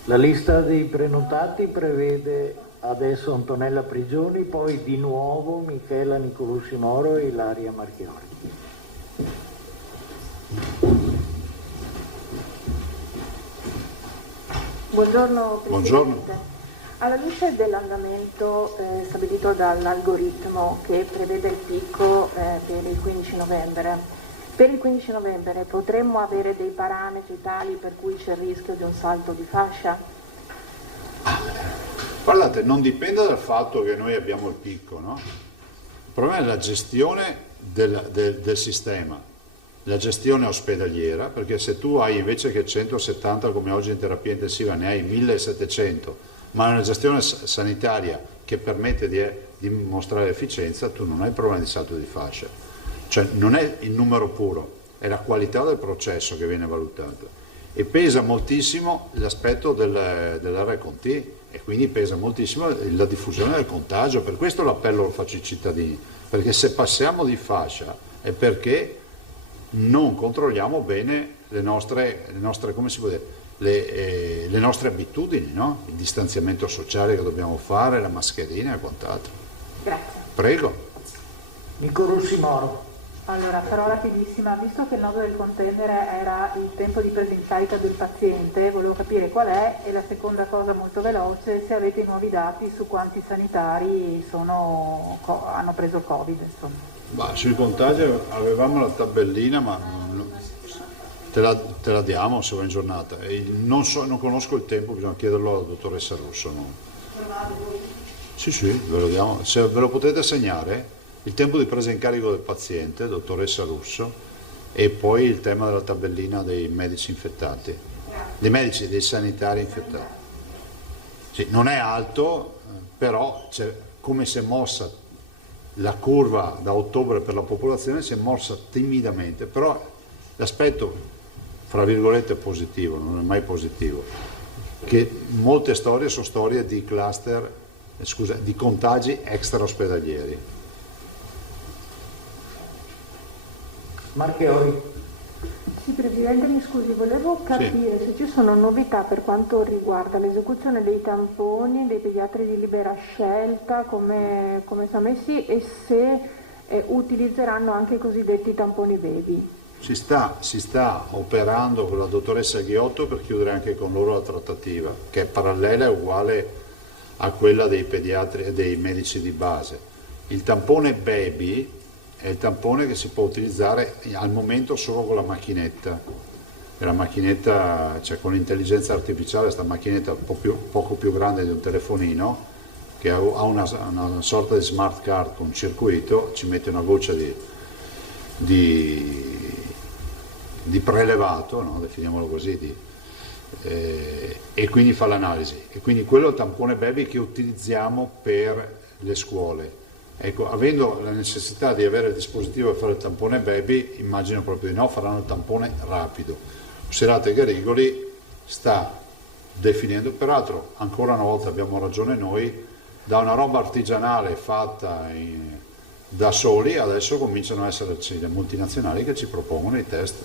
La lista dei prenotati prevede adesso Antonella Prigioni, poi di nuovo Michela Nicolussi Moro e Ilaria Marchiori. Buongiorno Presidente. Buongiorno. Alla luce dell'andamento stabilito dall'algoritmo che prevede il picco per il 15 novembre, per il 15 novembre potremmo avere dei parametri tali per cui c'è il rischio di un salto di fascia? Guardate, non dipende dal fatto che noi abbiamo il picco, no? Il problema è la gestione del sistema, la gestione ospedaliera, perché se tu hai invece che 170 come oggi in terapia intensiva ne hai 1700, ma una gestione sanitaria che permette di mostrare efficienza, tu non hai il problema di salto di fascia. Cioè non è il numero puro, è la qualità del processo che viene valutato e pesa moltissimo l'aspetto dell'RCT e quindi pesa moltissimo la diffusione del contagio. Per questo l'appello lo faccio ai cittadini, perché se passiamo di fascia è perché non controlliamo bene le nostre come si può dire, le nostre abitudini, no? Il distanziamento sociale che dobbiamo fare, la mascherina e quant'altro. Grazie. Prego. Nicolussi Moro. Allora, sarò rapidissima, visto che il nodo del contendere era il tempo di presa in carica del paziente, volevo capire qual è, e la seconda cosa molto veloce, se avete nuovi dati su quanti sanitari hanno preso il Covid, insomma. Ma sui contagi avevamo la tabellina, ma te la diamo se vuoi in giornata. Non conosco il tempo, bisogna chiederlo alla dottoressa Russo. No? Sì, ve lo diamo. Se ve lo potete segnare, il tempo di presa in carico del paziente, dottoressa Russo, e poi il tema della tabellina dei medici infettati, dei sanitari infettati. Sì, non è alto, però come si è mossa la curva da ottobre per la popolazione, si è mossa timidamente, però l'aspetto, fra virgolette, positivo, non è mai positivo, che molte storie sono storie di cluster, di contagi extraospedalieri. Marchiori. Sì, Presidente, mi scusi, volevo capire se ci sono novità per quanto riguarda l'esecuzione dei tamponi dei pediatri di libera scelta, come sono messi, e se utilizzeranno anche i cosiddetti tamponi baby. Si sta operando con la dottoressa Ghiotto per chiudere anche con loro la trattativa, che è parallela e uguale a quella dei pediatri e dei medici di base. Il tampone baby è il tampone che si può utilizzare al momento solo con la macchinetta. E la macchinetta, cioè con l'intelligenza artificiale, questa macchinetta poco più grande di un telefonino, che ha una sorta di smart card con un circuito, ci mette una goccia di prelevato, no? Definiamolo così, e quindi fa l'analisi. E quindi quello è il tampone baby che utilizziamo per le scuole. Ecco, avendo la necessità di avere il dispositivo per fare il tampone baby, immagino proprio di no, faranno il tampone rapido. Serate Garigoli sta definendo, peraltro ancora una volta abbiamo ragione noi, da una roba artigianale fatta da soli, adesso cominciano a esserci le multinazionali che ci propongono i test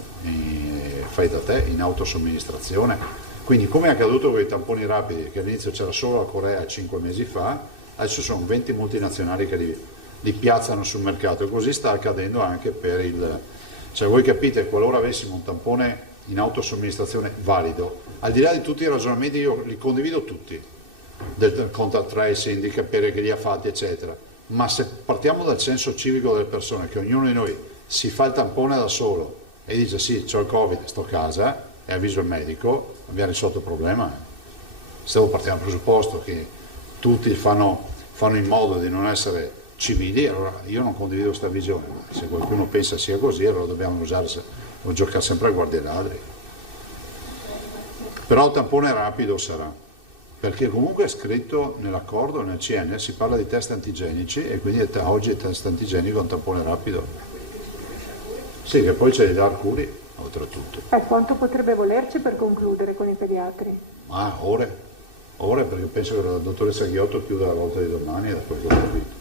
fai da te in autosomministrazione. Quindi come è accaduto con i tamponi rapidi, che all'inizio c'era solo la Corea 5 mesi fa, adesso sono 20 multinazionali che li piazzano sul mercato, e così sta accadendo anche per il... Cioè voi capite, qualora avessimo un tampone in autosomministrazione valido, al di là di tutti i ragionamenti, io li condivido tutti, del contact tracing, di capire chi li ha fatti, eccetera, ma se partiamo dal senso civico delle persone, che ognuno di noi si fa il tampone da solo e dice sì, c'ho il Covid, sto a casa, e avviso il medico, abbiamo risolto il problema. Se partiamo dal presupposto che tutti fanno in modo di non essere civili, allora io non condivido questa visione, ma se qualcuno pensa sia così, allora dobbiamo o giocare sempre a guardie ladri. Però il tampone rapido sarà, perché comunque è scritto nell'accordo, nel CN, si parla di test antigenici, e quindi oggi il test antigenico è un tampone rapido. Sì, che poi c'è il dar curi, oltretutto. Quanto potrebbe volerci per concludere con i pediatri? Ore, perché penso che la dottoressa Ghiotto chiuda la volta di domani, da quel che ho capito.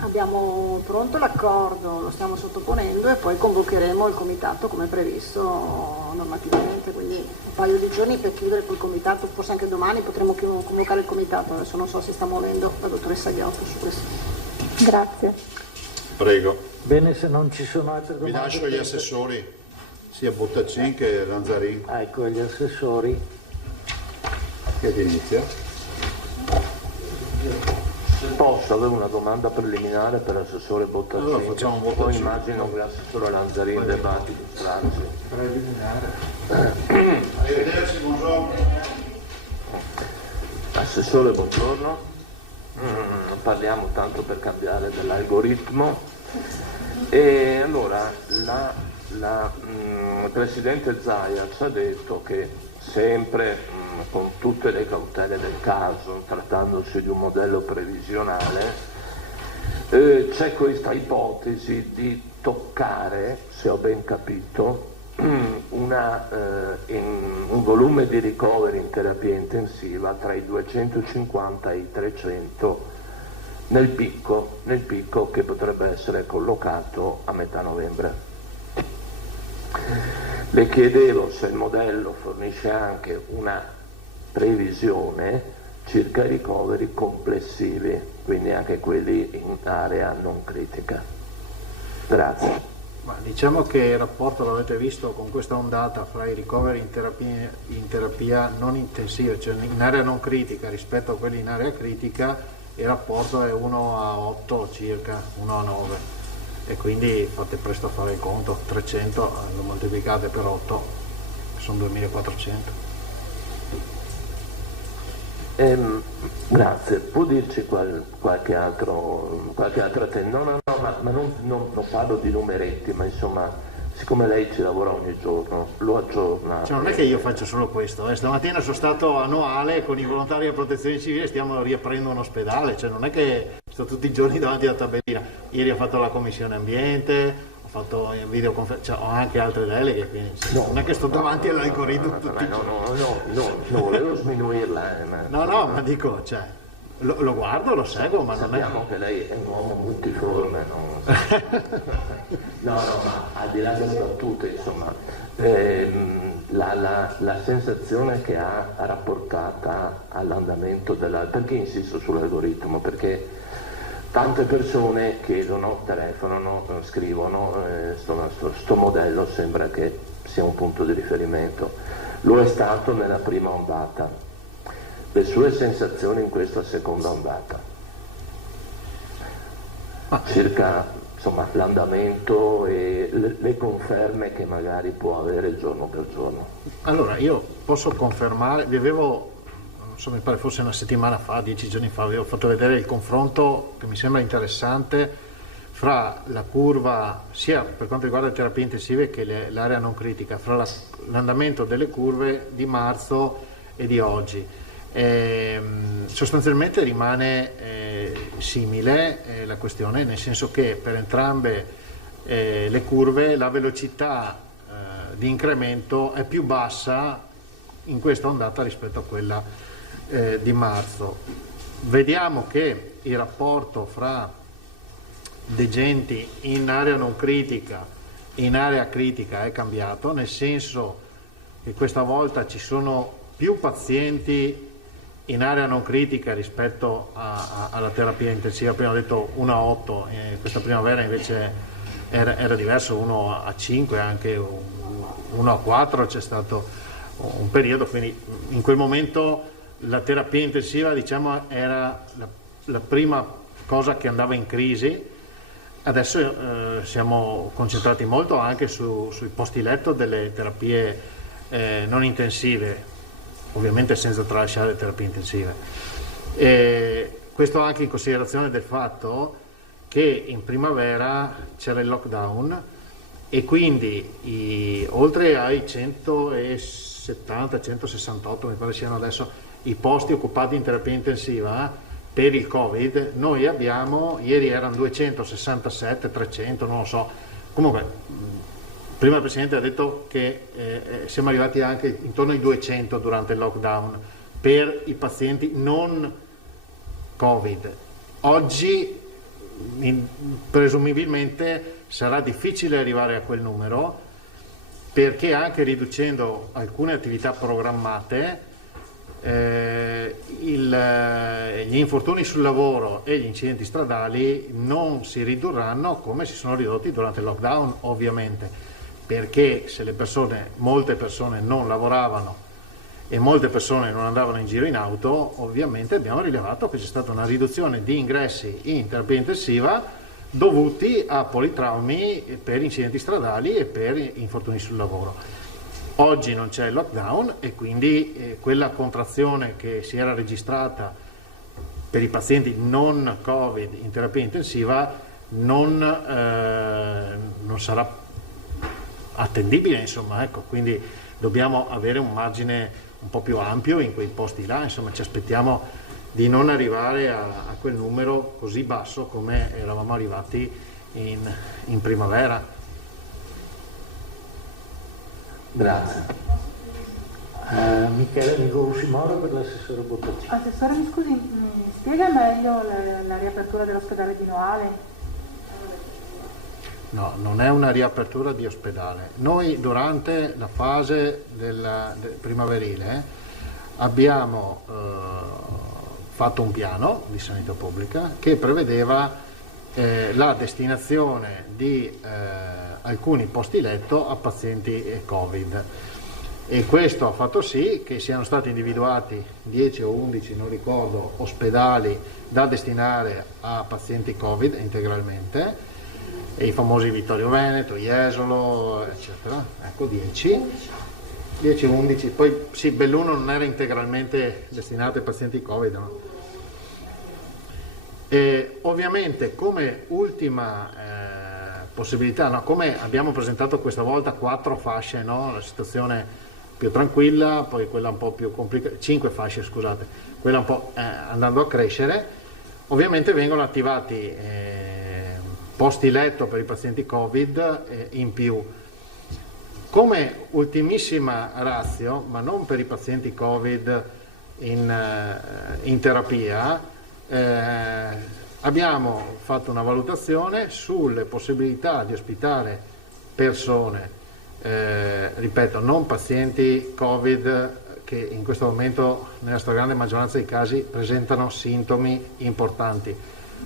Abbiamo pronto l'accordo, lo stiamo sottoponendo e poi convocheremo il comitato come previsto normativamente, quindi un paio di giorni per chiudere quel comitato, forse anche domani potremo convocare il comitato, adesso non so se sta muovendo la dottoressa Ghiotto su questo. Grazie. Prego. Bene, se non ci sono altre domande... Vi lascio gli assessori, sia Bottacin che Lanzarin. Ecco, gli assessori. Chi inizia? Posso avere una domanda preliminare per l'assessore Bottacin? Allora facciamo un poi immagino che l'assessore Lanzarin debba illustrarsi. Preliminare. Arrivederci, buongiorno. Assessore, buongiorno. Parliamo tanto per cambiare dell'algoritmo. E allora la Presidente Zaia ci ha detto che sempre con tutte le cautele del caso, trattandosi di un modello previsionale, c'è questa ipotesi di toccare, se ho ben capito, un volume di ricoveri in terapia intensiva tra i 250 e i 300 nel picco che potrebbe essere collocato a metà novembre. Le chiedevo se il modello fornisce anche una previsione circa i ricoveri complessivi, quindi anche quelli in area non critica. Grazie. Ma diciamo che il rapporto, l'avete visto con questa ondata fra i ricoveri in terapia non intensiva, cioè in area non critica rispetto a quelli in area critica, il rapporto è 1:8 circa, 1:9, e quindi fate presto a fare il conto, 300 lo moltiplicate per 8, sono 2400. Grazie, può dirci qualche altra ma non parlo di numeretti, ma insomma, siccome lei ci lavora ogni giorno, lo aggiorna. Cioè non è che io faccio solo questo, stamattina sono stato annuale con i volontari della protezione civile, stiamo riaprendo un ospedale, cioè non è che sto tutti i giorni davanti alla tabellina. Ieri ho fatto la commissione ambiente, ho fatto videoconferenza, cioè ho anche altre deleghe, quindi non è che sto davanti all'algoritmo tutti i giorni. No, volevo sminuirla. No, ma dico, cioè, lo guardo, lo seguo, ma non è... Sappiamo che lei è un uomo multiforme, no? No, ma al di là delle battute, insomma, la sensazione che ha rapportata all'andamento perché insisto sull'algoritmo? Perché tante persone chiedono, telefonano, scrivono, sto modello sembra che sia un punto di riferimento. Lo è stato nella prima ondata. Le sue sensazioni in questa seconda ondata? Circa insomma, l'andamento e le conferme che magari può avere giorno per giorno. Allora, io posso confermare, vi avevo, non so, mi pare fosse una settimana fa, 10 giorni fa, vi ho fatto vedere il confronto che mi sembra interessante fra la curva, sia per quanto riguarda le terapie intensive che l'area non critica, fra l'andamento delle curve di marzo e di oggi. Sostanzialmente rimane simile la questione, nel senso che per entrambe le curve la velocità di incremento è più bassa in questa ondata rispetto a quella di marzo. Vediamo che il rapporto fra degenti in area non critica e in area critica è cambiato, nel senso che questa volta ci sono più pazienti in area non critica rispetto alla terapia intensiva. Prima ho detto 1 a 8, questa primavera invece era diverso, 1 a 5, anche 1 a 4 c'è stato un periodo, quindi in quel momento la terapia intensiva, diciamo, era la prima cosa che andava in crisi. Adesso siamo concentrati molto anche sui posti letto delle terapie non intensive, ovviamente senza tralasciare le terapie intensive. Questo anche in considerazione del fatto che in primavera c'era il lockdown e quindi oltre ai 170, 168 mi pare siano adesso i posti occupati in terapia intensiva per il Covid, noi abbiamo, ieri erano 267, 300, non lo so, comunque prima il Presidente ha detto che siamo arrivati anche intorno ai 200 durante il lockdown per i pazienti non Covid. Oggi presumibilmente sarà difficile arrivare a quel numero, perché anche riducendo alcune attività programmate gli infortuni sul lavoro e gli incidenti stradali non si ridurranno come si sono ridotti durante il lockdown, ovviamente, perché se molte persone non lavoravano e molte persone non andavano in giro in auto, ovviamente abbiamo rilevato che c'è stata una riduzione di ingressi in terapia intensiva dovuti a politraumi per incidenti stradali e per infortuni sul lavoro. Oggi non c'è il lockdown e quindi quella contrazione che si era registrata per i pazienti non Covid in terapia intensiva non sarà attendibile, insomma, ecco, quindi dobbiamo avere un margine un po' più ampio in quei posti là, insomma ci aspettiamo di non arrivare a quel numero così basso come eravamo arrivati in primavera. Grazie. Michele Nicolussi Moro per l'assessore Bottacci. Assessore, mi scusi, mi spiega meglio la riapertura dell'ospedale di Noale? No, non è una riapertura di ospedale. Noi durante la fase primaverile abbiamo fatto un piano di sanità pubblica che prevedeva la destinazione di alcuni posti letto a pazienti Covid, e questo ha fatto sì che siano stati individuati 10 o 11, non ricordo, ospedali da destinare a pazienti Covid integralmente, e i famosi Vittorio Veneto, Jesolo, eccetera, ecco 10-11, poi sì, Belluno non era integralmente destinato ai pazienti Covid, no? E ovviamente come ultima possibilità, no, come abbiamo presentato questa volta 4 fasce, no? La situazione più tranquilla, poi quella un po' più complicata, 5 fasce scusate, quella un po' andando a crescere, ovviamente vengono attivati posti letto per i pazienti Covid in più. Come ultimissima ratio, ma non per i pazienti Covid in terapia, abbiamo fatto una valutazione sulle possibilità di ospitare persone, ripeto, non pazienti Covid che in questo momento nella stragrande maggioranza dei casi presentano sintomi importanti.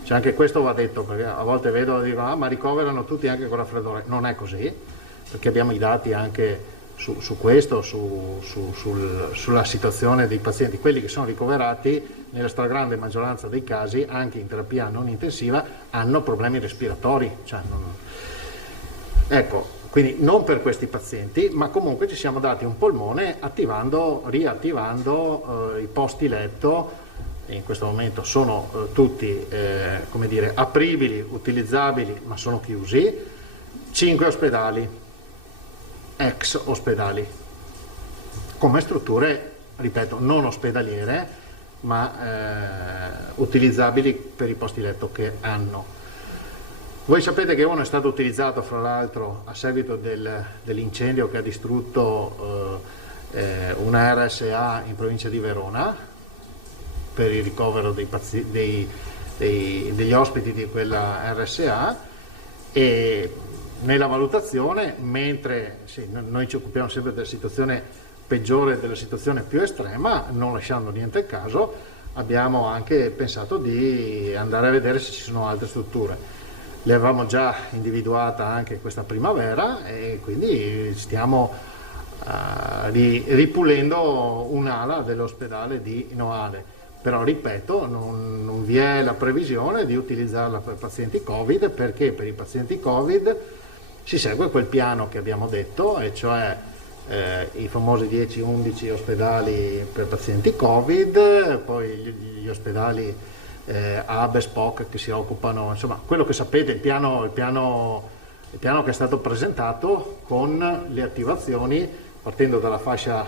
Cioè anche questo va detto, perché a volte vedo e dicono ma ricoverano tutti anche con raffreddore. Non è così, perché abbiamo i dati anche su questo, sulla situazione dei pazienti. Quelli che sono ricoverati nella stragrande maggioranza dei casi, anche in terapia non intensiva, hanno problemi respiratori. Cioè, ecco, quindi non per questi pazienti, ma comunque ci siamo dati un polmone riattivando i posti letto. In questo momento sono tutti come dire, apribili, utilizzabili, ma sono chiusi. 5 ospedali, ex ospedali, come strutture, ripeto, non ospedaliere, ma utilizzabili per i posti letto che hanno. Voi sapete che uno è stato utilizzato fra l'altro a seguito dell'incendio che ha distrutto una RSA in provincia di Verona per il ricovero degli ospiti di quella RSA, e nella valutazione, mentre noi ci occupiamo sempre della situazione peggiore, della situazione più estrema, non lasciando niente al caso, abbiamo anche pensato di andare a vedere se ci sono altre strutture. Le avevamo già individuata anche questa primavera e quindi stiamo ripulendo un'ala dell'ospedale di Noale. Però ripeto, non vi è la previsione di utilizzarla per pazienti Covid, perché per i pazienti Covid si segue quel piano che abbiamo detto, e cioè i famosi 10-11 ospedali per pazienti Covid, poi gli ospedali HUB e SPOC che si occupano, insomma quello che sapete, il piano che è stato presentato con le attivazioni partendo dalla fascia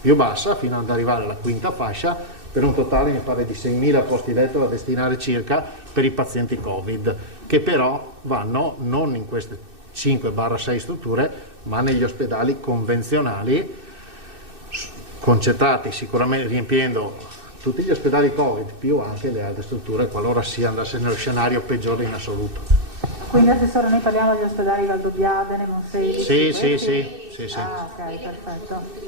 più bassa fino ad arrivare alla quinta fascia, per un totale mi pare di 6.000 posti letto da destinare circa per i pazienti Covid, che però vanno non in queste 5-6 strutture, ma negli ospedali convenzionali, concentrati sicuramente, riempiendo tutti gli ospedali Covid più anche le altre strutture qualora si andasse nello scenario peggiore in assoluto. Quindi Assessore, noi parliamo degli ospedali Valdobbiadene, Monselice? Sì. Ah, ok, perfetto.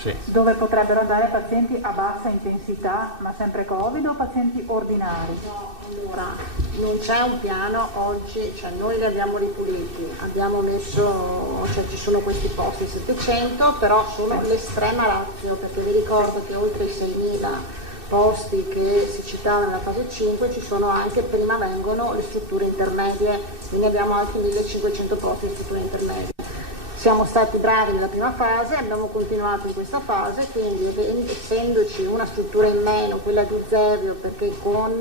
Sì. Dove potrebbero andare pazienti a bassa intensità, ma sempre Covid, o pazienti ordinari? No, allora, non c'è un piano oggi, cioè noi li abbiamo ripuliti, abbiamo messo, cioè ci sono questi posti 700, però sono l'estrema ratio, perché vi ricordo che oltre i 6.000 posti che si citavano nella fase 5 ci sono anche, prima vengono le strutture intermedie, quindi abbiamo altri 1.500 posti di strutture intermedie. Siamo stati bravi nella prima fase, abbiamo continuato in questa fase, quindi essendoci una struttura in meno, quella di Zevio, perché con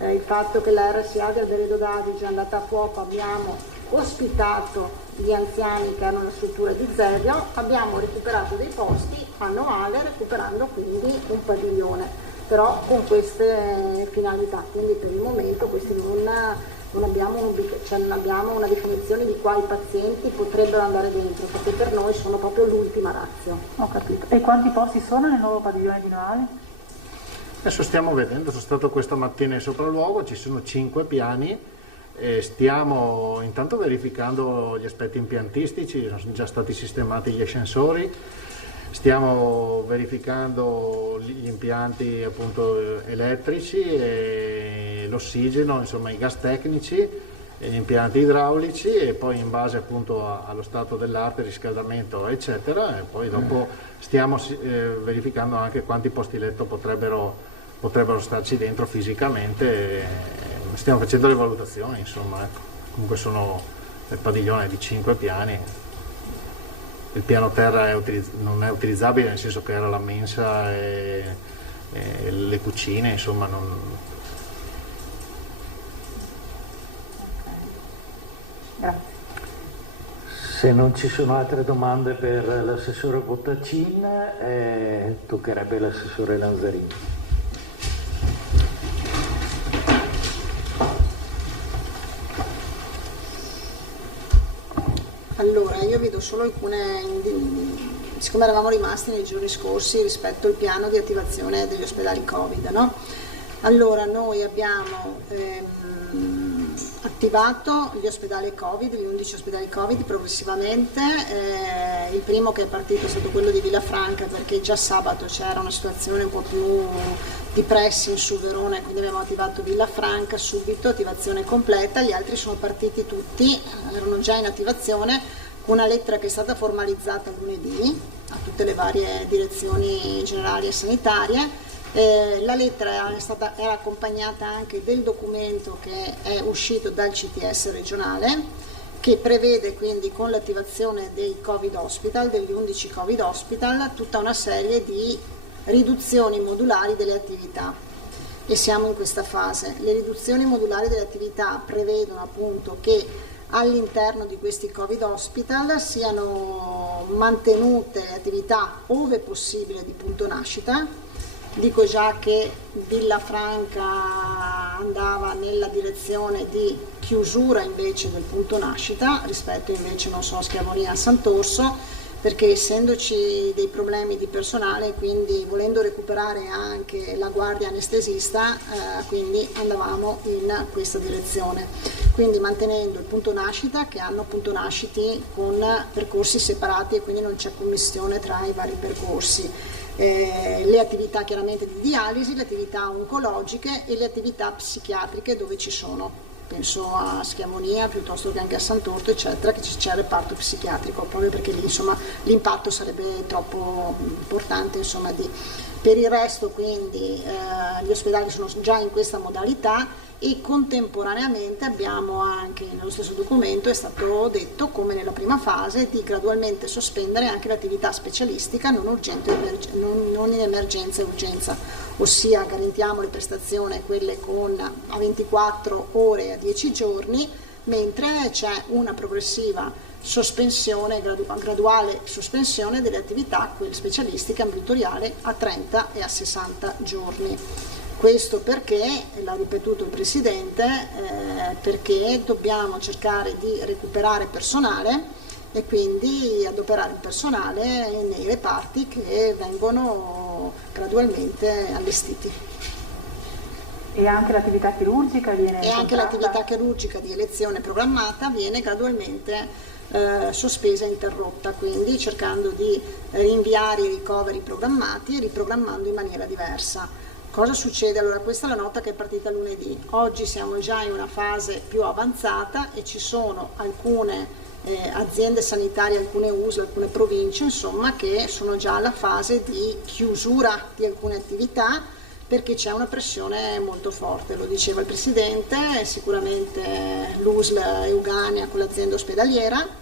il fatto che la RSA del Veredo d'Adige è andata a fuoco abbiamo ospitato gli anziani che erano nella struttura di Zevio, abbiamo recuperato dei posti a Noale, recuperando quindi un padiglione, però con queste finalità, quindi per il momento questi non abbiamo una definizione di quali pazienti potrebbero andare dentro, perché per noi sono proprio l'ultima ratio. Ho capito. E quanti posti sono nel nuovo padiglione di Noale? Adesso stiamo vedendo, sono stato questa mattina in sopralluogo, ci sono 5 piani, stiamo intanto verificando gli aspetti impiantistici, sono già stati sistemati gli ascensori, stiamo verificando gli impianti appunto elettrici e l'ossigeno, insomma i gas tecnici, gli impianti idraulici, e poi in base appunto allo stato dell'arte, riscaldamento eccetera, e poi dopo stiamo verificando anche quanti posti letto potrebbero starci dentro fisicamente, stiamo facendo le valutazioni, insomma, ecco. Comunque sono il padiglione di 5 piani. Il piano terra non è utilizzabile, nel senso che era la mensa e le cucine, insomma Grazie. Se non ci sono altre domande per l'assessore Bottacin, toccherebbe l'assessore Lanzarini. Allora, io vedo solo alcune, siccome eravamo rimasti nei giorni scorsi rispetto al piano di attivazione degli ospedali Covid, no? Allora, noi abbiamo attivato gli ospedali Covid, gli 11 ospedali Covid progressivamente, il primo che è partito è stato quello di Villafranca, perché già sabato c'era una situazione un po' più di pressing su Verona, e quindi abbiamo attivato Villafranca subito, attivazione completa. Gli altri sono partiti tutti, erano già in attivazione, con una lettera che è stata formalizzata lunedì a tutte le varie direzioni generali e sanitarie. La lettera era accompagnata anche del documento che è uscito dal CTS regionale, che prevede quindi, con l'attivazione dei Covid Hospital, degli 11 Covid Hospital, tutta una serie di riduzioni modulari delle attività, e siamo in questa fase. Le riduzioni modulari delle attività prevedono appunto che all'interno di questi Covid Hospital siano mantenute le attività, ove possibile, di punto nascita. Dico già che Villafranca andava nella direzione di chiusura invece del punto nascita, rispetto invece, non so, Schiavonia a Sant'Orso. perché essendoci dei problemi di personale, quindi volendo recuperare anche la guardia anestesista, quindi andavamo in questa direzione, quindi mantenendo il punto nascita, che hanno punto nasciti con percorsi separati e quindi non c'è commistione tra i vari percorsi. Le attività chiaramente di dialisi, le attività oncologiche e le attività psichiatriche dove ci sono. Penso a Schiavonia piuttosto che anche a Sant'Orto, eccetera, che c'è il reparto psichiatrico, proprio perché lì insomma l'impatto sarebbe troppo importante. Insomma, per il resto quindi gli ospedali sono già in questa modalità e contemporaneamente abbiamo anche nello stesso documento è stato detto come nella prima fase di gradualmente sospendere anche l'attività specialistica non urgente, non in emergenza e urgenza, ossia garantiamo le prestazioni quelle a 24 ore e a 10 giorni, mentre c'è una progressiva sospensione, graduale sospensione delle attività quelle specialistiche ambulatoriali a 30 e a 60 giorni. Questo perché, l'ha ripetuto il Presidente, perché dobbiamo cercare di recuperare personale e quindi adoperare il personale nei reparti che vengono gradualmente allestiti. E anche l'attività chirurgica viene E anche l'attività chirurgica di elezione programmata viene gradualmente sospesa e interrotta, quindi cercando di rinviare i ricoveri programmati e riprogrammando in maniera diversa. Cosa succede? Allora, questa è la nota che è partita lunedì. Oggi siamo già in una fase più avanzata e ci sono alcune aziende sanitarie, alcune USL, alcune province, insomma, che sono già alla fase di chiusura di alcune attività perché c'è una pressione molto forte. Lo diceva il Presidente, sicuramente l'USL Eugania con l'azienda ospedaliera,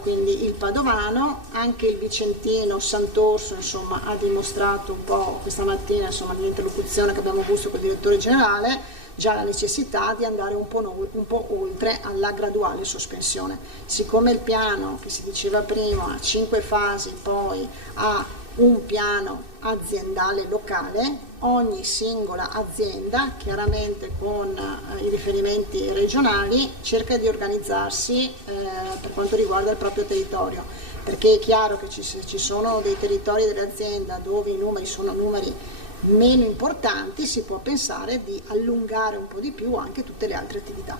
quindi il Padovano, anche il Vicentino, Sant'Orso, insomma, ha dimostrato un po' questa mattina, insomma, nell'interlocuzione che abbiamo avuto con il direttore generale, già la necessità di andare un po' oltre alla graduale sospensione. Siccome il piano, che si diceva prima, ha 5 fasi, poi ha un piano aziendale locale, ogni singola azienda, chiaramente con i riferimenti regionali, cerca di organizzarsi per quanto riguarda il proprio territorio, perché è chiaro che ci sono dei territori dell'azienda dove i numeri sono numeri meno importanti, si può pensare di allungare un po' di più anche tutte le altre attività.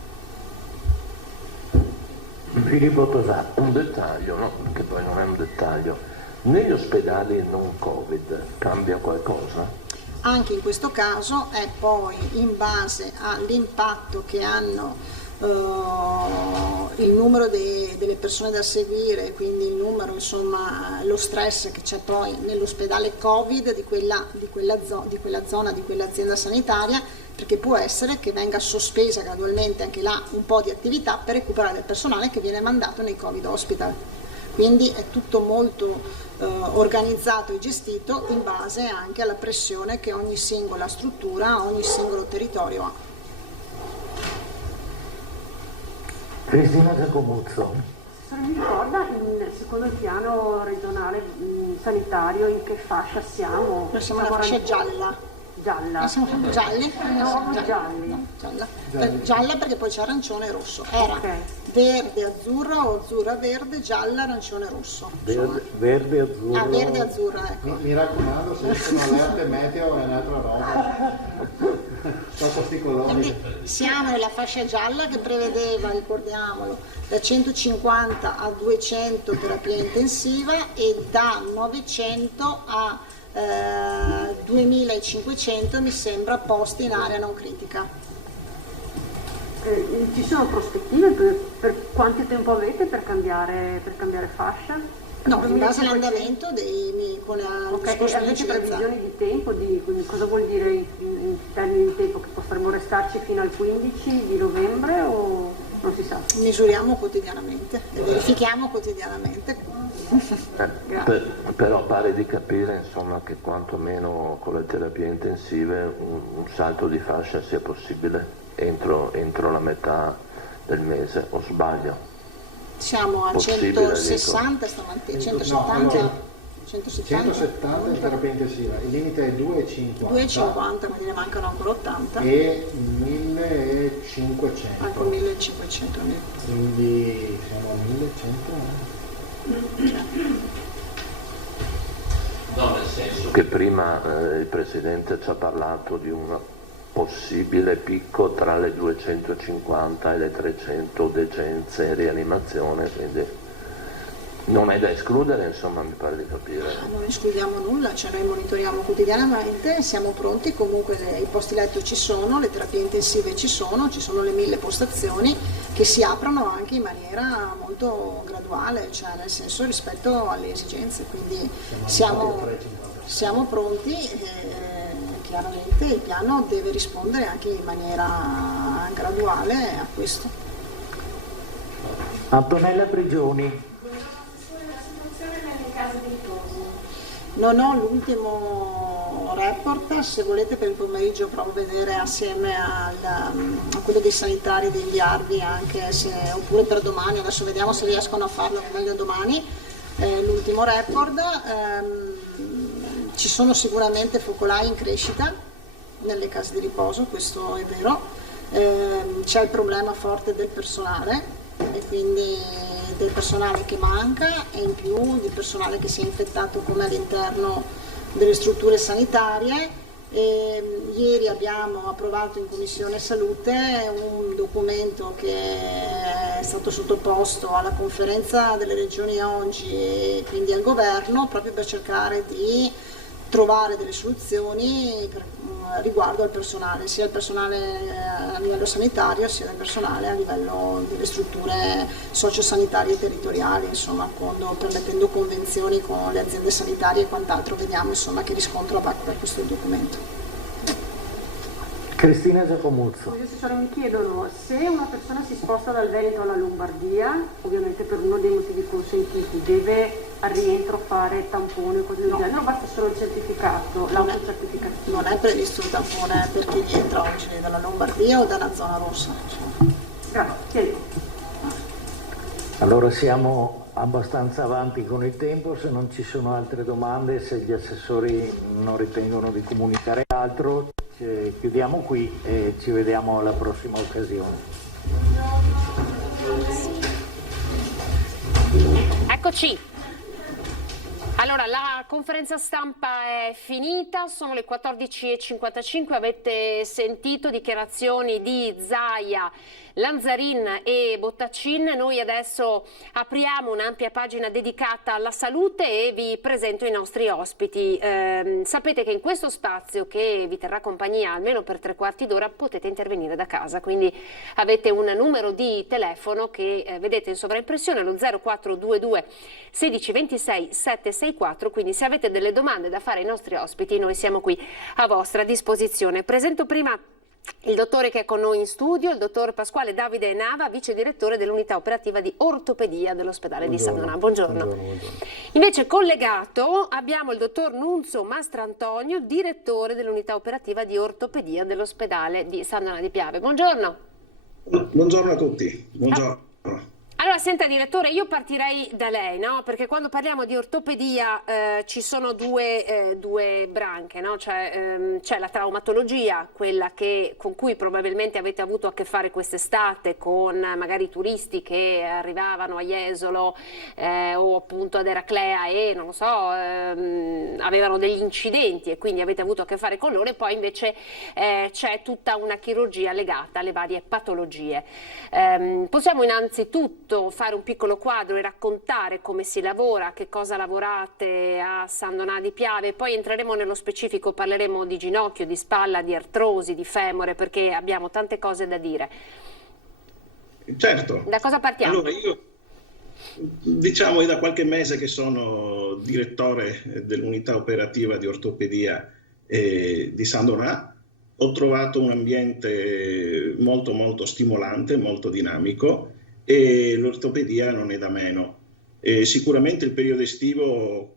Filippo Tosà, un dettaglio, no? Che poi non è un dettaglio. Negli ospedali non Covid cambia qualcosa? Anche in questo caso è poi in base all'impatto che hanno il numero delle persone da seguire, quindi il numero, insomma, lo stress che c'è poi nell'ospedale Covid di quella zona, di quell'azienda sanitaria, perché può essere che venga sospesa gradualmente anche là un po' di attività per recuperare del personale che viene mandato nei Covid hospital. Quindi è tutto molto organizzato e gestito in base anche alla pressione che ogni singola struttura, ogni singolo territorio ha. Cristina Giacomuzzo. Se mi ricorda, secondo il piano regionale sanitario, in che fascia siamo? Noi siamo nella fascia gialla. Gialla? Noi siamo gialli? No, gialli. No, gialla perché poi c'è arancione e rosso. Era verde, azzurra o azzurra, verde, gialla, arancione, rosso. Verde, azzurro. Ah, verde, azzurra, ecco. Mi raccomando, se sono allerte meteo è un'altra roba. Sotto sti colori. Quindi siamo nella fascia gialla che prevedeva, ricordiamolo, da 150 a 200 terapia intensiva e da 900 a 2500 mi sembra posti in area non critica. Ci sono prospettive per quanto tempo avete per cambiare fascia? No, in base all'andamento con avete previsioni di tempo, cosa vuol dire in termini di tempo, che potremmo restarci fino al 15 di novembre o non si sa? Misuriamo quotidianamente e verifichiamo quotidianamente. Però pare di capire, insomma, che quantomeno con le terapie intensive un salto di fascia sia possibile entro la metà del mese, o sbaglio? Siamo a Possibile, 160 stamattina, 170. No, 170 in terapia intensiva, il limite è 2,50. 2,50, quindi ne mancano ancora 80. E 1.500. Ecco, 1.500. Quindi siamo a 1.100. No, nel senso che prima il Presidente ci ha parlato di un possibile picco tra le 250 e le 300 degenze e rianimazione, quindi non è da escludere, insomma, mi pare di capire. Non escludiamo nulla, cioè noi monitoriamo quotidianamente, siamo pronti, comunque i posti letto ci sono, le terapie intensive ci sono le 1000 postazioni che si aprono anche in maniera molto graduale, cioè nel senso rispetto alle esigenze, quindi siamo pronti. Chiaramente il piano deve rispondere anche in maniera graduale a questo. Antonella Prigioni. Non ho l'ultimo report, se volete per il pomeriggio provo a vedere assieme a quello dei sanitari di inviarvi anche oppure per domani, adesso vediamo se riescono a farlo meglio domani, l'ultimo report. Ci sono sicuramente focolai in crescita nelle case di riposo, questo è vero, c'è il problema forte del personale e quindi del personale che manca e in più di personale che si è infettato come all'interno delle strutture sanitarie. Ieri abbiamo approvato in Commissione Salute un documento che è stato sottoposto alla conferenza delle regioni oggi e quindi al governo proprio per cercare di trovare delle soluzioni riguardo al personale, sia il personale a livello sanitario sia il personale a livello delle strutture sociosanitarie territoriali, insomma, permettendo convenzioni con le aziende sanitarie e quant'altro. Vediamo insomma che riscontro avrà questo documento. Cristina Giacomuzzo. Mi chiedono se una persona si sposta dal Veneto alla Lombardia, ovviamente per uno dei motivi consentiti, deve al rientro fare tampone o cose del genere, non basta solo il certificato, l'autocertificazione. Non è previsto un tampone per chi rientra oggi dalla Lombardia o dalla zona rossa. Grazie. Allora siamo abbastanza avanti con il tempo, se non ci sono altre domande, se gli assessori non ritengono di comunicare altro, chiudiamo qui e ci vediamo alla prossima occasione. Eccoci. Allora, la conferenza stampa è finita, sono le 14:55, avete sentito dichiarazioni di Zaia, Lanzarin e Bottacin. Noi adesso apriamo un'ampia pagina dedicata alla salute e vi presento i nostri ospiti. Sapete che in questo spazio che vi terrà compagnia almeno per 3/4 d'ora potete intervenire da casa, quindi avete un numero di telefono che vedete in sovraimpressione, lo 0422 16 26 764, quindi se avete delle domande da fare ai nostri ospiti noi siamo qui a vostra disposizione. Presento prima il dottore che è con noi in studio, il dottor Pasquale Davide Nava, vice direttore dell'unità operativa di ortopedia dell'ospedale di San Donà. Buongiorno. Invece collegato abbiamo il dottor Nunzio Mastrantonio, direttore dell'unità operativa di ortopedia dell'ospedale di San Donà di Piave. Buongiorno. Buongiorno a tutti. Buongiorno. Allora, senta direttore, io partirei da lei, no? Perché quando parliamo di ortopedia ci sono due branche, no? C'è la traumatologia, quella con cui probabilmente avete avuto a che fare quest'estate con magari turisti che arrivavano a Jesolo o appunto ad Eraclea e non lo so, avevano degli incidenti e quindi avete avuto a che fare con loro, e poi invece c'è tutta una chirurgia legata alle varie patologie. Possiamo innanzitutto fare un piccolo quadro e raccontare come si lavora, che cosa lavorate a San Donà di Piave, poi entreremo nello specifico, parleremo di ginocchio, di spalla, di artrosi, di femore, perché abbiamo tante cose da dire. Certo. Da cosa partiamo? Allora io diciamo è da qualche mese che sono direttore dell'unità operativa di ortopedia di San Donà. Ho trovato un ambiente molto molto stimolante, molto dinamico, e l'ortopedia non è da meno. Sicuramente il periodo estivo,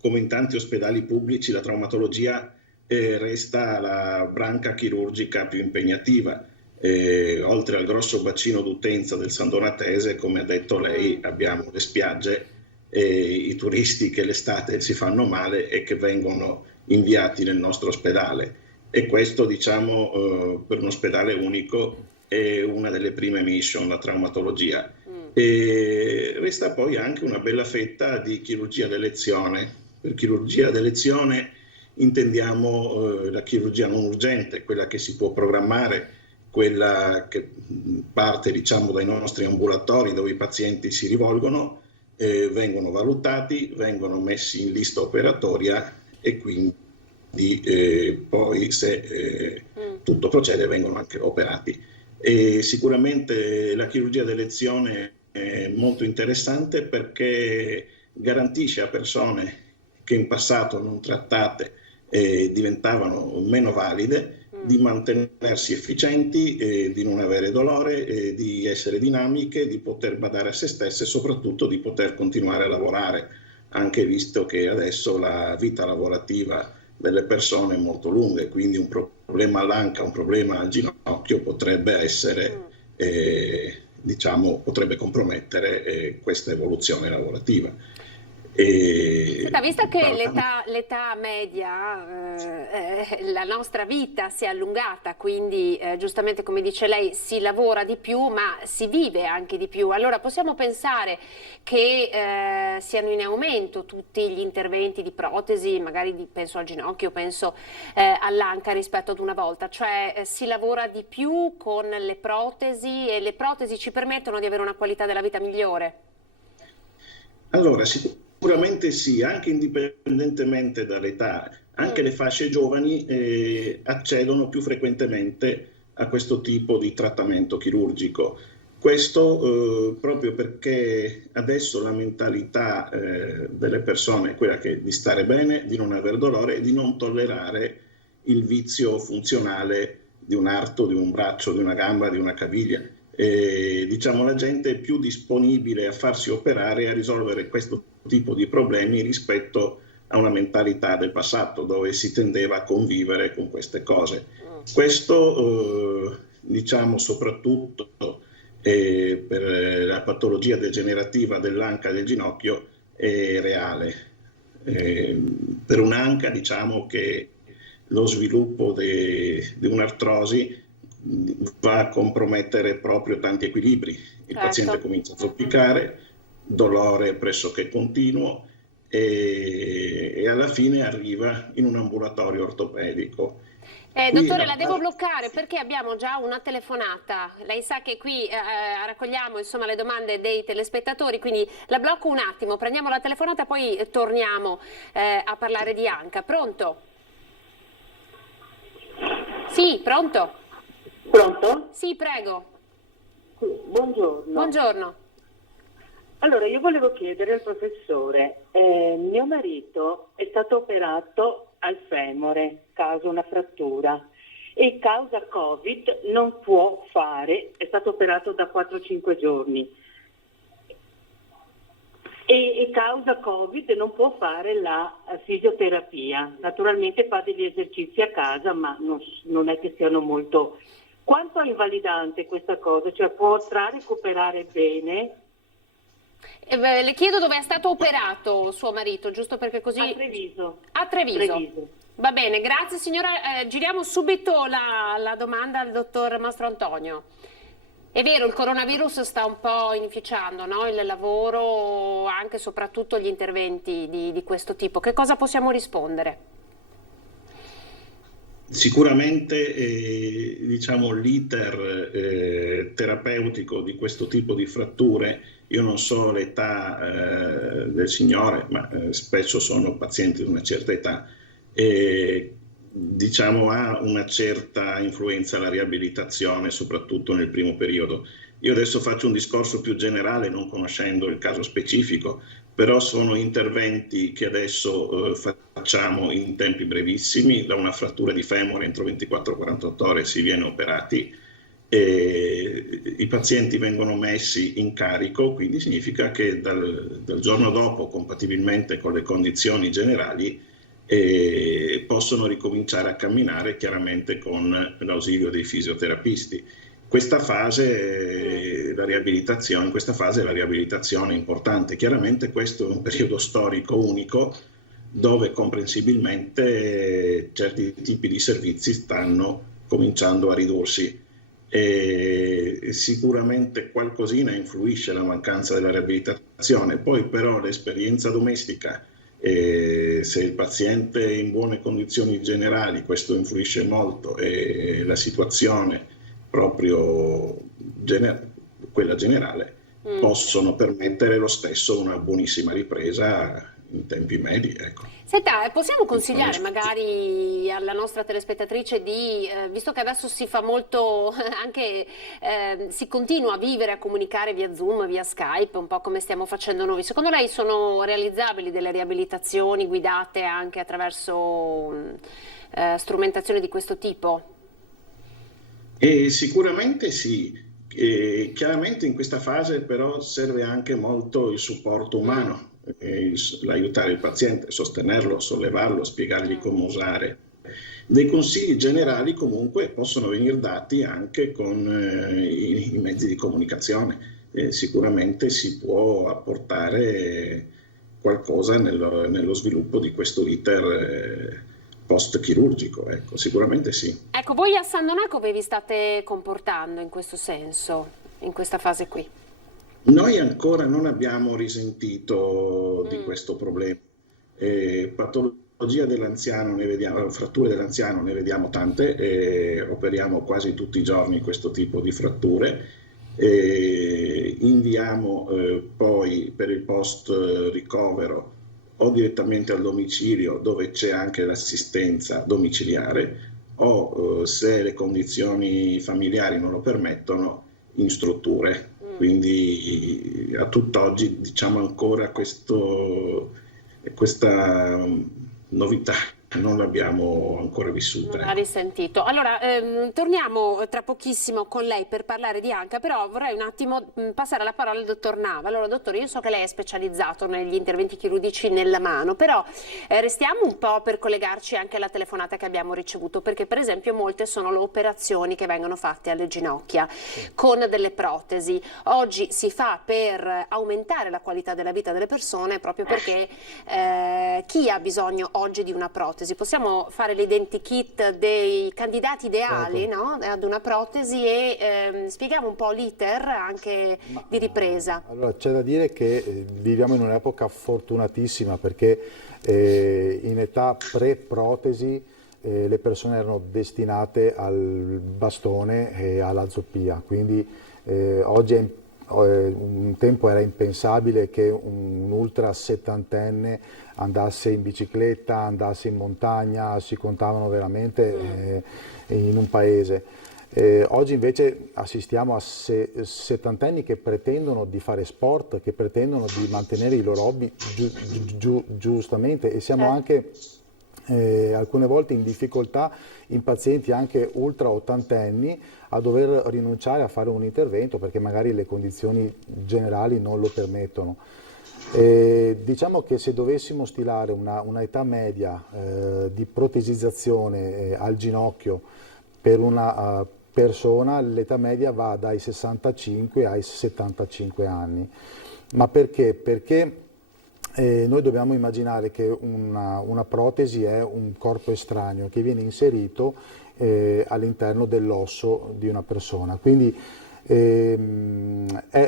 come in tanti ospedali pubblici, la traumatologia resta la branca chirurgica più impegnativa. Oltre al grosso bacino d'utenza del San Donatese, come ha detto lei, abbiamo le spiagge e i turisti che l'estate si fanno male e che vengono inviati nel nostro ospedale. E questo, diciamo, per un ospedale unico è una delle prime mission, la traumatologia. E resta poi anche una bella fetta di chirurgia d'elezione. Per chirurgia d'elezione intendiamo la chirurgia non urgente, quella che si può programmare, quella che parte, diciamo, dai nostri ambulatori dove i pazienti si rivolgono, vengono valutati, vengono messi in lista operatoria e quindi poi, se tutto procede, vengono anche operati. E sicuramente la chirurgia d'elezione è molto interessante perché garantisce a persone che in passato non trattate diventavano meno valide, di mantenersi efficienti, di non avere dolore, di essere dinamiche, di poter badare a se stesse e soprattutto di poter continuare a lavorare, anche visto che adesso la vita lavorativa delle persone è molto lunga e quindi un problema all'anca, un problema al ginocchio potrebbe essere, diciamo, potrebbe compromettere questa evoluzione lavorativa. Senta, visto che l'età media, la nostra vita si è allungata, quindi giustamente come dice lei si lavora di più ma si vive anche di più, allora possiamo pensare che siano in aumento tutti gli interventi di protesi, magari penso al ginocchio, penso all'anca rispetto ad una volta, cioè si lavora di più con le protesi e le protesi ci permettono di avere una qualità della vita migliore? Allora, sicuramente sì, anche indipendentemente dall'età, anche le fasce giovani accedono più frequentemente a questo tipo di trattamento chirurgico. Questo proprio perché adesso la mentalità delle persone è quella di stare bene, di non avere dolore e di non tollerare il vizio funzionale di un arto, di un braccio, di una gamba, di una caviglia. Diciamo, la gente è più disponibile a farsi operare e a risolvere questo tipo di problemi rispetto a una mentalità del passato dove si tendeva a convivere con queste cose. Questo diciamo soprattutto per la patologia degenerativa dell'anca e del ginocchio è reale. Per un'anca diciamo che lo sviluppo di un'artrosi va a compromettere proprio tanti equilibri. Il paziente comincia a zoppicare, dolore pressoché continuo e alla fine arriva in un ambulatorio ortopedico. Dottore, la devo bloccare perché abbiamo già una telefonata. Lei sa che qui raccogliamo insomma le domande dei telespettatori, quindi la blocco un attimo, prendiamo la telefonata e poi torniamo a parlare di anca. Pronto? Sì, pronto? Pronto? Sì, prego. Buongiorno. Buongiorno. Allora, io volevo chiedere al professore, mio marito è stato operato al femore, causa una frattura, e causa Covid non può fare, è stato operato da 4-5 giorni, e causa Covid non può fare la fisioterapia. Naturalmente fa degli esercizi a casa, ma non è che siano molto... Quanto è invalidante questa cosa? Cioè potrà recuperare bene? Le chiedo dove è stato operato suo marito, giusto perché così... A Treviso. A Treviso. Va bene, grazie signora. Giriamo subito la domanda al dottor Mastro Antonio. È vero, il coronavirus sta un po' inficiando, no? Il lavoro, anche e soprattutto gli interventi di questo tipo. Che cosa possiamo rispondere? Sicuramente diciamo, l'iter terapeutico di questo tipo di fratture, io non so l'età del signore, ma spesso sono pazienti di una certa età, diciamo ha una certa influenza la riabilitazione, soprattutto nel primo periodo. Io adesso faccio un discorso più generale, non conoscendo il caso specifico, però sono interventi che adesso facciamo in tempi brevissimi. Da una frattura di femore entro 24-48 ore si viene operati e i pazienti vengono messi in carico, quindi significa che dal giorno dopo, compatibilmente con le condizioni generali, possono ricominciare a camminare, chiaramente con l'ausilio dei fisioterapisti. Questa fase, la riabilitazione è importante. Chiaramente questo è un periodo storico unico dove comprensibilmente certi tipi di servizi stanno cominciando a ridursi. e sicuramente qualcosina influisce la mancanza della riabilitazione. Poi però l'esperienza domestica, se il paziente è in buone condizioni generali, questo influisce molto, e la situazione proprio quella generale possono permettere lo stesso una buonissima ripresa in tempi medi, ecco. Senta, possiamo consigliare magari alla nostra telespettatrice di, visto che adesso si fa molto, anche si continua a vivere, a comunicare via Zoom, via Skype, un po' come stiamo facendo noi, secondo lei sono realizzabili delle riabilitazioni guidate anche attraverso strumentazione di questo tipo? Sicuramente sì. Chiaramente in questa fase però serve anche molto il supporto umano, l'aiutare il paziente, sostenerlo, sollevarlo, spiegargli come usare. Dei consigli generali comunque possono venire dati anche con i mezzi di comunicazione. Sicuramente si può apportare qualcosa nello sviluppo di questo iter post-chirurgico, ecco, sicuramente sì. Ecco, voi a San Donato come vi state comportando in questo senso, in questa fase qui? Noi ancora non abbiamo risentito di questo problema. Patologia dell'anziano ne vediamo, fratture dell'anziano ne vediamo tante, operiamo quasi tutti i giorni questo tipo di fratture. Inviamo poi per il post ricovero o direttamente al domicilio, dove c'è anche l'assistenza domiciliare, o se le condizioni familiari non lo permettono, in strutture. Quindi a tutt'oggi diciamo ancora questa novità non l'abbiamo ancora vissuta. Non ha risentito. Allora, torniamo tra pochissimo con lei per parlare di Anca, però vorrei un attimo passare la parola al dottor Nava. Allora, dottore, io so che lei è specializzato negli interventi chirurgici nella mano, però restiamo un po' per collegarci anche alla telefonata che abbiamo ricevuto, perché per esempio molte sono le operazioni che vengono fatte alle ginocchia con delle protesi. Oggi si fa per aumentare la qualità della vita delle persone, proprio perché chi ha bisogno oggi di una protesi? Possiamo fare l'identikit dei candidati ideali, no? Ad una protesi, e spieghiamo un po' l'iter anche di ripresa. Allora, c'è da dire che viviamo in un'epoca fortunatissima, perché in età pre-protesi le persone erano destinate al bastone e alla zoppia, quindi oggi un tempo era impensabile che un ultra settantenne andasse in bicicletta, andasse in montagna, si contavano veramente in un paese. Oggi invece assistiamo a settantenni che pretendono di fare sport, che pretendono di mantenere i loro hobby giustamente, e siamo anche alcune volte in difficoltà in pazienti anche ultra ottantenni a dover rinunciare a fare un intervento perché magari le condizioni generali non lo permettono. Diciamo che se dovessimo stilare una età media di protesizzazione al ginocchio per una persona, l'età media va dai 65 ai 75 anni. Ma perché? Perché noi dobbiamo immaginare che una protesi è un corpo estraneo che viene inserito all'interno dell'osso di una persona, quindi è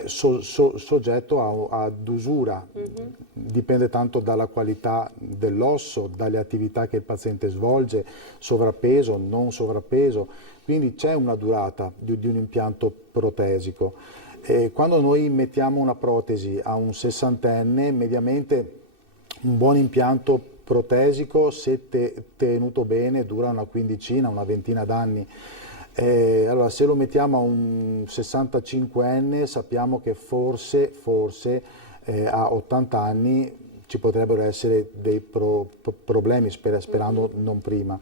soggetto ad usura, dipende tanto dalla qualità dell'osso, dalle attività che il paziente svolge, sovrappeso, non sovrappeso, quindi c'è una durata di un impianto protesico. Quando noi mettiamo una protesi a un sessantenne, mediamente un buon impianto protesico, se tenuto bene, dura una quindicina, una ventina d'anni. Allora, se lo mettiamo a un 65enne, sappiamo che forse a 80 anni ci potrebbero essere dei problemi, sperando non prima.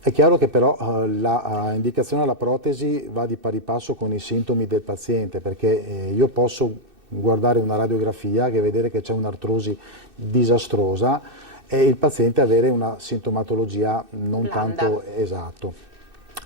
È chiaro che però l'indicazione alla protesi va di pari passo con i sintomi del paziente, perché io posso guardare una radiografia e vedere che c'è un'artrosi disastrosa e il paziente avere una sintomatologia non tanto esatto.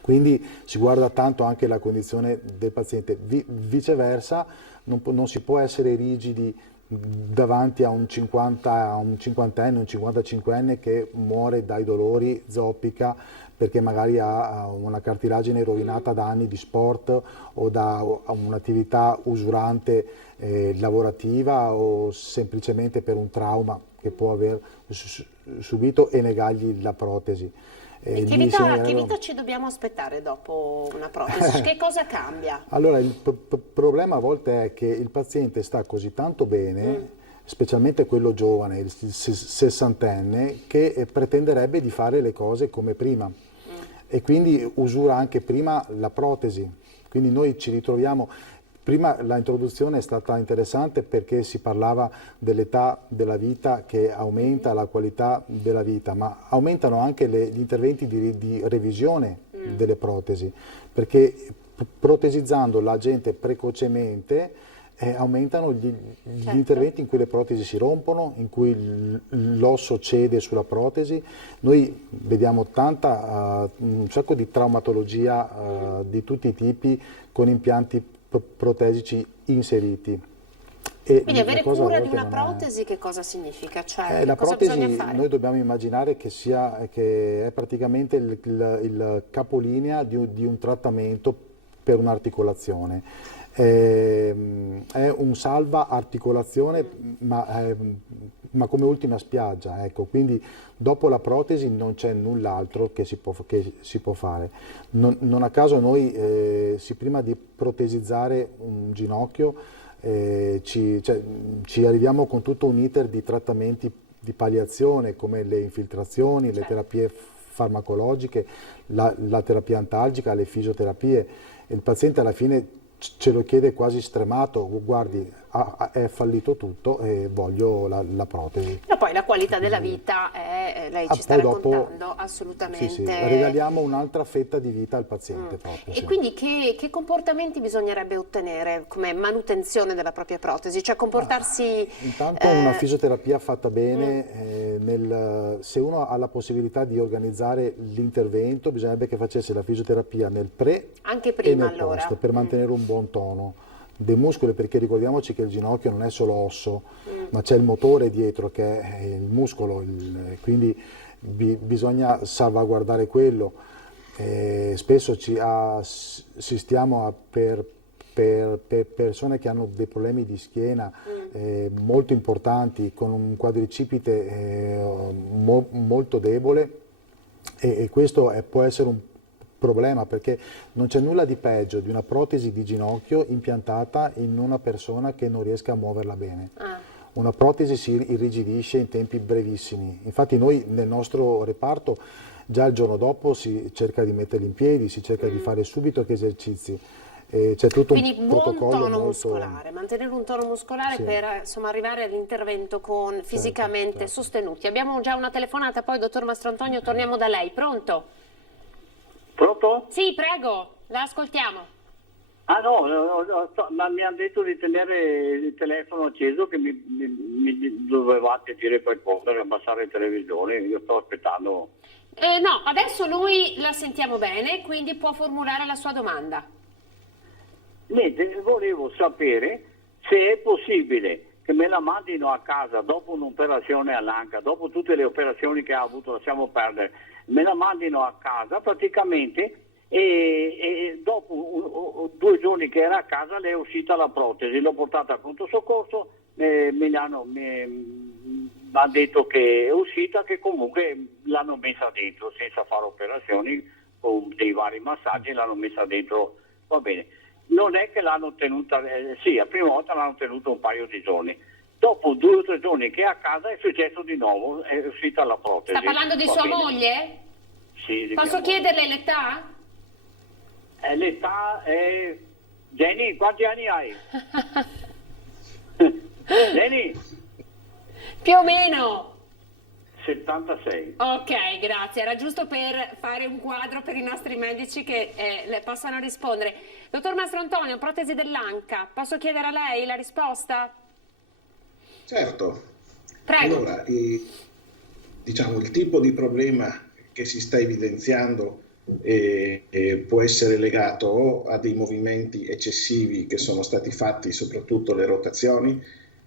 Quindi si guarda tanto anche la condizione del paziente. Viceversa, non si può essere rigidi davanti a un 50enne, un 55enne che muore dai dolori, zoppica, perché magari ha una cartilagine rovinata da anni di sport o da un'attività usurante lavorativa o semplicemente per un trauma che può aver subito, e negargli la protesi. E che vita ci dobbiamo aspettare dopo una protesi? Che cosa cambia? Allora, il problema a volte è che il paziente sta così tanto bene, specialmente quello giovane, il sessantenne, che pretenderebbe di fare le cose come prima e quindi usura anche prima la protesi. Quindi noi ci ritroviamo. Prima l'introduzione è stata interessante perché si parlava dell'età della vita che aumenta la qualità della vita, ma aumentano anche gli interventi di revisione delle protesi, perché protesizzando la gente precocemente aumentano gli interventi in cui le protesi si rompono, in cui l'osso cede sulla protesi. Noi vediamo un sacco di traumatologia di tutti i tipi con impianti protesici inseriti. Quindi avere cura di una protesi che cosa significa? Cioè, la cosa protesi bisogna fare? Noi dobbiamo immaginare che è praticamente il capolinea di un trattamento per un'articolazione. È un salva articolazione, ma come ultima spiaggia, ecco. Quindi dopo la protesi non c'è null'altro che si può fare. Non a caso noi prima di protesizzare un ginocchio ci arriviamo con tutto un iter di trattamenti di palliazione, come le infiltrazioni, le terapie farmacologiche, la terapia antalgica, le fisioterapie. E il paziente alla fine ce lo chiede quasi stremato: guardi, è fallito tutto e voglio la protesi. Ma poi la qualità della vita lei ci sta raccontando, assolutamente. Sì, regaliamo un'altra fetta di vita al paziente proprio. E quindi che comportamenti bisognerebbe ottenere come manutenzione della propria protesi? Cioè comportarsi... Intanto una fisioterapia fatta bene, se uno ha la possibilità di organizzare l'intervento, bisognerebbe che facesse la fisioterapia nel pre anche prima, e nel post, per mantenere un buon tono dei muscoli, perché ricordiamoci che il ginocchio non è solo osso, ma c'è il motore dietro che è il muscolo, quindi bisogna salvaguardare quello. Spesso ci assistiamo per persone che hanno dei problemi di schiena molto importanti, con un quadricipite molto debole, e questo può essere un problema, perché non c'è nulla di peggio di una protesi di ginocchio impiantata in una persona che non riesca a muoverla bene. Una protesi si irrigidisce in tempi brevissimi. Infatti noi nel nostro reparto già il giorno dopo si cerca di metterli in piedi, si cerca di fare subito che esercizi. C'è tutto Quindi un buon protocollo tono molto... muscolare, mantenere un tono muscolare per arrivare all'intervento con fisicamente sostenuti. Abbiamo già una telefonata, poi dottor Mastrantonio torniamo da lei. Pronto? Pronto? Sì, prego, la ascoltiamo. Ah no, ma mi hanno detto di tenere il telefono acceso, che mi dovevate dire qualcosa per abbassare il televisore, io sto aspettando. No, adesso noi la sentiamo bene, quindi può formulare la sua domanda. Niente, volevo sapere se è possibile che me la mandino a casa dopo un'operazione all'anca, dopo tutte le operazioni che ha avuto, lasciamo perdere, me la mandino a casa praticamente, e dopo 2 giorni che era a casa le è uscita la protesi, l'ho portata a pronto soccorso, mi hanno detto che è uscita, che comunque l'hanno messa dentro senza fare operazioni, con dei vari massaggi l'hanno messa dentro, va bene. Non è che l'hanno tenuta, sì, la prima volta l'hanno tenuta un paio di giorni. Dopo 2 o 3 giorni che è a casa è successo di nuovo, è uscita la protesi. Sta parlando di sua moglie? Sì, di Posso mia chiederle l'età? moglie. L'età è... Jenny, quanti anni hai? Jenny? Più o meno. 76. Ok, grazie. Era giusto per fare un quadro per i nostri medici che le possano rispondere. Dottor Mastrantonio, protesi dell'anca, posso chiedere a lei la risposta? Certo. Prego. Allora, diciamo, il tipo di problema che si sta evidenziando può essere legato o a dei movimenti eccessivi che sono stati fatti, soprattutto le rotazioni,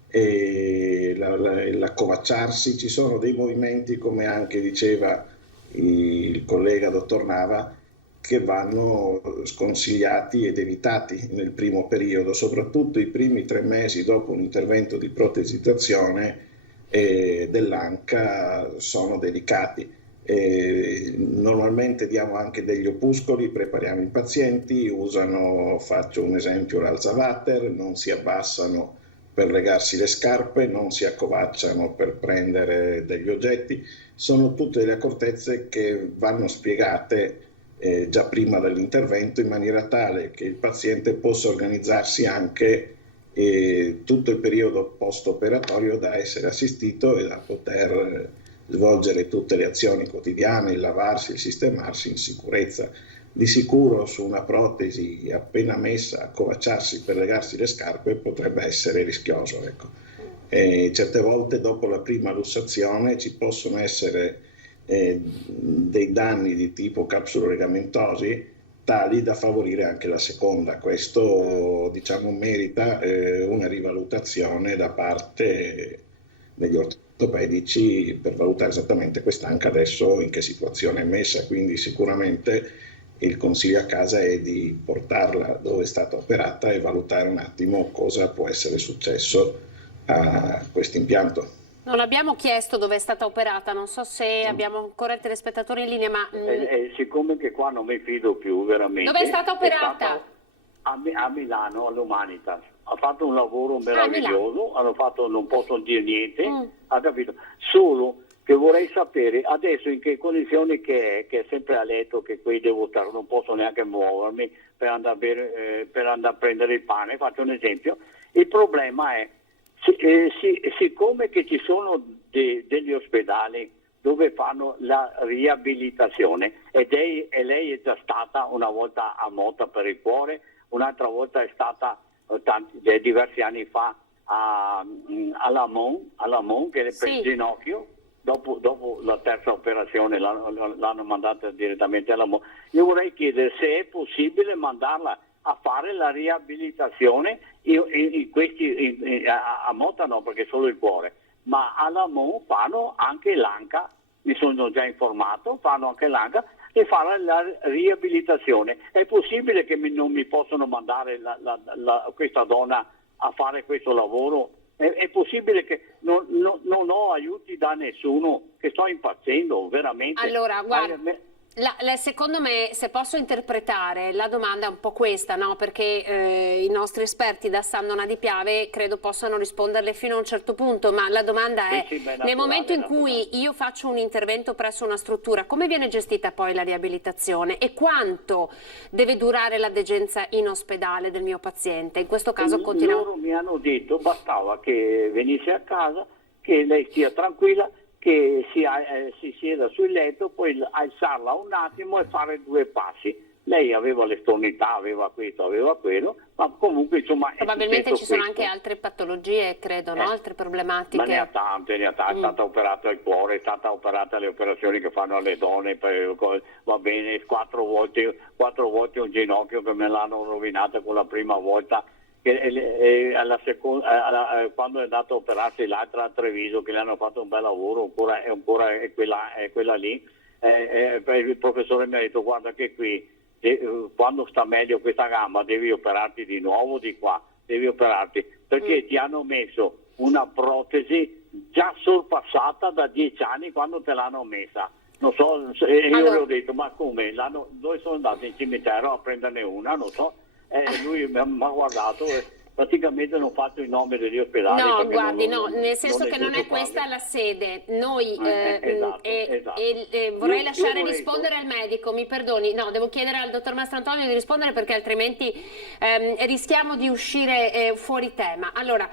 e l'accovacciarsi, ci sono dei movimenti, come anche diceva il collega dottor Nava, che vanno sconsigliati ed evitati nel primo periodo, soprattutto i primi 3 mesi dopo un intervento di protesizzazione dell'anca sono delicati. Normalmente diamo anche degli opuscoli, prepariamo i pazienti, usano, faccio un esempio, l'alzavater, non si abbassano per legarsi le scarpe, non si accovacciano per prendere degli oggetti. Sono tutte delle accortezze che vanno spiegate già prima dell'intervento, in maniera tale che il paziente possa organizzarsi anche tutto il periodo post-operatorio da essere assistito e da poter svolgere tutte le azioni quotidiane, il lavarsi, il sistemarsi in sicurezza. Di sicuro su una protesi appena messa, accovacciarsi per legarsi le scarpe potrebbe essere rischioso. Ecco. Certe volte dopo la prima lussazione ci possono essere dei danni di tipo capsulolegamentosi tali da favorire anche la seconda. Questo diciamo merita una rivalutazione da parte degli ortopedici per valutare esattamente quest'anca adesso in che situazione è messa, quindi sicuramente il consiglio a casa è di portarla dove è stata operata e valutare un attimo cosa può essere successo a questo impianto. Non abbiamo chiesto dove è stata operata, non so se abbiamo ancora il telespettatore in linea, ma... siccome che qua non mi fido più veramente... Dove è stata operata? A Milano, all'Humanitas. Ha fatto un lavoro meraviglioso, hanno fatto, non posso dire niente, ha capito? Solo che vorrei sapere adesso in che condizioni che è sempre a letto, che qui devo stare, non posso neanche muovermi per andare a prendere il pane, faccio un esempio. Il problema è, siccome che ci sono degli ospedali dove fanno la riabilitazione e lei è già stata una volta a Mota per il cuore, un'altra volta è stata diversi anni fa alla Mon, che è per il ginocchio. Dopo la terza operazione l'hanno mandata direttamente alla Mon. Io vorrei chiedere se è possibile mandarla a fare la riabilitazione a Mota no, perché solo il cuore, ma alla Mon fanno anche l'anca, mi sono già informato, fanno anche l'anca e fare la riabilitazione. È possibile che non mi possono mandare questa donna a fare questo lavoro? È possibile che non ho aiuti da nessuno, che sto impazzendo veramente. Allora, guarda, secondo me, se posso interpretare, la domanda è un po' questa, no? Perché i nostri esperti da San Donà di Piave credo possano risponderle fino a un certo punto, ma la domanda è, nel momento in cui io faccio un intervento presso una struttura, come viene gestita poi la riabilitazione e quanto deve durare la degenza in ospedale del mio paziente? In questo caso loro mi hanno detto bastava che venisse a casa, che lei stia tranquilla, che si sieda sul letto, poi alzarla un attimo e fare 2 passi. Lei aveva l'estornità, aveva questo, aveva quello, ma comunque insomma... Probabilmente ci sono anche altre patologie, credo, no? Altre problematiche. Ma ne ha tante, è stata operata il cuore, è stata operata le operazioni che fanno alle donne, va bene, 4 volte un ginocchio che me l'hanno rovinato con la prima volta, quando è andato a operarsi l'altra a Treviso, che le hanno fatto un bel lavoro, è quella lì, il professore mi ha detto guarda che qui quando sta meglio questa gamba devi operarti di nuovo di qua, devi operarti perché ti hanno messo una protesi già sorpassata da 10 anni quando te l'hanno messa. Non so, io le ho detto ma come, dove sono andato in cimitero a prenderne una, non so. Lui mi ha guardato e praticamente non ho fatto il nome degli ospedali. No, guardi, nel senso che non è questa la sede. Noi vorrei lasciare rispondere al medico, mi perdoni, no, devo chiedere al dottor Mastrantonio di rispondere perché altrimenti rischiamo di uscire fuori tema. Allora,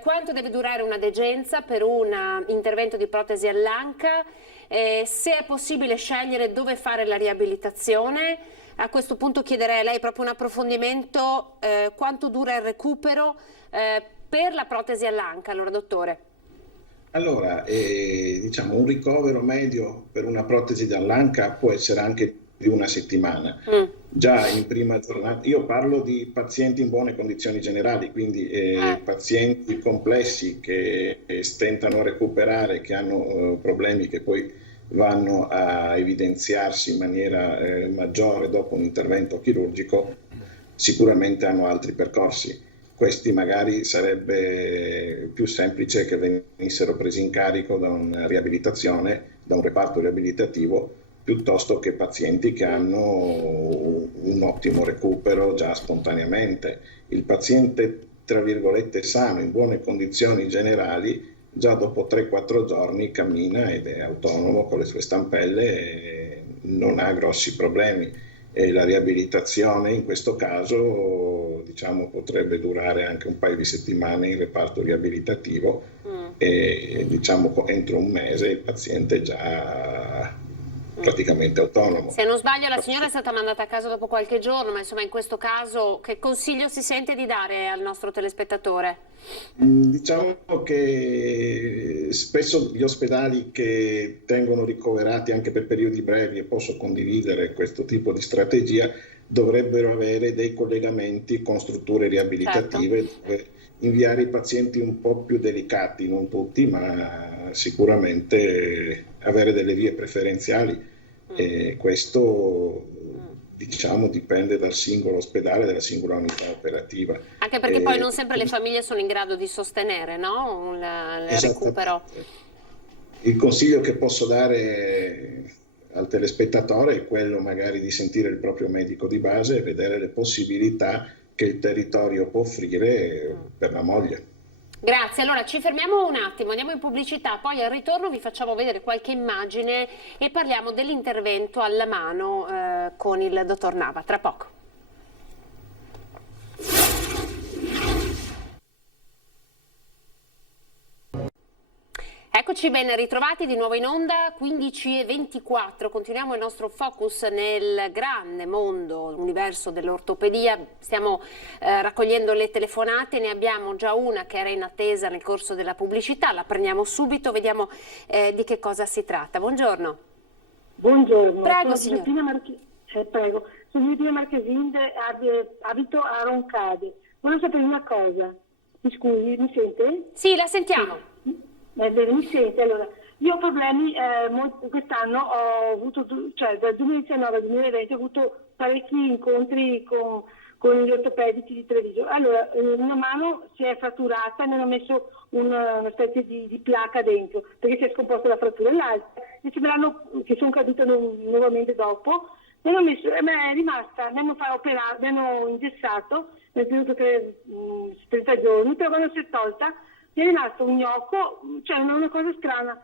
quanto deve durare una degenza per un intervento di protesi all'anca? Se è possibile scegliere dove fare la riabilitazione? A questo punto chiederei a lei proprio un approfondimento, quanto dura il recupero per la protesi all'anca, allora dottore? Allora, diciamo un ricovero medio per una protesi all'anca può essere anche di 1 settimana. già in prima giornata. Io parlo di pazienti in buone condizioni generali, quindi pazienti complessi che stentano a recuperare, che hanno problemi che poi vanno a evidenziarsi in maniera maggiore dopo un intervento chirurgico, sicuramente hanno altri percorsi. Questi magari sarebbe più semplice che venissero presi in carico da una riabilitazione, da un reparto riabilitativo, piuttosto che pazienti che hanno un ottimo recupero già spontaneamente. Il paziente, tra virgolette, sano, in buone condizioni generali, già dopo 3-4 giorni cammina ed è autonomo con le sue stampelle e non ha grossi problemi. E la riabilitazione in questo caso, diciamo, potrebbe durare anche un paio di settimane in reparto riabilitativo e, diciamo, entro un mese il paziente è già praticamente autonomo. Se non sbaglio la signora è stata mandata a casa dopo qualche giorno, ma insomma in questo caso che consiglio si sente di dare al nostro telespettatore? Diciamo che spesso gli ospedali che tengono ricoverati anche per periodi brevi, e posso condividere questo tipo di strategia, dovrebbero avere dei collegamenti con strutture riabilitative, certo, dove inviare i pazienti un po' più delicati, non tutti, ma sicuramente avere delle vie preferenziali. E questo, diciamo, dipende dal singolo ospedale, dalla singola unità operativa. Anche perché poi non sempre le famiglie sono in grado di sostenere, no? Il recupero. Il consiglio che posso dare al telespettatore è quello magari di sentire il proprio medico di base e vedere le possibilità che il territorio può offrire per la moglie. Grazie, allora ci fermiamo un attimo, andiamo in pubblicità, poi al ritorno vi facciamo vedere qualche immagine e parliamo dell'intervento alla mano con il dottor Nava, tra poco. Eccoci ben ritrovati di nuovo in onda, 15:24, continuiamo il nostro focus nel grande mondo, universo dell'ortopedia, stiamo raccogliendo le telefonate, ne abbiamo già una che era in attesa nel corso della pubblicità, la prendiamo subito, vediamo di che cosa si tratta. Buongiorno. Buongiorno. Prego signora. Prego. Sono Giuseppina Marchesin, abito a Roncade. Volevo sapere una cosa, mi scusi, mi sente? Sì, la sentiamo. Bene, mi sente. Allora, io ho problemi, quest'anno ho avuto, cioè dal 2019 al 2020 ho avuto parecchi incontri con gli ortopedici di Treviso. Allora, una mano si è fratturata e mi hanno messo una specie di placca dentro, perché si è scomposta la frattura, e l'altra, che sono caduta nuovamente dopo, mi è rimasta, mi hanno operato, mi hanno ingessato, mi è tenuto per 30 giorni, però quando si è tolta mi è rimasto un gnocco, cioè una cosa strana,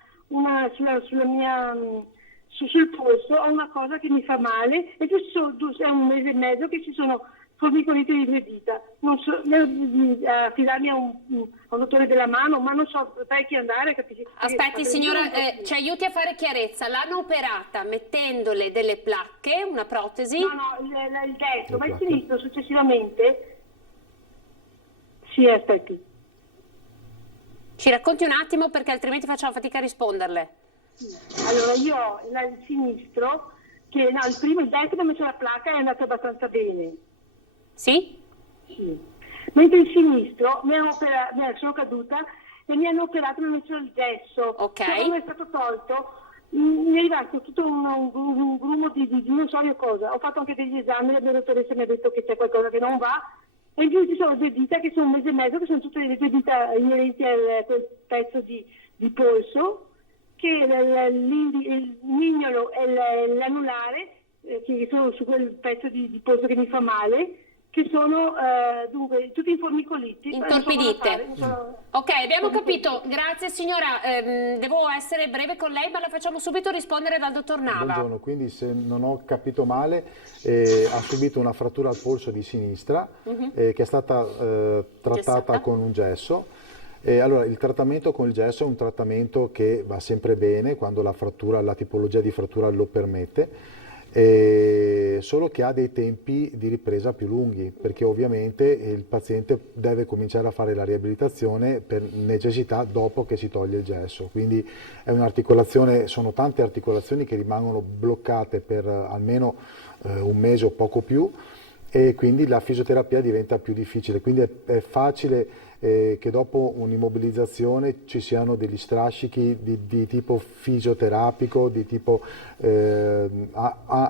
sul polso ho una cosa che mi fa male, e è un mese e mezzo che ci sono formicolite di 2 dita. Non so, affidarmi a un dottore della mano, ma non so, potrei chi andare, capisci? Aspetti signora, ci aiuti a fare chiarezza, l'hanno operata mettendole delle placche, una protesi? No, il destro, ma il sinistro successivamente. Sì, aspetti. Ci racconti un attimo perché altrimenti facciamo fatica a risponderle. Allora io ho il sinistro, il destro mi ha messo la placca e è andato abbastanza bene. Sì? Sì. Mentre il sinistro sono caduta e mi hanno operato e mi hanno messo il gesso. Ok. Quando è stato tolto mi è arrivato tutto un grumo di non so io cosa. Ho fatto anche degli esami, la mia dottoressa mi ha detto che c'è qualcosa che non va. E in più ci sono 2 dita che sono un mese e mezzo, che sono tutte le 2 dita inerenti a quel pezzo di polso, che il mignolo e l'anulare, che sono su quel pezzo di polso che mi fa male, che sono dunque tutti informicoliti. Intorpidite. Ok, abbiamo capito. Grazie signora. Devo essere breve con lei, ma la facciamo subito rispondere dal dottor Nava. Buongiorno, quindi se non ho capito male ha subito una frattura al polso di sinistra che è stata trattata con un gesso. Allora, il trattamento con il gesso è un trattamento che va sempre bene quando la tipologia di frattura lo permette. solo che ha dei tempi di ripresa più lunghi, perché ovviamente il paziente deve cominciare a fare la riabilitazione per necessità dopo che si toglie il gesso. Quindi è un'articolazione, sono tante articolazioni che rimangono bloccate per almeno un mese o poco più, e quindi la fisioterapia diventa più difficile. Quindi è facile che dopo un'immobilizzazione ci siano degli strascichi di tipo fisioterapico, di tipo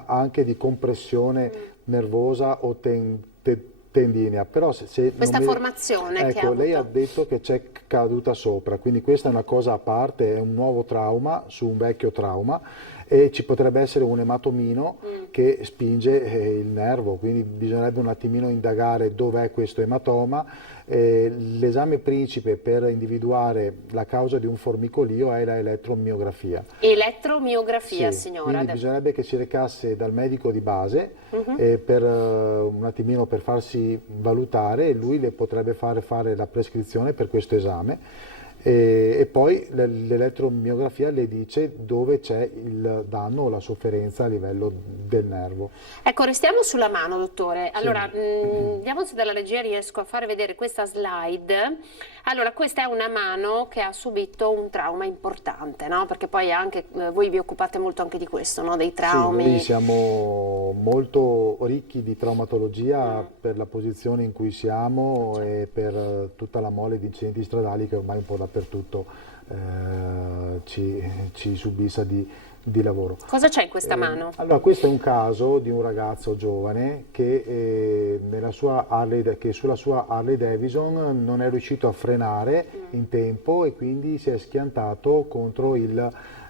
anche di compressione nervosa o tendinea. Però questa formazione che ha ecco, lei ha avuto. detto che c'è caduta sopra, quindi questa è una cosa a parte, è un nuovo trauma su un vecchio trauma, e ci potrebbe essere un ematomino che spinge il nervo, quindi bisognerebbe un attimino indagare dov'è questo ematoma. L'esame principe per individuare la causa di un formicolio è la elettromiografia. Elettromiografia, Sì, signora. quindi bisognerebbe che si recasse dal medico di base Mhm. per un attimino per farsi valutare, e lui le potrebbe fare la prescrizione per questo esame. E poi l'elettromiografia le dice dove c'è il danno o la sofferenza a livello del nervo. Ecco, restiamo sulla mano, dottore. Allora, vediamo se dalla regia riesco a fare vedere questa slide. Allora, questa è una mano che ha subito un trauma importante, no? Perché poi anche voi vi occupate molto anche di questo, no? Dei traumi. Sì, noi siamo molto ricchi di traumatologia per la posizione in cui siamo e per tutta la mole di incidenti stradali che ormai un po' dappertutto ci subissa di lavoro. Cosa c'è in questa mano? Allora, questo è un caso di un ragazzo giovane che, sulla sua Harley Davidson non è riuscito a frenare in tempo, e quindi si è schiantato contro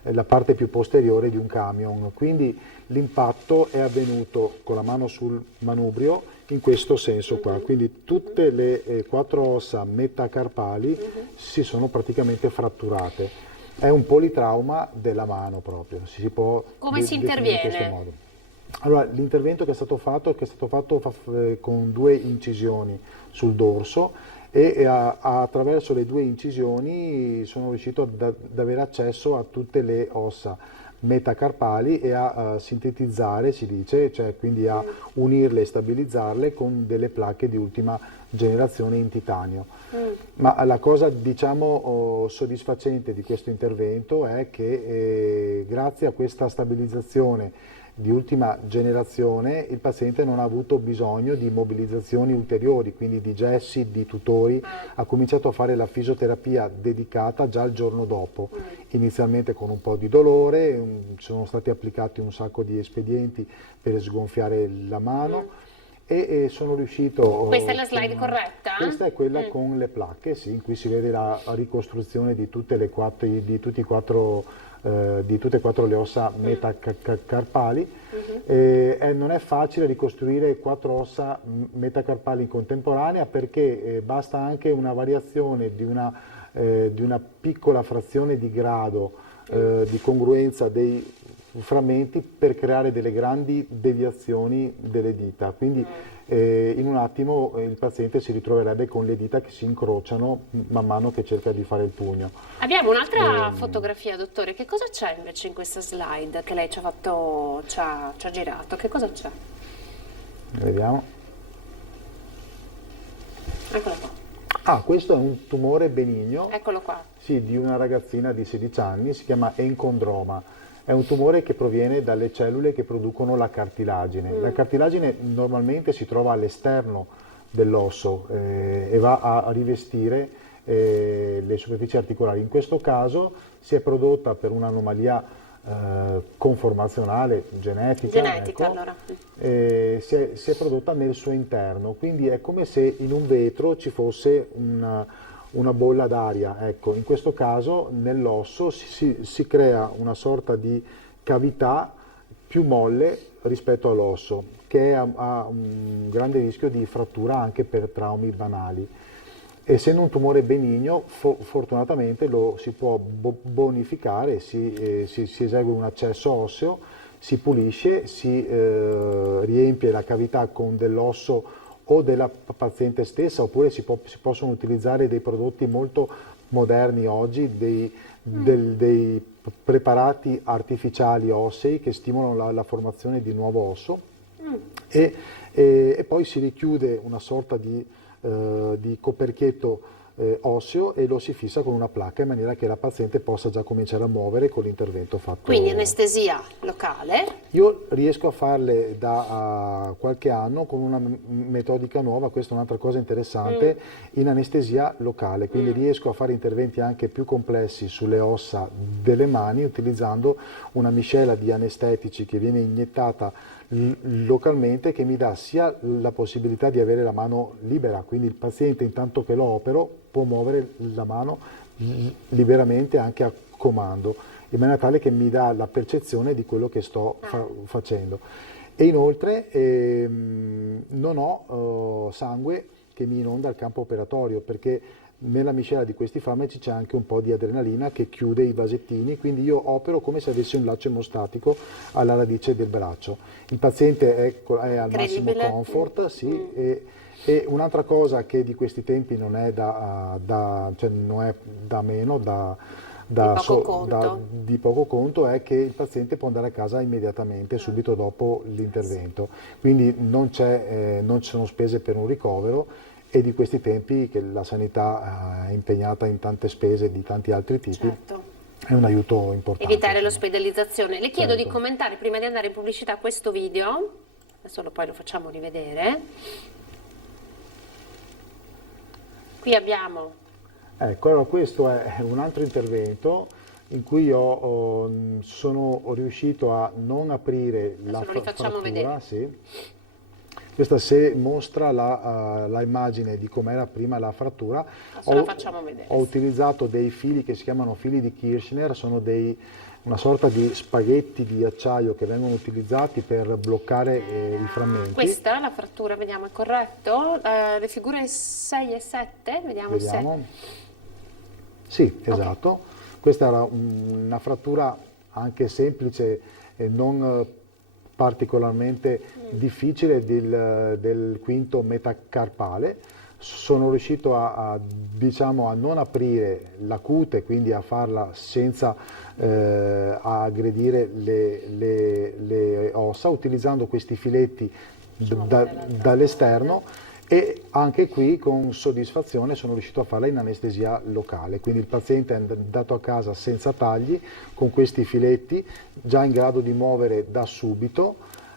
la parte più posteriore di un camion. Quindi l'impatto è avvenuto con la mano sul manubrio in questo senso qua, quindi tutte le 4 ossa metacarpali si sono praticamente fratturate. È un politrauma della mano proprio, si può Come si definire in questo interviene? modo. Allora, l'intervento che è stato fatto con 2 incisioni sul dorso, e attraverso le 2 incisioni sono riuscito ad avere accesso a tutte le ossa metacarpali e a sintetizzare, si dice, cioè quindi a unirle e stabilizzarle con delle placche di ultima generazione in titanio. Ma la cosa, diciamo, soddisfacente di questo intervento è che grazie a questa stabilizzazione di ultima generazione il paziente non ha avuto bisogno di immobilizzazioni ulteriori, quindi di gessi, di tutori, ha cominciato a fare la fisioterapia dedicata già il giorno dopo, inizialmente con un po' di dolore, sono stati applicati un sacco di espedienti per sgonfiare la mano, e sono riuscito... Questa è la slide corretta? Questa è quella con le placche, sì, in cui si vede la ricostruzione di tutte e quattro le ossa metacarpali. Non è facile ricostruire 4 ossa metacarpali in contemporanea, perché basta anche una variazione di una piccola frazione di grado di congruenza dei frammenti per creare delle grandi deviazioni delle dita. Quindi in un attimo il paziente si ritroverebbe con le dita che si incrociano man mano che cerca di fare il pugno. Abbiamo un'altra fotografia, dottore. Che cosa c'è invece in questa slide che lei ci ha girato? Che cosa c'è? Vediamo. Eccola qua. Ah, questo è un tumore benigno. Eccolo qua. Sì, di una ragazzina di 16 anni, si chiama encondroma. È un tumore che proviene dalle cellule che producono la cartilagine. La cartilagine normalmente si trova all'esterno dell'osso e va a rivestire le superfici articolari. In questo caso si è prodotta per un'anomalia conformazionale, genetica, ecco, allora. si è prodotta nel suo interno, quindi è come se in un vetro ci fosse una bolla d'aria. Ecco, in questo caso nell'osso si crea una sorta di cavità più molle rispetto all'osso, che ha un grande rischio di frattura anche per traumi banali. Essendo un tumore benigno, fortunatamente lo si può bonificare, si esegue un accesso osseo, si pulisce, si riempie la cavità con dell'osso o della paziente stessa, oppure si possono utilizzare dei prodotti molto moderni oggi, dei preparati artificiali ossei che stimolano la formazione di nuovo osso e poi si richiude una sorta di coperchietto osseo e lo si fissa con una placca in maniera che la paziente possa già cominciare a muovere con l'intervento fatto. Quindi anestesia locale? Io riesco a farle da qualche anno con una metodica nuova, questa è un'altra cosa interessante, in anestesia locale, quindi riesco a fare interventi anche più complessi sulle ossa delle mani utilizzando una miscela di anestetici che viene iniettata localmente, che mi dà sia la possibilità di avere la mano libera, quindi il paziente intanto che lo opero può muovere la mano liberamente anche a comando, in maniera tale che mi dà la percezione di quello che sto facendo. E inoltre non ho sangue che mi inonda il campo operatorio, perché nella miscela di questi farmaci c'è anche un po' di adrenalina che chiude i vasettini, quindi io opero come se avessi un laccio emostatico alla radice del braccio. Il paziente è al massimo comfort, sì, e un'altra cosa che di questi tempi non è non è da meno, di poco conto, è che il paziente può andare a casa immediatamente, subito dopo l'intervento, quindi non ci sono spese per un ricovero, e di questi tempi che la sanità è impegnata in tante spese di tanti altri tipi, è un aiuto importante. Evitare l'ospedalizzazione. Le chiedo di commentare, prima di andare in pubblicità, questo video, adesso poi lo facciamo rivedere. Qui abbiamo... Ecco, allora questo è un altro intervento in cui sono riuscito a non aprire la frattura. Sì. Questa mostra la immagine di com'era prima la frattura. Ho utilizzato dei fili che si chiamano fili di Kirchner, sono una sorta di spaghetti di acciaio che vengono utilizzati per bloccare i frammenti. Questa, la frattura, vediamo, è corretto? Le figure 6 e 7, vediamo. Sì, esatto. Okay. Questa era una frattura anche semplice e non particolarmente difficile del quinto metacarpale. Sono riuscito a non aprire la cute, quindi a farla senza aggredire le ossa, utilizzando questi filetti dall'esterno, e anche qui con soddisfazione sono riuscito a farla in anestesia locale, quindi il paziente è andato a casa senza tagli, con questi filetti, già in grado di muovere da subito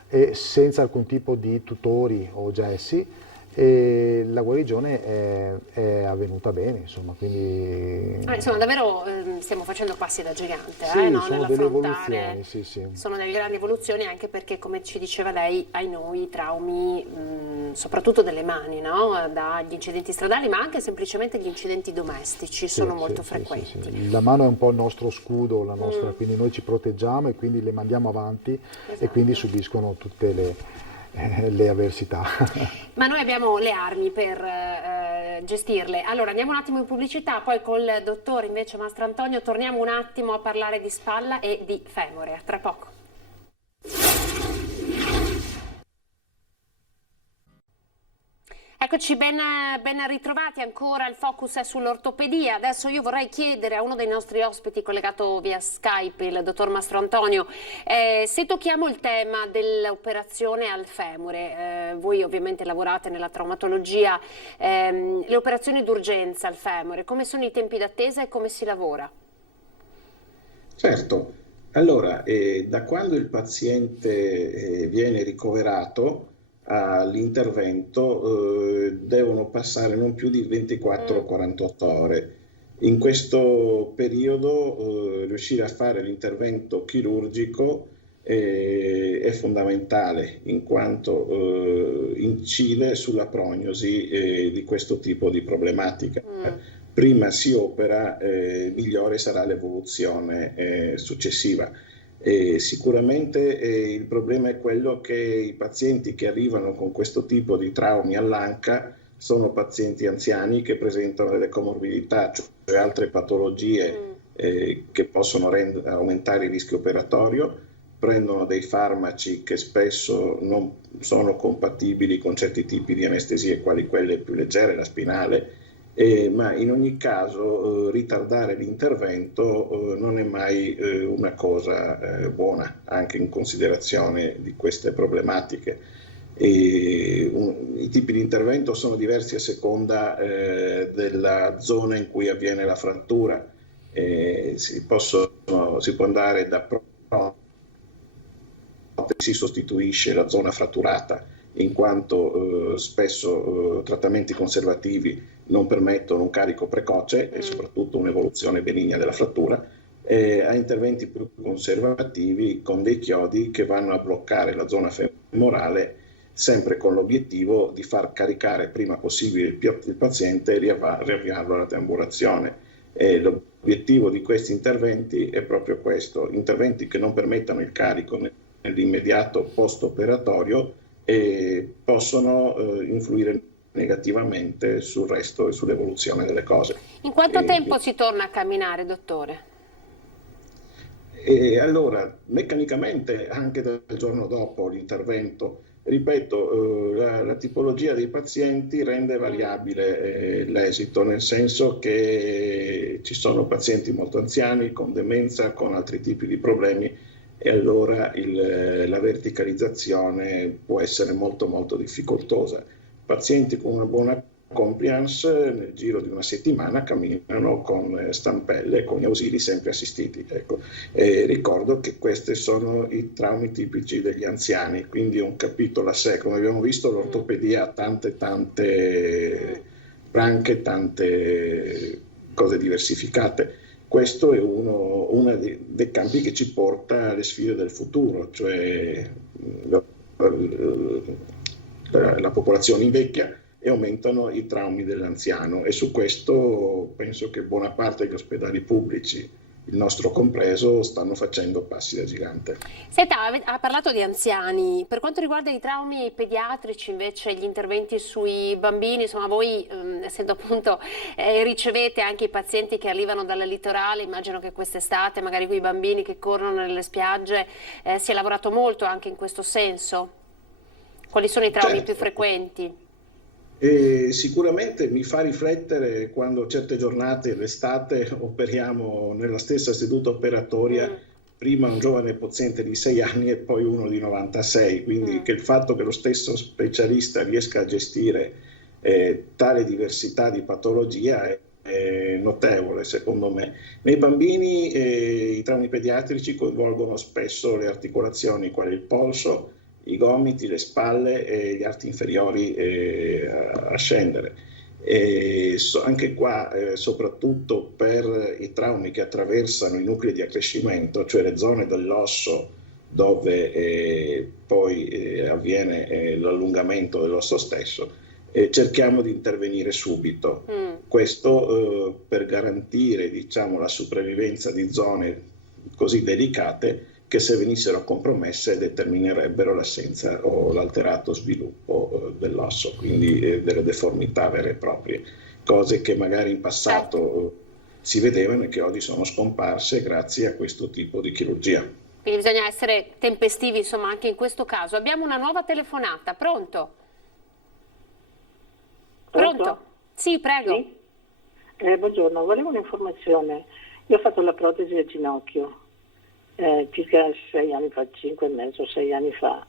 e senza alcun tipo di tutori o gessi, e la guarigione è avvenuta bene, insomma, quindi... insomma, davvero stiamo facendo passi da gigante, sì, no? Sono delle evoluzioni, sì. Sono delle grandi evoluzioni, anche perché, come ci diceva lei, ai noi i traumi, soprattutto delle mani, no? Dagli incidenti stradali, ma anche semplicemente gli incidenti domestici, sono molto frequenti. Sì. La mano è un po' il nostro scudo, quindi noi ci proteggiamo e quindi le mandiamo avanti, e quindi subiscono tutte le avversità. Ma noi abbiamo le armi per gestirle. Allora andiamo un attimo in pubblicità, poi col dottore invece Mastrantonio torniamo un attimo a parlare di spalla e di femore. A tra poco. Eccoci, ben ritrovati, ancora il focus è sull'ortopedia. Adesso io vorrei chiedere a uno dei nostri ospiti collegato via Skype, il dottor Mastrantonio, se tocchiamo il tema dell'operazione al femore. Voi ovviamente lavorate nella traumatologia, le operazioni d'urgenza al femore, come sono i tempi d'attesa e come si lavora? Certo, allora da quando il paziente viene ricoverato all'intervento devono passare non più di 24-48 ore. In questo periodo riuscire a fare l'intervento chirurgico è fondamentale, in quanto incide sulla prognosi di questo tipo di problematica. Prima si opera, migliore sarà l'evoluzione successiva. Sicuramente il problema è quello che i pazienti che arrivano con questo tipo di traumi all'anca sono pazienti anziani che presentano delle comorbidità, cioè altre patologie che possono aumentare il rischio operatorio, prendono dei farmaci che spesso non sono compatibili con certi tipi di anestesie, quali quelle più leggere, la spinale, ma in ogni caso ritardare l'intervento non è mai una cosa buona, anche in considerazione di queste problematiche. I tipi di intervento sono diversi a seconda della zona in cui avviene la frattura. Si può andare da si sostituisce la zona fratturata, in quanto spesso trattamenti conservativi non permettono un carico precoce e soprattutto un'evoluzione benigna della frattura, a interventi più conservativi con dei chiodi che vanno a bloccare la zona femorale, sempre con l'obiettivo di far caricare prima possibile il paziente e riavviarlo alla deambulazione. L'obiettivo di questi interventi è proprio questo: interventi che non permettano il carico nell'immediato post-operatorio e possono influire negativamente sul resto e sull'evoluzione delle cose. In quanto tempo si torna a camminare, dottore? Allora, meccanicamente anche dal giorno dopo l'intervento, ripeto, la tipologia dei pazienti rende variabile l'esito, nel senso che ci sono pazienti molto anziani con demenza, con altri tipi di problemi, e allora la verticalizzazione può essere molto molto difficoltosa. Pazienti con una buona compliance nel giro di una settimana camminano con stampelle e con gli ausili sempre assistiti. Ecco. Ricordo che questi sono i traumi tipici degli anziani, quindi è un capitolo a sé. Come abbiamo visto, l'ortopedia ha tante branche, tante cose diversificate. Questo è uno dei campi che ci porta alle sfide del futuro, cioè la popolazione invecchia e aumentano i traumi dell'anziano, e su questo penso che buona parte degli ospedali pubblici, il nostro compreso, stanno facendo passi da gigante. Senta, ha parlato di anziani. Per quanto riguarda i traumi pediatrici, invece, gli interventi sui bambini, insomma, voi, essendo appunto ricevete anche i pazienti che arrivano dal litorale, immagino che quest'estate, magari quei bambini che corrono nelle spiagge, si è lavorato molto anche in questo senso. Quali sono i traumi più frequenti? Sicuramente mi fa riflettere quando certe giornate l'estate operiamo nella stessa seduta operatoria, prima un giovane paziente di 6 anni e poi uno di 96, quindi che il fatto che lo stesso specialista riesca a gestire tale diversità di patologia è notevole, secondo me. Nei bambini i traumi pediatrici coinvolgono spesso le articolazioni, quali il polso, i gomiti, le spalle e gli arti inferiori a scendere. Anche qua, soprattutto per i traumi che attraversano i nuclei di accrescimento, cioè le zone dell'osso dove poi avviene l'allungamento dell'osso stesso, cerchiamo di intervenire subito. Questo per garantire, diciamo, la sopravvivenza di zone così delicate che, se venissero compromesse, determinerebbero l'assenza o l'alterato sviluppo dell'osso, quindi delle deformità vere e proprie, cose che magari in passato si vedevano e che oggi sono scomparse grazie a questo tipo di chirurgia. Quindi bisogna essere tempestivi, insomma, anche in questo caso. Abbiamo una nuova telefonata, pronto? Pronto? Sì, prego. Sì? Buongiorno, volevo un'informazione. Io ho fatto la protesi al ginocchio circa 6 anni fa, 5 e mezzo, 6 anni fa.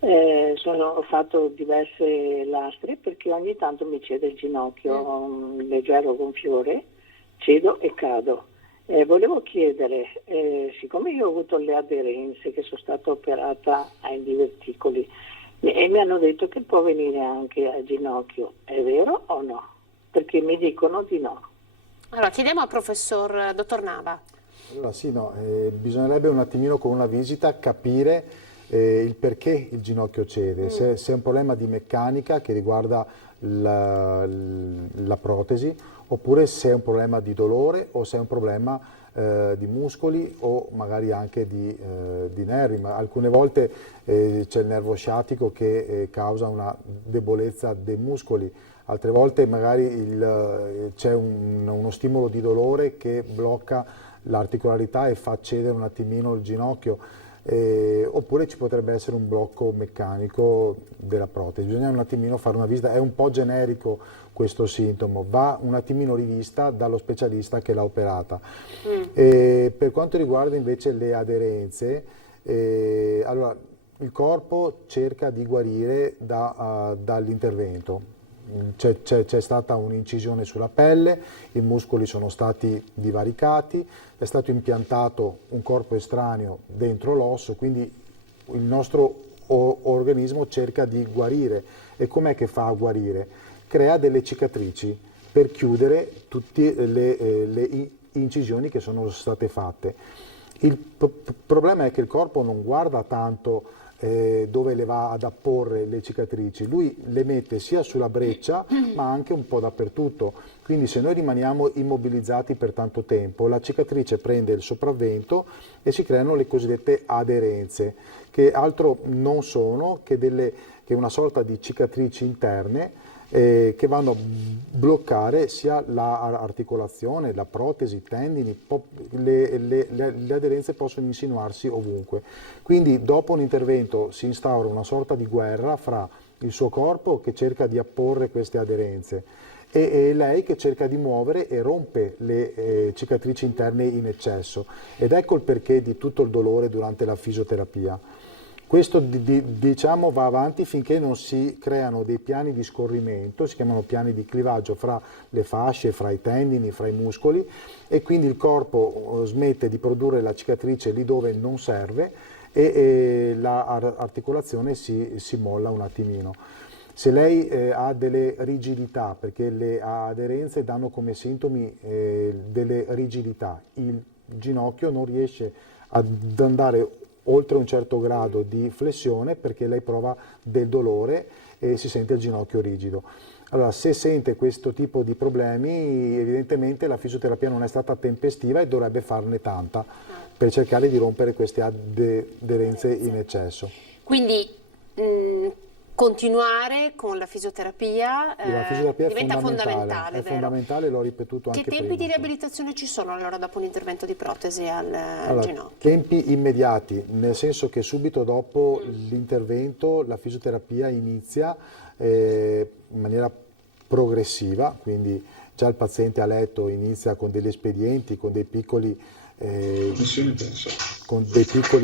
Ho fatto diverse lastre perché ogni tanto mi cede il ginocchio, ho un leggero gonfiore, cedo e cado. Volevo chiedere, siccome io ho avuto le aderenze, che sono stata operata ai diverticoli, e mi hanno detto che può venire anche al ginocchio, è vero o no? Perché mi dicono di no. Allora, chiediamo al professor dottor Nava. Allora sì, no, bisognerebbe un attimino con una visita capire il perché il ginocchio cede, se è un problema di meccanica che riguarda la protesi, oppure se è un problema di dolore o se è un problema di muscoli o magari anche di nervi. Ma alcune volte c'è il nervo sciatico che causa una debolezza dei muscoli, altre volte magari c'è uno stimolo di dolore che blocca l'articolarità e fa cedere un attimino il ginocchio. oppure ci potrebbe essere un blocco meccanico della protesi. Bisogna un attimino fare una visita, è un po' generico questo sintomo, va un attimino rivista dallo specialista che l'ha operata. Per quanto riguarda invece le aderenze, allora il corpo cerca di guarire dall'intervento. C'è stata un'incisione sulla pelle, i muscoli sono stati divaricati, è stato impiantato un corpo estraneo dentro l'osso, quindi il nostro organismo cerca di guarire. E com'è che fa a guarire? Crea delle cicatrici per chiudere tutte le incisioni che sono state fatte. Il problema è che il corpo non guarda tanto dove le va ad apporre le cicatrici, lui le mette sia sulla breccia ma anche un po' dappertutto, quindi se noi rimaniamo immobilizzati per tanto tempo la cicatrice prende il sopravvento e si creano le cosiddette aderenze, che altro non sono che una sorta di cicatrici interne che vanno a bloccare sia l'articolazione, la protesi, i tendini, le aderenze possono insinuarsi ovunque. Quindi dopo un intervento si instaura una sorta di guerra fra il suo corpo che cerca di apporre queste aderenze e lei che cerca di muovere e rompe le cicatrici interne in eccesso. Ed ecco il perché di tutto il dolore durante la fisioterapia. Questo diciamo va avanti finché non si creano dei piani di scorrimento, si chiamano piani di clivaggio fra le fasce, fra i tendini, fra i muscoli, e quindi il corpo smette di produrre la cicatrice lì dove non serve e l'articolazione si molla un attimino. Se lei ha delle rigidità, perché le aderenze danno come sintomi delle rigidità, il ginocchio non riesce ad andare oltre un certo grado di flessione perché lei prova del dolore e si sente il ginocchio rigido. Allora, se sente questo tipo di problemi, evidentemente la fisioterapia non è stata tempestiva e dovrebbe farne tanta per cercare di rompere queste aderenze in eccesso. Quindi continuare con la fisioterapia, diventa fondamentale. È fondamentale, l'ho ripetuto anche prima. Che tempi di riabilitazione ci sono allora dopo un intervento di protesi al ginocchio? Tempi immediati, nel senso che subito dopo l'intervento la fisioterapia inizia in maniera progressiva, quindi già il paziente a letto inizia con degli espedienti, con dei piccoli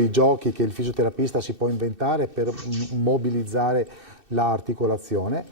giochi che il fisioterapista si può inventare per mobilizzare l'articolazione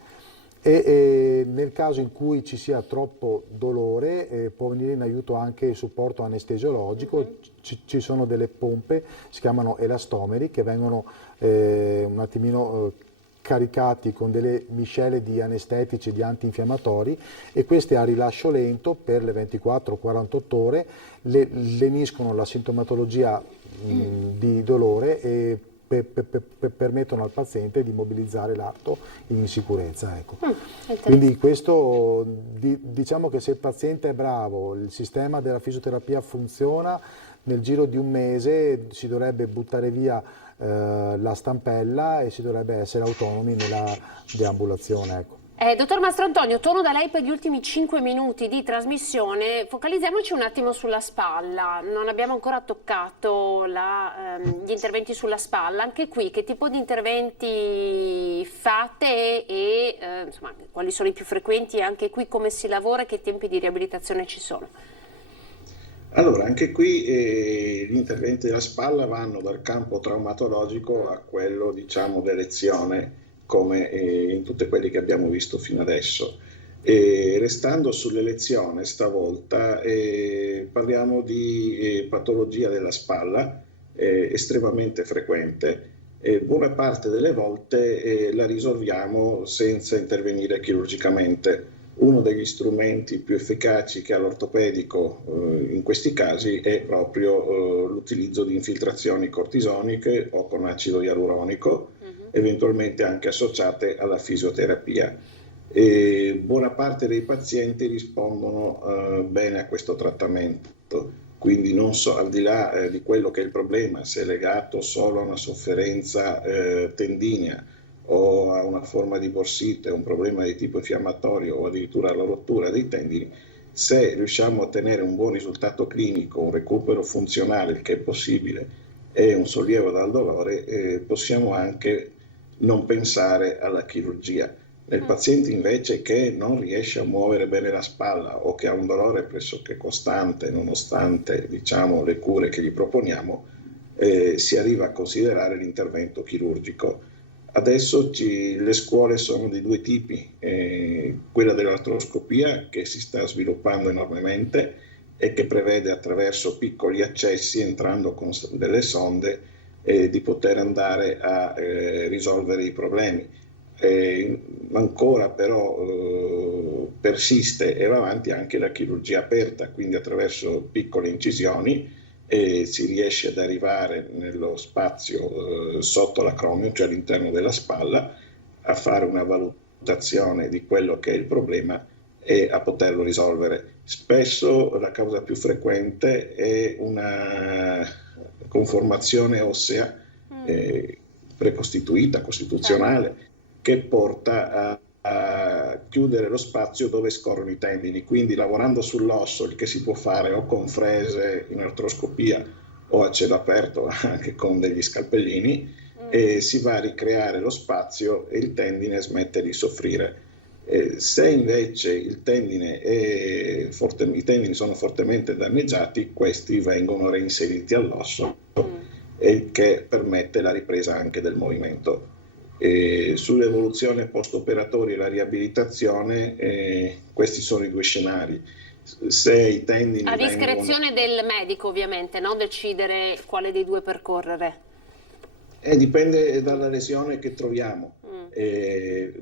e nel caso in cui ci sia troppo dolore può venire in aiuto anche il supporto anestesiologico. Ci sono delle pompe, si chiamano elastomeri, che vengono un attimino caricati con delle miscele di anestetici e di antinfiammatori e queste a rilascio lento per le 24-48 ore leniscono la sintomatologia di dolore e permettono al paziente di mobilizzare l'arto in sicurezza. Ecco. Quindi questo, diciamo che se il paziente è bravo, il sistema della fisioterapia funziona, nel giro di un mese si dovrebbe buttare via la stampella e si dovrebbe essere autonomi nella deambulazione. Ecco. Dottor Mastrantonio, torno da lei per gli ultimi 5 minuti di trasmissione. Focalizziamoci un attimo sulla spalla. Non abbiamo ancora toccato gli interventi sulla spalla. Anche qui, che tipo di interventi fate e insomma, quali sono i più frequenti? Anche qui come si lavora e che tempi di riabilitazione ci sono? Allora, anche qui gli interventi della spalla vanno dal campo traumatologico a quello, diciamo, d'elezione, come in tutti quelli che abbiamo visto fino adesso. Restando sull'elezione stavolta parliamo di patologia della spalla estremamente frequente. Buona parte delle volte la risolviamo senza intervenire chirurgicamente. Uno degli strumenti più efficaci che ha l'ortopedico in questi casi è proprio l'utilizzo di infiltrazioni cortisoniche o con acido ialuronico, eventualmente anche associate alla fisioterapia. Buona parte dei pazienti rispondono bene a questo trattamento, quindi non so, al di là di quello che è il problema, se è legato solo a una sofferenza tendinea o a una forma di borsite, un problema di tipo infiammatorio o addirittura alla rottura dei tendini, se riusciamo a ottenere un buon risultato clinico, un recupero funzionale, il che è possibile, e un sollievo dal dolore, possiamo anche non pensare alla chirurgia. Nel paziente invece che non riesce a muovere bene la spalla o che ha un dolore pressoché costante nonostante, diciamo, le cure che gli proponiamo, si arriva a considerare l'intervento chirurgico. Adesso le scuole sono di due tipi, quella dell'artroscopia che si sta sviluppando enormemente e che prevede attraverso piccoli accessi, entrando con delle sonde, di poter andare a risolvere i problemi. Ancora però persiste e va avanti anche la chirurgia aperta, quindi attraverso piccole incisioni si riesce ad arrivare nello spazio sotto l'acromio, cioè all'interno della spalla, a fare una valutazione di quello che è il problema e a poterlo risolvere. Spesso la causa più frequente è una conformazione ossea precostituita, costituzionale, che porta a chiudere lo spazio dove scorrono i tendini. Quindi lavorando sull'osso, il che si può fare o con frese in artroscopia o a cielo aperto anche con degli scalpellini, si va a ricreare lo spazio e il tendine smette di soffrire. Se invece i tendini sono fortemente danneggiati, questi vengono reinseriti all'osso, il che permette la ripresa anche del movimento. Sull'evoluzione post-operatoria e la riabilitazione, questi sono i due scenari. Se i tendini a discrezione del medico, ovviamente, no? Decidere quale dei due percorrere. Dipende dalla lesione che troviamo.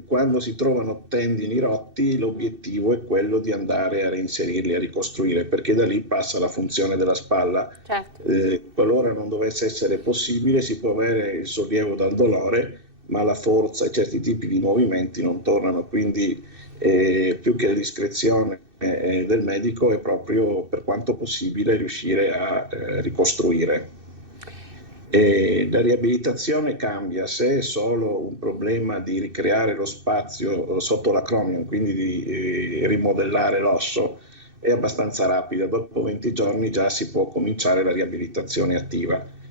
Quando si trovano tendini rotti, l'obiettivo è quello di andare a reinserirli, a ricostruire, perché da lì passa la funzione della spalla. Certo. Qualora non dovesse essere possibile, si può avere il sollievo dal dolore, ma la forza e certi tipi di movimenti non tornano, quindi più che la discrezione del medico è proprio, per quanto possibile, riuscire a ricostruire. La riabilitazione cambia. Se è solo un problema di ricreare lo spazio sotto l'acromion, quindi di rimodellare l'osso, è abbastanza rapida. Dopo 20 giorni già si può cominciare la riabilitazione attiva.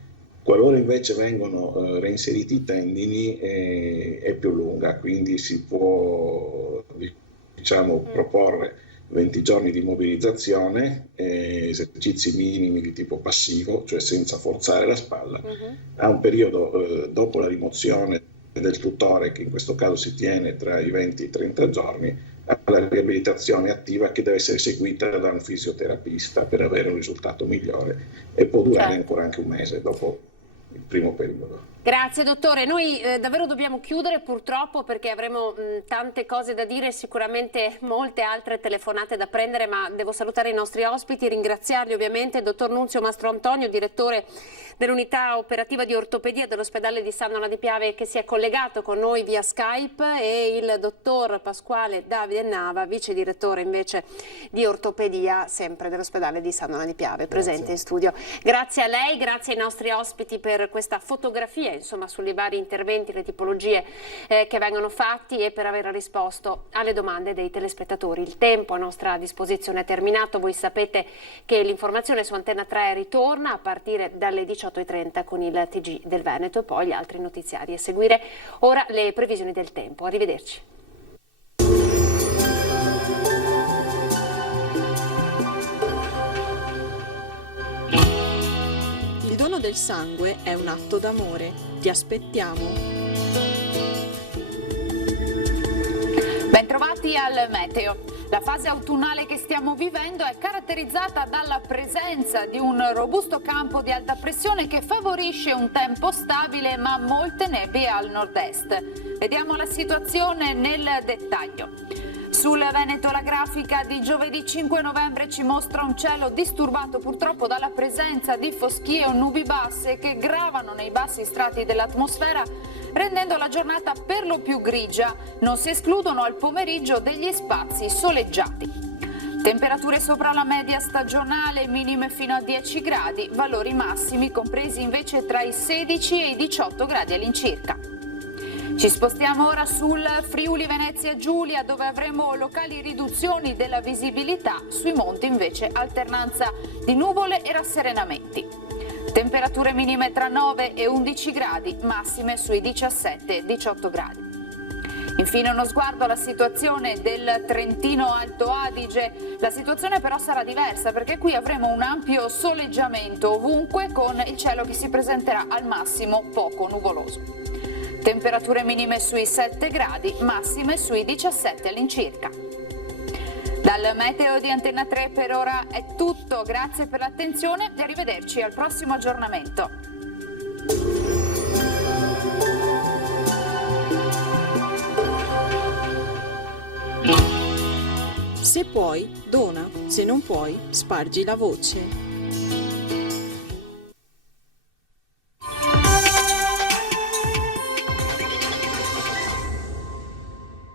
Qualora invece vengono reinseriti i tendini, è più lunga, quindi si può, diciamo, proporre 20 giorni di mobilizzazione, esercizi minimi di tipo passivo, cioè senza forzare la spalla, a un periodo dopo la rimozione del tutore, che in questo caso si tiene tra i 20 e i 30 giorni, alla riabilitazione attiva, che deve essere seguita da un fisioterapista per avere un risultato migliore, e può durare ancora anche un mese dopo il primo periodo. Grazie dottore, noi davvero dobbiamo chiudere purtroppo, perché avremo tante cose da dire, sicuramente molte altre telefonate da prendere, ma devo salutare i nostri ospiti, ringraziarli ovviamente, il dottor Nunzio Mastro-Antonio, direttore dell'unità operativa di ortopedia dell'ospedale di San Donà di Piave, che si è collegato con noi via Skype, e il dottor Pasquale Davide Nava, vice direttore invece di ortopedia sempre dell'ospedale di San Donà di Piave, presente in studio. Grazie a lei, grazie ai nostri ospiti per questa fotografia, insomma, sui vari interventi, le tipologie che vengono fatti, e per aver risposto alle domande dei telespettatori. Il tempo a nostra disposizione è terminato. Voi sapete che l'informazione su Antenna 3 ritorna a partire dalle 18:30 con il TG del Veneto e poi gli altri notiziari a seguire. Ora le previsioni del tempo. Arrivederci. Il dono del sangue è un atto d'amore. Ti aspettiamo. Bentrovati al meteo. La fase autunnale che stiamo vivendo è caratterizzata dalla presenza di un robusto campo di alta pressione che favorisce un tempo stabile ma molte nebbie al nord-est. Vediamo la situazione nel dettaglio. Sul Veneto la grafica di giovedì 5 novembre ci mostra un cielo disturbato purtroppo dalla presenza di foschie o nubi basse che gravano nei bassi strati dell'atmosfera, rendendo la giornata per lo più grigia. Non si escludono al pomeriggio degli spazi soleggiati. Temperature sopra la media stagionale, minime fino a 10 gradi, valori massimi compresi invece tra i 16 e i 18 gradi all'incirca. Ci spostiamo ora sul Friuli Venezia Giulia, dove avremo locali riduzioni della visibilità, sui monti invece alternanza di nuvole e rasserenamenti. Temperature minime tra 9 e 11 gradi, massime sui 17-18 gradi. Infine uno sguardo alla situazione del Trentino Alto Adige. La situazione però sarà diversa perché qui avremo un ampio soleggiamento ovunque con il cielo che si presenterà al massimo poco nuvoloso. Temperature minime sui 7 gradi, massime sui 17 all'incirca. Dal meteo di Antenna 3 per ora è tutto, grazie per l'attenzione e arrivederci al prossimo aggiornamento. Se puoi, dona, se non puoi, spargi la voce.